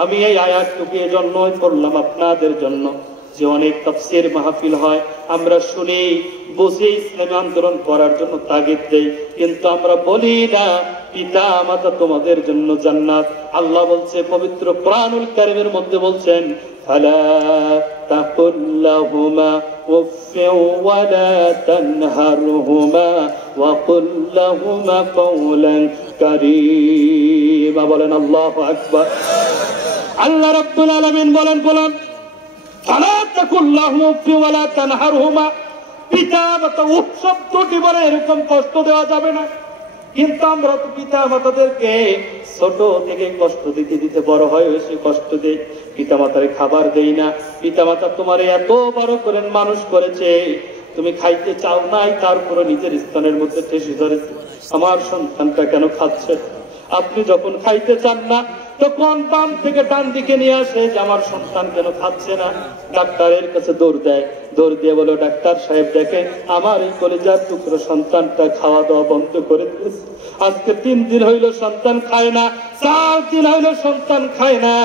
আমি এই আয়াতটুকু এজন্যই পড়লাম আপনাদের জন্য যে অনেক তাফসীর মাহফিল হয়, আমরা শুনি, বুঝি, ইসলামী আন্দোলন করার জন্য তাগিদ দেই, কিন্তু আমরা বলি না পিতা মাতা তোমাদের জন্য জান্নাত। আল্লাহ বলছে পবিত্র কোরআনুল কারীমের মধ্যে বলছেন, ফালা তাকুল লাহুমা উফফিন ওয়ালা তানহারহুমা ওয়া কুল লাহুমা কাওলান কারীমা। বলেন আল্লাহু আকবার। আল্লাহ রাব্বুল আলামিন বলেন, ফালা তাকুল লাহুমা উফফিন ওয়ালা তানহারহুমা, পিতা মাতা উৎসব দুটি বলে এরকম কষ্ট দেওয়া যাবে না, কিন্তু আমরা তো পিতা মাতাদেরকে ছোট থেকে কষ্ট দিতে দিতে বড় হয় সে কষ্ট দেই, পিতা মাতারে খাবার দেই না। পিতা মাতা তোমার এত বড় করে মানুষ করেছে, তুমি খাইতে চাও নাই, তারপরে নিজের স্তনের মধ্যে ঠেসে ধরেছে, আমার সন্তানটা কেন খাচ্ছে। আপনি যখন খাইতে চান না তখন বাম থেকে ডান দিকে নিয়ে আসে যে আমার সন্তান কেন খাচ্ছে না। ডাক্তারের কাছে দৌড় দেয়, দৌড় দিয়ে বলো ডাক্তার সাহেব দেখেন আমার এই কলিজার টুকরো সন্তানটা খাওয়া দাওয়া বন্ধ করে দিয়েছে, আজকে 3 দিন হইল সন্তান খায় না, 4 দিন হইল সন্তান খায় না।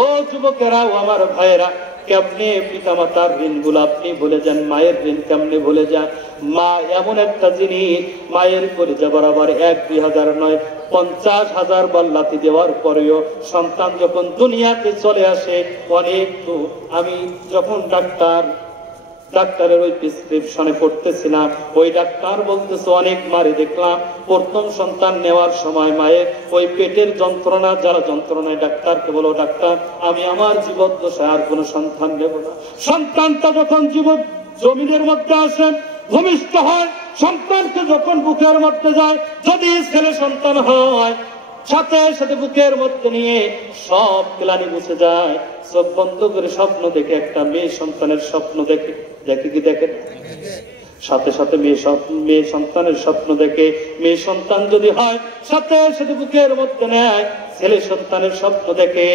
ও যুবকেরা, ও আমার ভাইয়েরা, কেমনে পিতা মাতার ঋণ গুলো আপনি ভুলে যান, মায়ের ঋণ কেমনে ভুলে যান। মা এমন একটা জিনিস, মায়ের কলিজা বরাবর 1-2 নয় 50,000 বার লাথি দেওয়ার পরেও সন্তান যখন দুনিয়াতে চলে আসে অনেক। তো আমি যখন ডাক্তারের ওই প্রেসক্রিপশনে পড়তেছিলাম, ওই ডাক্তার বলতেছে অনেক মারে দেখলাম প্রথম সন্তান নেওয়ার সময় মায়ের ওই পেটের যন্ত্রণা, যারা যন্ত্রণায় ডাক্তারকে বলো ডাক্তার আমি আমার জীবদ্দশায় আর কোনো সন্তান নেব না। সন্তানটা যখন জমিনের মধ্যে আসেন ভূমিষ্ঠ হয়, সন্তানকে যখন বুকের মধ্যে যায়, যদি ছেলে সন্তান হয় সাথে সাথে বুকের মধ্যে নিয়ে সব ক্লানি মুছে যায়। চোখ বন্ধ করে স্বপ্ন দেখে একটা মেয়ে সন্তানের স্বপ্ন দেখে, দেখে কি দেখে সাথে সাথে মেয়ে সন্তানের স্বপ্ন দেখে। মেয়ে সন্তান যদি হয় সাথে সাথে বুকের মধ্যে নেয়, ছেলে সন্তানের স্বপ্ন দেখে।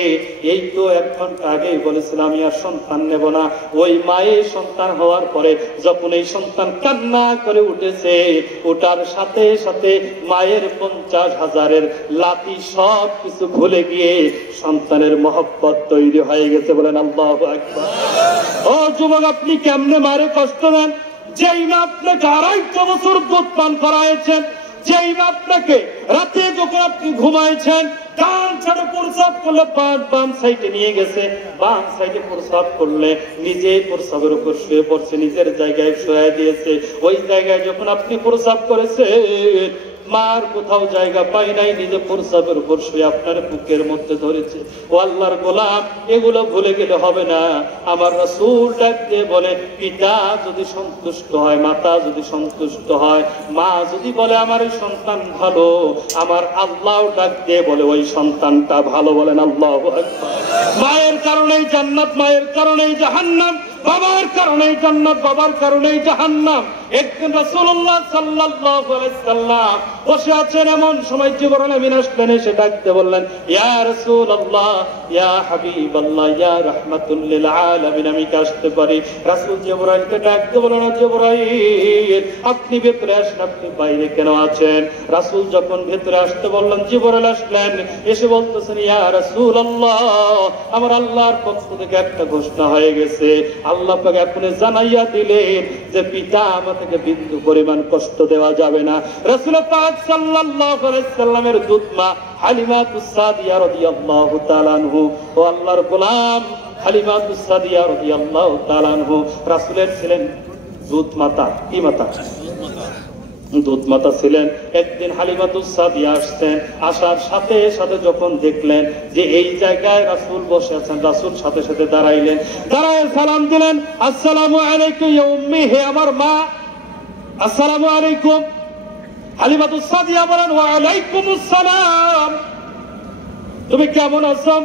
এই তো 1 ঘন্টা আগেই বলেছিলাম আমি আর সন্তান নেব না। ওই মায়ের সন্তান হওয়ার পরে যখন এই সন্তান কান্না করে উঠেছে, ওটার সাথে সাথে মায়ের 50,000-এর লাথি সব কিছু ভুলে গিয়ে সন্তানের মহব্বত তৈরি হয়ে গেছে। বলেন আল্লাহু আকবার। ও যুবক, আপনি কেমনে মারে কষ্ট দেন? যেই মা আপনাকে 2.5 বছর দুধ পান করাইছেন, যেই মা আপনাকে রাতে যখন আপনি ঘুমাইছেন ডান সাইডে প্রস্রাব করলে বাম সাইডে নিয়ে গেছে, বাম সাইডে প্রস্রাব করলে নিজে প্রস্রাবের উপর শুয়ে পড়ছে, নিজের জায়গায় শুয়ে দিয়েছে। ওই জায়গায় যখন আপনি প্রস্রাব করেছেন মার কোথাও জায়গা পাই নাই, নিজে প্রস্রাবের উপর শুয়ে আপনার বুকের মধ্যে ধরেছে। ও আল্লাহর গোলাম, এগুলো ভুলে গেলে হবে না। আমার রাসূল ডাক দিয়ে বলে পিতা যদি সন্তুষ্ট হয়, মাতা যদি সন্তুষ্ট হয়, মা যদি বলে আমার সন্তান ভালো, আমার আল্লাহ ডাক দিয়ে বলে ওই সন্তানটা ভালো। বলেন আল্লাহু আকবার। মায়ের কারণেই জান্নাত, মায়ের কারণেই জাহান্নাম, বাবার কারণেই জান্নাত, বাবার কারণেই জাহান্নাম। একদিন রাসূলুল্লাহ সাল্লাল্লাহু আলাইহি সাল্লাম বসে আছেন, এমন সময় জিবরাইল আমিন আসলেন, এসে ডাকতে বললেন ইয়া রাসূলুল্লাহ, ইয়া হাবিবাল্লাহ, ইয়া রাহমাতুল লিল আলামিন, আমি কি আসতে পারি? রাসূল জিবরাইলকে ডাকতে বললেন জিবরাইল আপনি ভেতরে আসেন, আপনি বাইরে কেন আছেন? রাসূল যখন ভেতরে আসতে বললেন জিবরাইল আসলেন, এসে বলতেছেন ইয়া রাসূলুল্লাহ, আমার আল্লাহর পক্ষ থেকে একটা ঘোষণা হয়ে গেছে। আল্লাহ পাক আপনি জানাইয়া দিলেন যে পিতা মাতাকে বিন্দু পরিমাণ কষ্ট দেওয়া যাবে না। রাসূল পাক সাল্লাল্লাহু আলাইহি সাল্লামের দুধ মা হালিমাতুস সাদিয়া রাদিয়াল্লাহু তাআলা আনহু, ও আল্লাহর গোলাম হালিমাতুস সাদিয়া রাদিয়াল্লাহু তাআলা আনহু রাসূলের ছিলেন দুধ মাতা। কি মাতা? দুধ মাতা ছিলেন। একদিন হালিমাতুস সাদিয়া আসছেন, আসার সাথে সাথে যখন দেখলেন যে এই জায়গায় রাসূল বসে আছেন, রাসূল সাথে সাথে দাঁড়াইলেন, দাঁড়ায় সালাম দিলেন, আসসালামু আলাইকুম ইয়া উম্মি, হে আমার মা, আসসালামু আলাইকুম। হালিমাতুস সাদিয়া বলেন ওয়া আলাইকুমুস সালাম, তুমি কেমন আছো?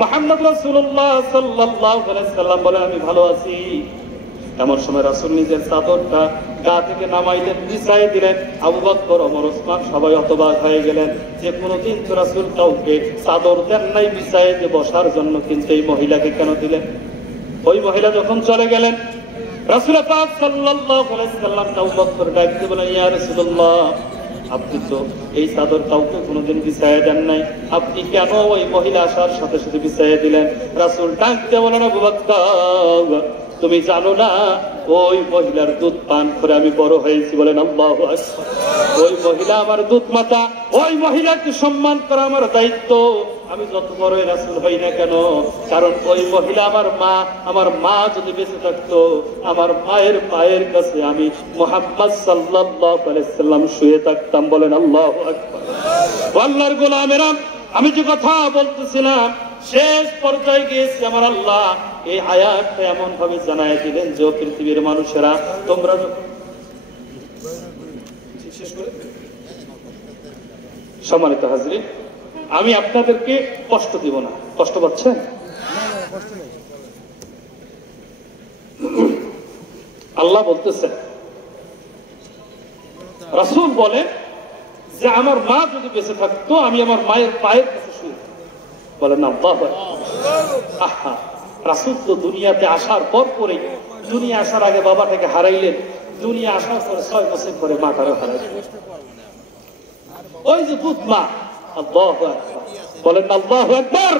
মুহাম্মদ রাসূলুল্লাহ সাল্লাল্লাহু আলাইহি সাল্লাম বলেন আমি ভালো আছি। এমন সময় রাসূল নিজের চাদরটা গা থেকে নামাইলেন, বিছাই দিলেন। আবু বকর, ওমর, ওসমান সবাই হতবাক হয়ে গেলেন যে কোনদিন তো রাসূল কাউকে চাদর দেন নাই বিছাই দিয়ে বসার জন্য, কিন্তু এই মহিলাকে কেন দিলেন? ওই মহিলা যখন চলে গেলেন, রাসূল পাক সাল্লাল্লাহু আলাইহি সাল্লাম আবু বকর ডাকতে বলেন ইয়া রাসূলুল্লাহ, আপনি তো এই চাদর কাউকে কোনোদিন বিছাই দেন নাই, আপনি কেন ওই মহিলা আসার সাথে সাথে বিছাই দিলেন? রাসূল ডাকতে বলেন আবু বকর, তুমি জানো না ওই মহিলার দুধ পান করে আমি বড় হয়েছি। বলেন আল্লাহু আকবার। ওই মহিলা আমার দুধ মাতা, ওই মহিলাকে সম্মান করা আমার দায়িত্ব, আমি যত বড় রাসূল হই না কেন। কারণ ওই মহিলা আমার মা, আমার মা যদি বেঁচে থাকতো আমার মায়ের পায়ের কাছে আমি মুহাম্মদ সাল্লাল্লাহু আলাইহি সাল্লাম শুয়ে থাকতাম। বলেন আল্লাহু আকবার। আল্লাহর গোলামেরা, আমি যে কথা বলতেছিলাম শেষ পর্যায়ে গিয়েছি, আমার আল্লাহ এই আয়াতটা এমন ভাবে জানায় দিলেন যে পৃথিবীর মানুষেরা তোমরা সম্মানিত হাজরিন, আমি আপনাদেরকে কষ্ট দিব না। কষ্ট পাচ্ছেন? আল্লাহ বলতেছেন, রাসূল বলেন যে আমার মা যদি বেঁচে থাকতো আমি আমার মায়ের পায়ের কাছে শুয়ে বলেন না বাবা। আহা, রাসূল তো দুনিয়াতে আসার পর পরে, দুনিয়া আসার আগে বাবাটাকে হারাইলেন, দুনিয়া আসার পরে 6 বছর পরে মাটারে হারাইলেন। ওই যে দুধ মা, আল্লাহু আকবার বলেন না আল্লাহু আকবার।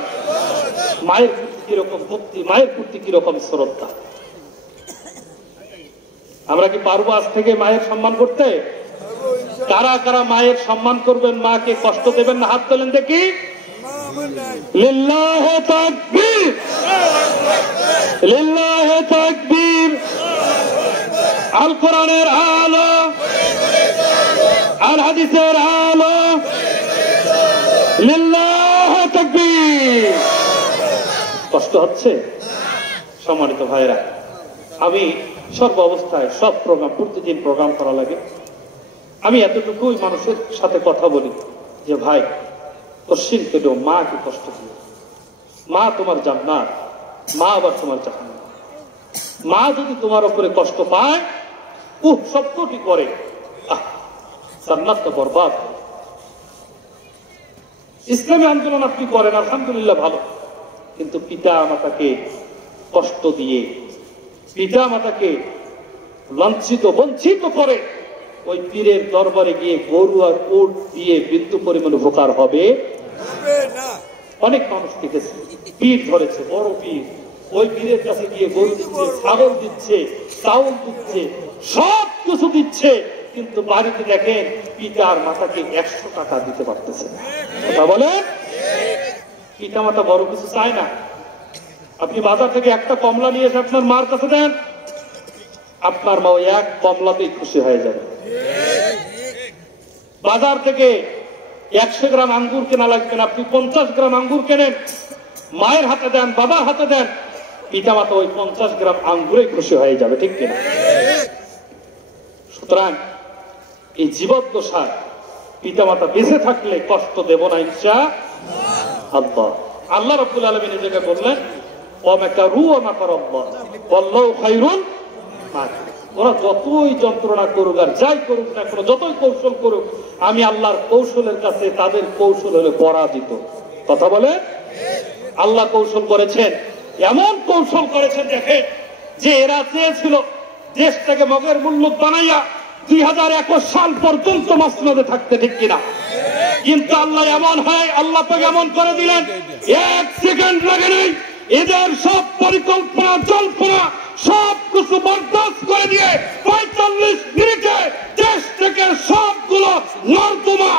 মায়ের প্রতি কিরকম ভক্তি, মায়ের প্রতি কিরকম শ্রদ্ধা। আমরা কি পারবো আজ থেকে মায়ের সম্মান করতে? কারা কারা মায়ের সম্মান করবেন, মাকে কষ্ট দেবেন না? হাত তোলেন দেখি। লিল্লাহি তাকবীর, লিল্লাহি তাকবীর। আল কোরআনের আলো, আল হাদিসের আলো, লিল্লাহি তাকবীর। কষ্ট হচ্ছে? সম্মানিত ভাইরা, আমি সর্ব অবস্থায় সব প্রোগ্রাম, প্রতিদিন প্রোগ্রাম করা লাগে, আমি এতটুকুই মানুষের সাথে কথা বলি যে ভাই কশিন পেলো, মা কি কষ্ট দিও, মা তোমার জান্নাত, মা আবার তোমার জাহান্নাম। মা যদি তোমার উপরে কষ্ট পায়, শব্দটি করে জান্নাতটা বরবাদ। ইসলামী আন্দোলন আপনি করেন, আলহামদুলিল্লাহ ভালো, কিন্তু পিতা মাতাকে কষ্ট দিয়ে, পিতা মাতাকে লাঞ্ছিত বঞ্চিত করে ওই পীরের দরবারে গিয়ে গরু আর উট দিয়ে বিন্দু পরিমাণ উপকার হবে না। অনেক মানুষ দেখেছে, পীর ধরেছে, বড় পীর, ওই পীরের কাছে গিয়ে গরু দিচ্ছে, ছাগল দিচ্ছে, চাউল দিচ্ছে, সব কিছু দিচ্ছে, কিন্তু বাড়িতে দেখেন পিতার মাতাকে 100 টাকা দিতে পারতেছে না। কথা বলেন, পিতা মাতা বড় কিছু চায় না। আপনি বাজার থেকে একটা কমলা নিয়ে এসে আপনার মার কাছে দেন, আপনার মা ওই এক কমলাতেই খুশি হয়ে যাবে। বাজার থেকে 100 গ্রাম আঙ্গুর কেনা লাগবে না, আপনি 50 গ্রাম আঙ্গুর কেনেন, মায়ের হাতে দেন, বাবার হাতে দেন, পিতা মাতা ওই 50 গ্রাম আঙ্গুরে খুশি হয়ে যাবে, ঠিক কিনা? সুতরাং এই জীবদ্দশায় পিতা মাতা বেঁচে থাকলে কষ্ট দেব না ইনশাআল্লাহ। আল্লাহ রাব্বুল আলামিন এই জায়গায় বললেন ওয়ামাকারু ওয়ামাকারাল্লাহ ওয়াল্লাহু খায়রুল মাকিরিন। ওরা যতই যন্ত্রণা করুক আর যাই করুক না কেন, যতই কৌশল করুক, আমি আল্লাহর কৌশলের কাছে তাদের কৌশল হলে পরাজিত। কথা বলে, আল্লাহ কৌশল করেছেন, এমন কৌশল করেছেন দেখে যে এরা চেয়েছিল দেশটাকে মগের মুল্লুক বানাইয়া 2021 সাল পর্যন্ত মসনদে থাকতে, ঠিক কিনা? কিন্তু আল্লাহ এমন হয়, আল্লাহ পাক এমন করে দিলেন, 1 সেকেন্ড লাগে নেই, এদের সব পরিকল্পনা জল্পনা সব কিছু বরদাস্ত করে দিয়ে 45 মিনিটে দেশ থেকে সবগুলো নর্দমা,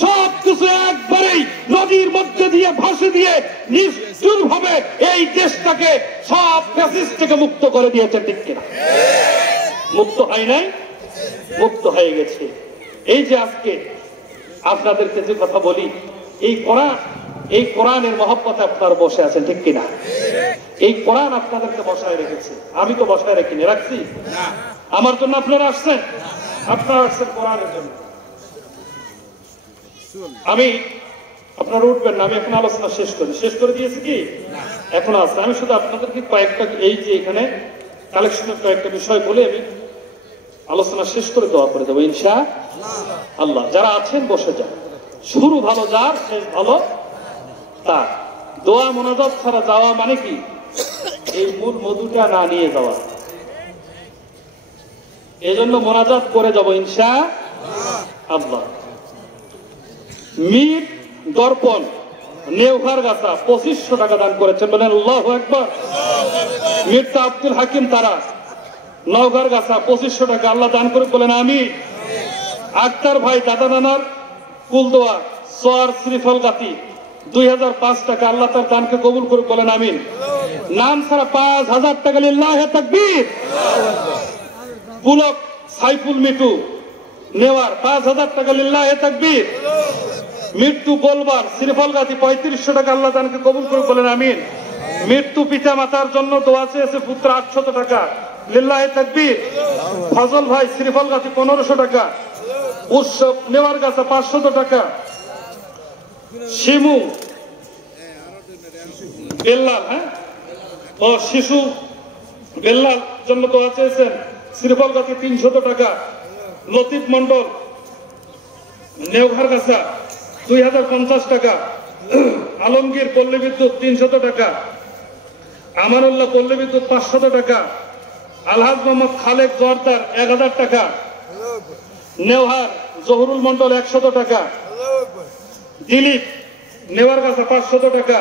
সব কিছু একবারেই নদীর মধ্যে দিয়ে ভাসে দিয়ে নিষ্ঠুর ভাবে এই দেশটাকে সব ফ্যাসিস্ট থেকে মুক্ত করে দিয়েছে, ঠিক কিনা? মুক্ত হয় নাই? মুক্ত হয়ে গেছে। এই যে আজকে আপনাদেরকে যে কথা বলি, এই কোরআনের মহব্বতে আপনারা বসে আছেন, ঠিক কিনা? এই কোরআন আপনাদেরকে বসায় রেখেছে, আমি তো বসায় রেখিনি, রাখছি না। আমার জন্য আপনারা আসছেন, আপনারা আসছেন কোরআনের জন্য। আমি আপনারা উঠবেন না, আমি এখন আলোচনা শেষ করে দিয়েছি কি এখন আছে? আমি শুধু আপনাদেরকে কয়েকটা, এই যে এখানে কালেকশনের কয়েকটা বিষয় বলে আমি আলোচনা শেষ করে দোয়া করে দেবো ইনশাআল্লাহ। যারা আছেন বসে যান, শুরু ভালো যার, শেষ ভালো তার। দোয়া মোনাজাত ছাড়া যাওয়া মানে কি এই মূল মধুটা না নিয়ে যাওয়া। এই জন্য মোনাজাত করে যাবো ইনশাআল্লাহ। মিট দর্পণ নেওহার গাছা 2500 টাকা দান করেছেন, বলেন আল্লাহু আকবার। মির্জা আব্দুল হাকিম তারা নওগাঁর গাছা 2500 টাকা আল্লাহ দান করে, বলেন আমি। আক্তার ভাই দাদা নানার কুলদোয়া সোয়ার শ্রীফল গাতি 2005 টাকা আল্লাহ তার দানকে কবুল করে, বলেন আমিন। নাম ছাড়া 5000 টাকা, লিল্লাহি তাকবীর। পুলক সাইফুল মিটু নেওয়ার 5000 টাকা, লিল্লাহি তাকবীর। মৃত্যু গোলবার শ্রীফলগাছি 3500 টাকা, আল্লাহ তাকে কবুল করে বলেন আমিন। মৃত্যু পিতা মাতার জন্য দোয়া চেয়েছে পুত্র 800 টাকা, লিল্লাহে তাকবীর। ফজল ভাই শ্রীফলগাছি 1500 টাকা, উৎসব নেওয়ার কাছে 500 টাকা, শিমু বেল্লাল ও শিশু বেল্লাল জন্য দোয়া চেয়েছেন শ্রীফলগাছি 300 টাকা, লতিফ মন্ডল নেওঘার কাছা 2050 টাকা, আলমগীর পল্লী বিদ্যুৎ 300 টাকা, আমানুল্লাহ পল্লী বিদ্যুৎ 500 টাকা, আলহাজ মোহাম্মদ খালেক জোয়ারদার 1000 টাকা, নেওহার জহুরুল মন্ডল 100 টাকা, দিলীপ নেওয়ার কাছে 500 টাকা।